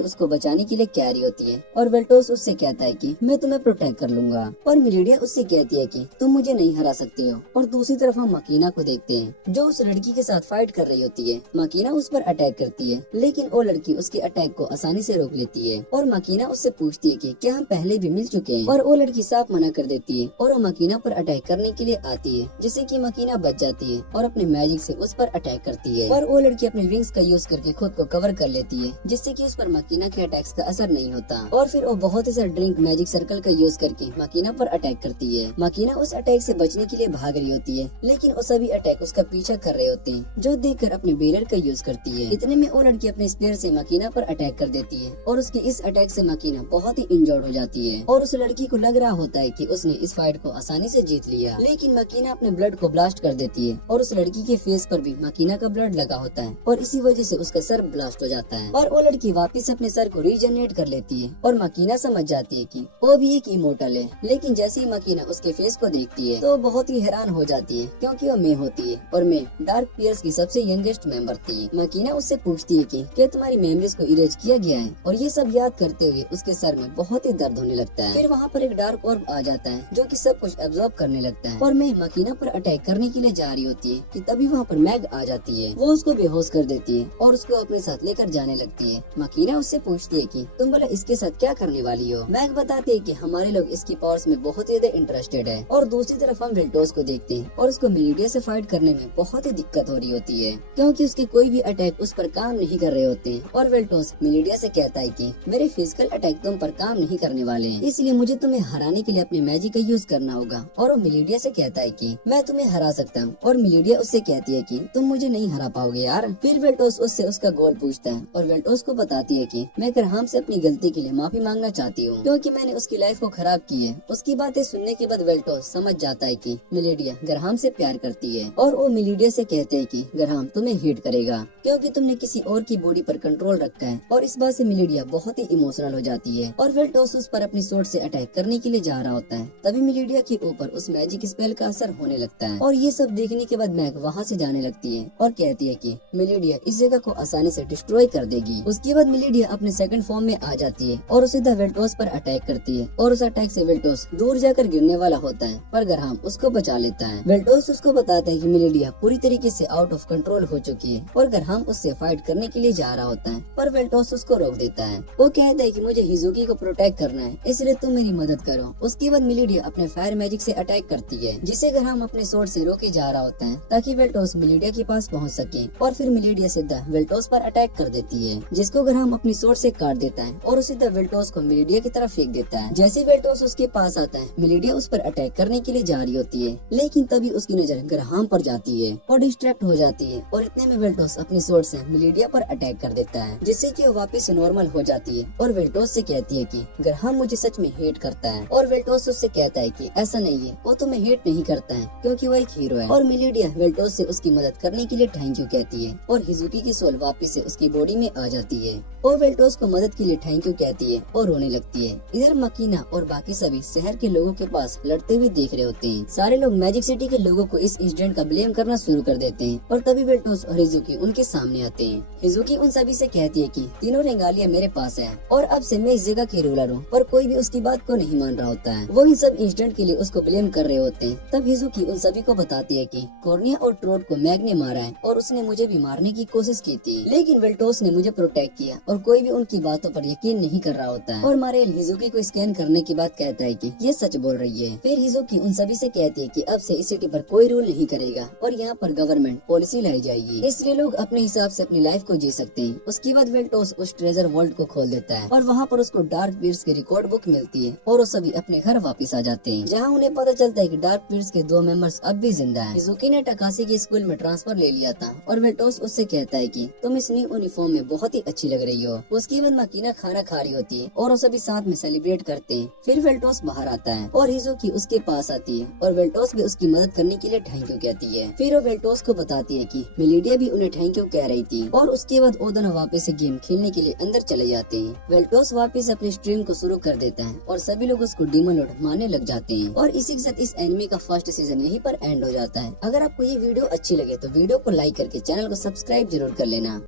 उसको बचाने के लिए कैरी होती है और वेल्टोस उससे कहता है कि मैं तुम्हें प्रोटेक्ट कर लूंगा और मिलीडिया उससे कहती है कि तुम मुझे नहीं हरा सकते हो। और दूसरी तरफ हम मकीना को देखते हैं जो उस लड़की के साथ फाइट कर रही होती है। मकीना उस पर अटैक करती है लेकिन वो लड़की उसके अटैक को आसानी से रोक लेती है और मकीना उससे पूछती है कि क्या हम पहले भी मिल चुके हैं, और वो लड़की साफ मना कर देती है और वो मकीना पर अटैक करने के लिए आती है, जिससे कि मकीना बच जाती है और अपने मैजिक से उस पर अटैक करती है। और वो लड़की अपने विंग्स का यूज करके खुद को कवर कर लेती है, जिससे कि उस पर मकीना के अटैक्स का असर नहीं होता। और फिर वो बहुत ही सारा ड्रिंक मैजिक सर्कल का यूज करके मकीना पर अटैक करती है। मकीना उस अटैक से बचने के लिए भाग रही होती है लेकिन वो सभी अटैक उसका पीछा कर रहे होते हैं, जो देखकर अपने बैरियर का यूज करती है। इतने में वो लड़की अपने स्पेयर से मकीना पर अटैक कर देती है और उसके इस अटैक से मकीना बहुत ही इंजर्ड हो जाती है और उस लड़की को लग रहा होता है कि उसने इस फाइट को आसानी से जीत लिया। लेकिन मकीना अपने ब्लड को ब्लास्ट कर देती है और उस लड़की के फेस पर भी मकीना का ब्लड लगा होता है और इसी वजह से उसका सर ब्लास्ट हो जाता है और वो लड़की वापस अपने सर को रीजनरेट कर लेती है और मकीना समझ जाती है कि वो भी एक इमोर्टल है। लेकिन जैसे ही मकीना उसके फेस को देखती है तो बहुत ही हैरान हो जाती है क्योंकि वो मे होती है और मे डार्क पियर्स की सबसे यंगेस्ट मेंबर थी। मकीना उससे पूछती है कि क्या तुम्हारी मेमोरीज को इरेज किया गया है, और ये सब याद करते हुए उसके सर में बहुत ही दर्द होने लगता है। फिर वहाँ पर एक डार्क ऑर्ब आ जाता है जो कि सब कुछ एब्जॉर्ब करने लगता है और मे मकीना पर अटैक करने के लिए जा रही होती है कि तभी वहाँ पर मैग आ जाती है। वो उसको बेहोश कर देती है और उसको अपने साथ लेकर जाने लगती है। मकीना उससे पूछती है कि तुम बोला इसके साथ क्या करने वाली हो। मैग बताती है कि हमारे लोग इसकी पावर्स में बहुत ज्यादा इंटरेस्टेड है। और दूसरी तरफ हम वेल्टोस को देखते हैं और उसको मिलीडिया से फाइट करने में बहुत ही दिक्कत हो रही होती है क्योंकि उसके कोई भी अटैक उस पर काम नहीं कर रहे होते हैं। और वेल्टोस मिलीडिया से कहता है कि मेरे फिजिकल अटैक तुम पर काम नहीं करने वाले हैं, इसलिए मुझे तुम्हें हराने के लिए अपने मैजिक का यूज करना होगा। और वो मिलीडिया से कहता है कि मैं तुम्हें हरा सकता हूँ और मिलीडिया उससे कहती है कि तुम मुझे नहीं हरा पाओगे यार। फिर वेल्टोस उससे उसका गोल पूछता है और वेल्टोस को बताती है कि मैं ग्राहम से अपनी गलती के लिए माफी मांगना चाहती हूँ क्योंकि मैंने उसकी लाइफ को खराब की है। उसकी बातें सुनने के बाद वेल्टोस समझ जाता है कि मिलीडिया ग्राहम से प्यार करती है और वो मिलीडिया से कहते हैं कि ग्राहम तुम्हें हेट करेगा क्योंकि तुमने किसी और की बॉडी पर कंट्रोल रखा है। और इस बात से मिलीडिया बहुत ही इमोशनल हो जाती है और वेल्टोस उस पर अपनी सोर्ड से अटैक करने के लिए जा रहा होता है। तभी मिलीडिया के ऊपर उस मैजिक स्पेल का असर होने लगता है और ये सब देखने के बाद मैग वहाँ से जाने लगती है और कहती है कि मिलीडिया इस जगह को आसानी से डिस्ट्रॉय कर देगी। उसके बाद मिलीडिया अपने सेकंड फॉर्म में आ जाती है और सीधा वेल्टोस पर अटैक करती है और उस अटैक से वेल्टोस दूर जाकर गिरने वाला होता है पर ग्राहम उसको बचा लेता है। वेल्टोस उसको बताता है कि मिलीडिया पूरी तरीके से आउट ऑफ कंट्रोल हो चुकी है और ग्राहम उससे फाइट करने के लिए जा रहा होता है पर वेल्टोस उसको रोक देता है। वो कहता है कि मुझे हिजुकी को प्रोटेक्ट करना है, इसलिए तुम मेरी मदद करो। उसके बाद मिलीडिया अपने फायर मैजिक से अटैक करती है जिसे ग्राहम अपने स्वॉर्ड से रोके जा रहा होता है ताकि वेल्टोस मिलीडिया के पास पहुंच सके। और फिर मिलीडिया सीधा वेल्टोस पर अटैक कर देती है जिसको ग्राहम अपनी स्वॉर्ड से काट देता है और सीधा वेल्टोस को मिलीडिया की तरफ फेंक देता है। जैसे वेल्टोस उसके पास आता है मिलीडिया उस पर अटैक करने के लिए जा रही होती है लेकिन तभी उसकी नजर ग्राहम पर जाती है और डिस्ट्रैक्ट हो जाती है और इतने में वेल्टोस अपनी स्वॉर्ड से मिलीडिया पर अटैक कर देता है जिससे कि वो वापस नॉर्मल हो जाती है और वेल्टोस से कहती है कि ग्राहम मुझे सच में हेट करता है। और वेल्टोस उससे कहता है कि ऐसा नहीं है, वो तुम्हें हेट नहीं करता है क्योंकि वो एक हीरो है। और मिलीडिया वेल्टोस से उसकी मदद करने के लिए थैंक यू कहती है और हिजुकी की सोल वापस से उसकी बॉडी में आ जाती है और वेल्टोस को मदद के लिए थैंक यू कहती है और रोने लगती है। इधर मकीना और बाकी सभी शहर के लोगों के पास लड़ते हुए देख रहे होते हैं। सारे लोग मैजिक सिटी के लोगों को इस इंसिडेंट का ब्लेम करना शुरू कर देते हैं और तभी वेल्टोस और हिजुकी उनके सामने आते हैं। हिजुकी उन सभी से कहती है कि तीनों रेंगालियां मेरे पास है और अब से मैं इस जगह की रूलर हूँ, पर कोई भी उसकी बात को नहीं मान रहा होता है। वो इन सब इंसिडेंट के लिए उसको ब्लेम कर रहे होते हैं। तब हिजुकी उन सभी को बताती है कि कॉर्निया और ट्रोट को मैग ने मारा है और उसने मुझे भी मारने की कोशिश की थी लेकिन वेल्टोस ने मुझे प्रोटेक्ट किया और कोई भी उनकी बातों पर यकीन नहीं कर रहा होता है। और मारेल हिजुकी को स्कैन करने के बाद कहता है कि ये सच बोल रही है। फिर हिजुकी उन सभी से कहती है कि अब से इस सिटी पर कोई रूल नहीं करेगा और यहाँ पर गवर्नमेंट पॉलिसी लाई जाएगी, इसलिए लोग अपने हिसाब से अपनी लाइफ को जी सकते हैं। उसके बाद वेल्टोस उस ट्रेजर वर्ल्ड को खोल देता है और वहाँ पर उसको डार्क पीरियड्स की रिकॉर्ड बुक मिलती है और वो सभी अपने घर वापस आ जाते हैं जहाँ उन्हें पता चलता है कि डार्क पीरियड्स के 2 मेंबर्स अब भी जिंदा हैं। हिजुकी ने टकासी के स्कूल में ट्रांसफर ले लिया था और वेल्टोस उससे कहता है कि तुम इस न्यू यूनिफॉर्म में बहुत ही अच्छी लग रही हो। उसके बाद मकीना खाना खा रही होती है और वो सभी साथ में सेलिब्रेट करते हैं। फिर वेल्टोस बाहर आता है और हिजुकी उसके पास आती है और वेल्टोस भी उसकी मदद करने करने के लिए थैंक यू कहती है। फिर वो वेल्टोस को बताती है कि मिलीडिया भी उन्हें थैंक यू कह रही थी और उसके बाद वो दोनों वापस से गेम खेलने के लिए अंदर चले जाते हैं। वेल्टोस वापस अपने स्ट्रीम को शुरू कर देता है और सभी लोग उसको डीमन लॉर्ड मानने लग जाते हैं और इसी के साथ इस एनिमे का फर्स्ट सीजन यहीं पर एंड हो जाता है। अगर आपको ये वीडियो अच्छी लगे तो वीडियो को लाइक करके चैनल को सब्सक्राइब जरूर कर लेना।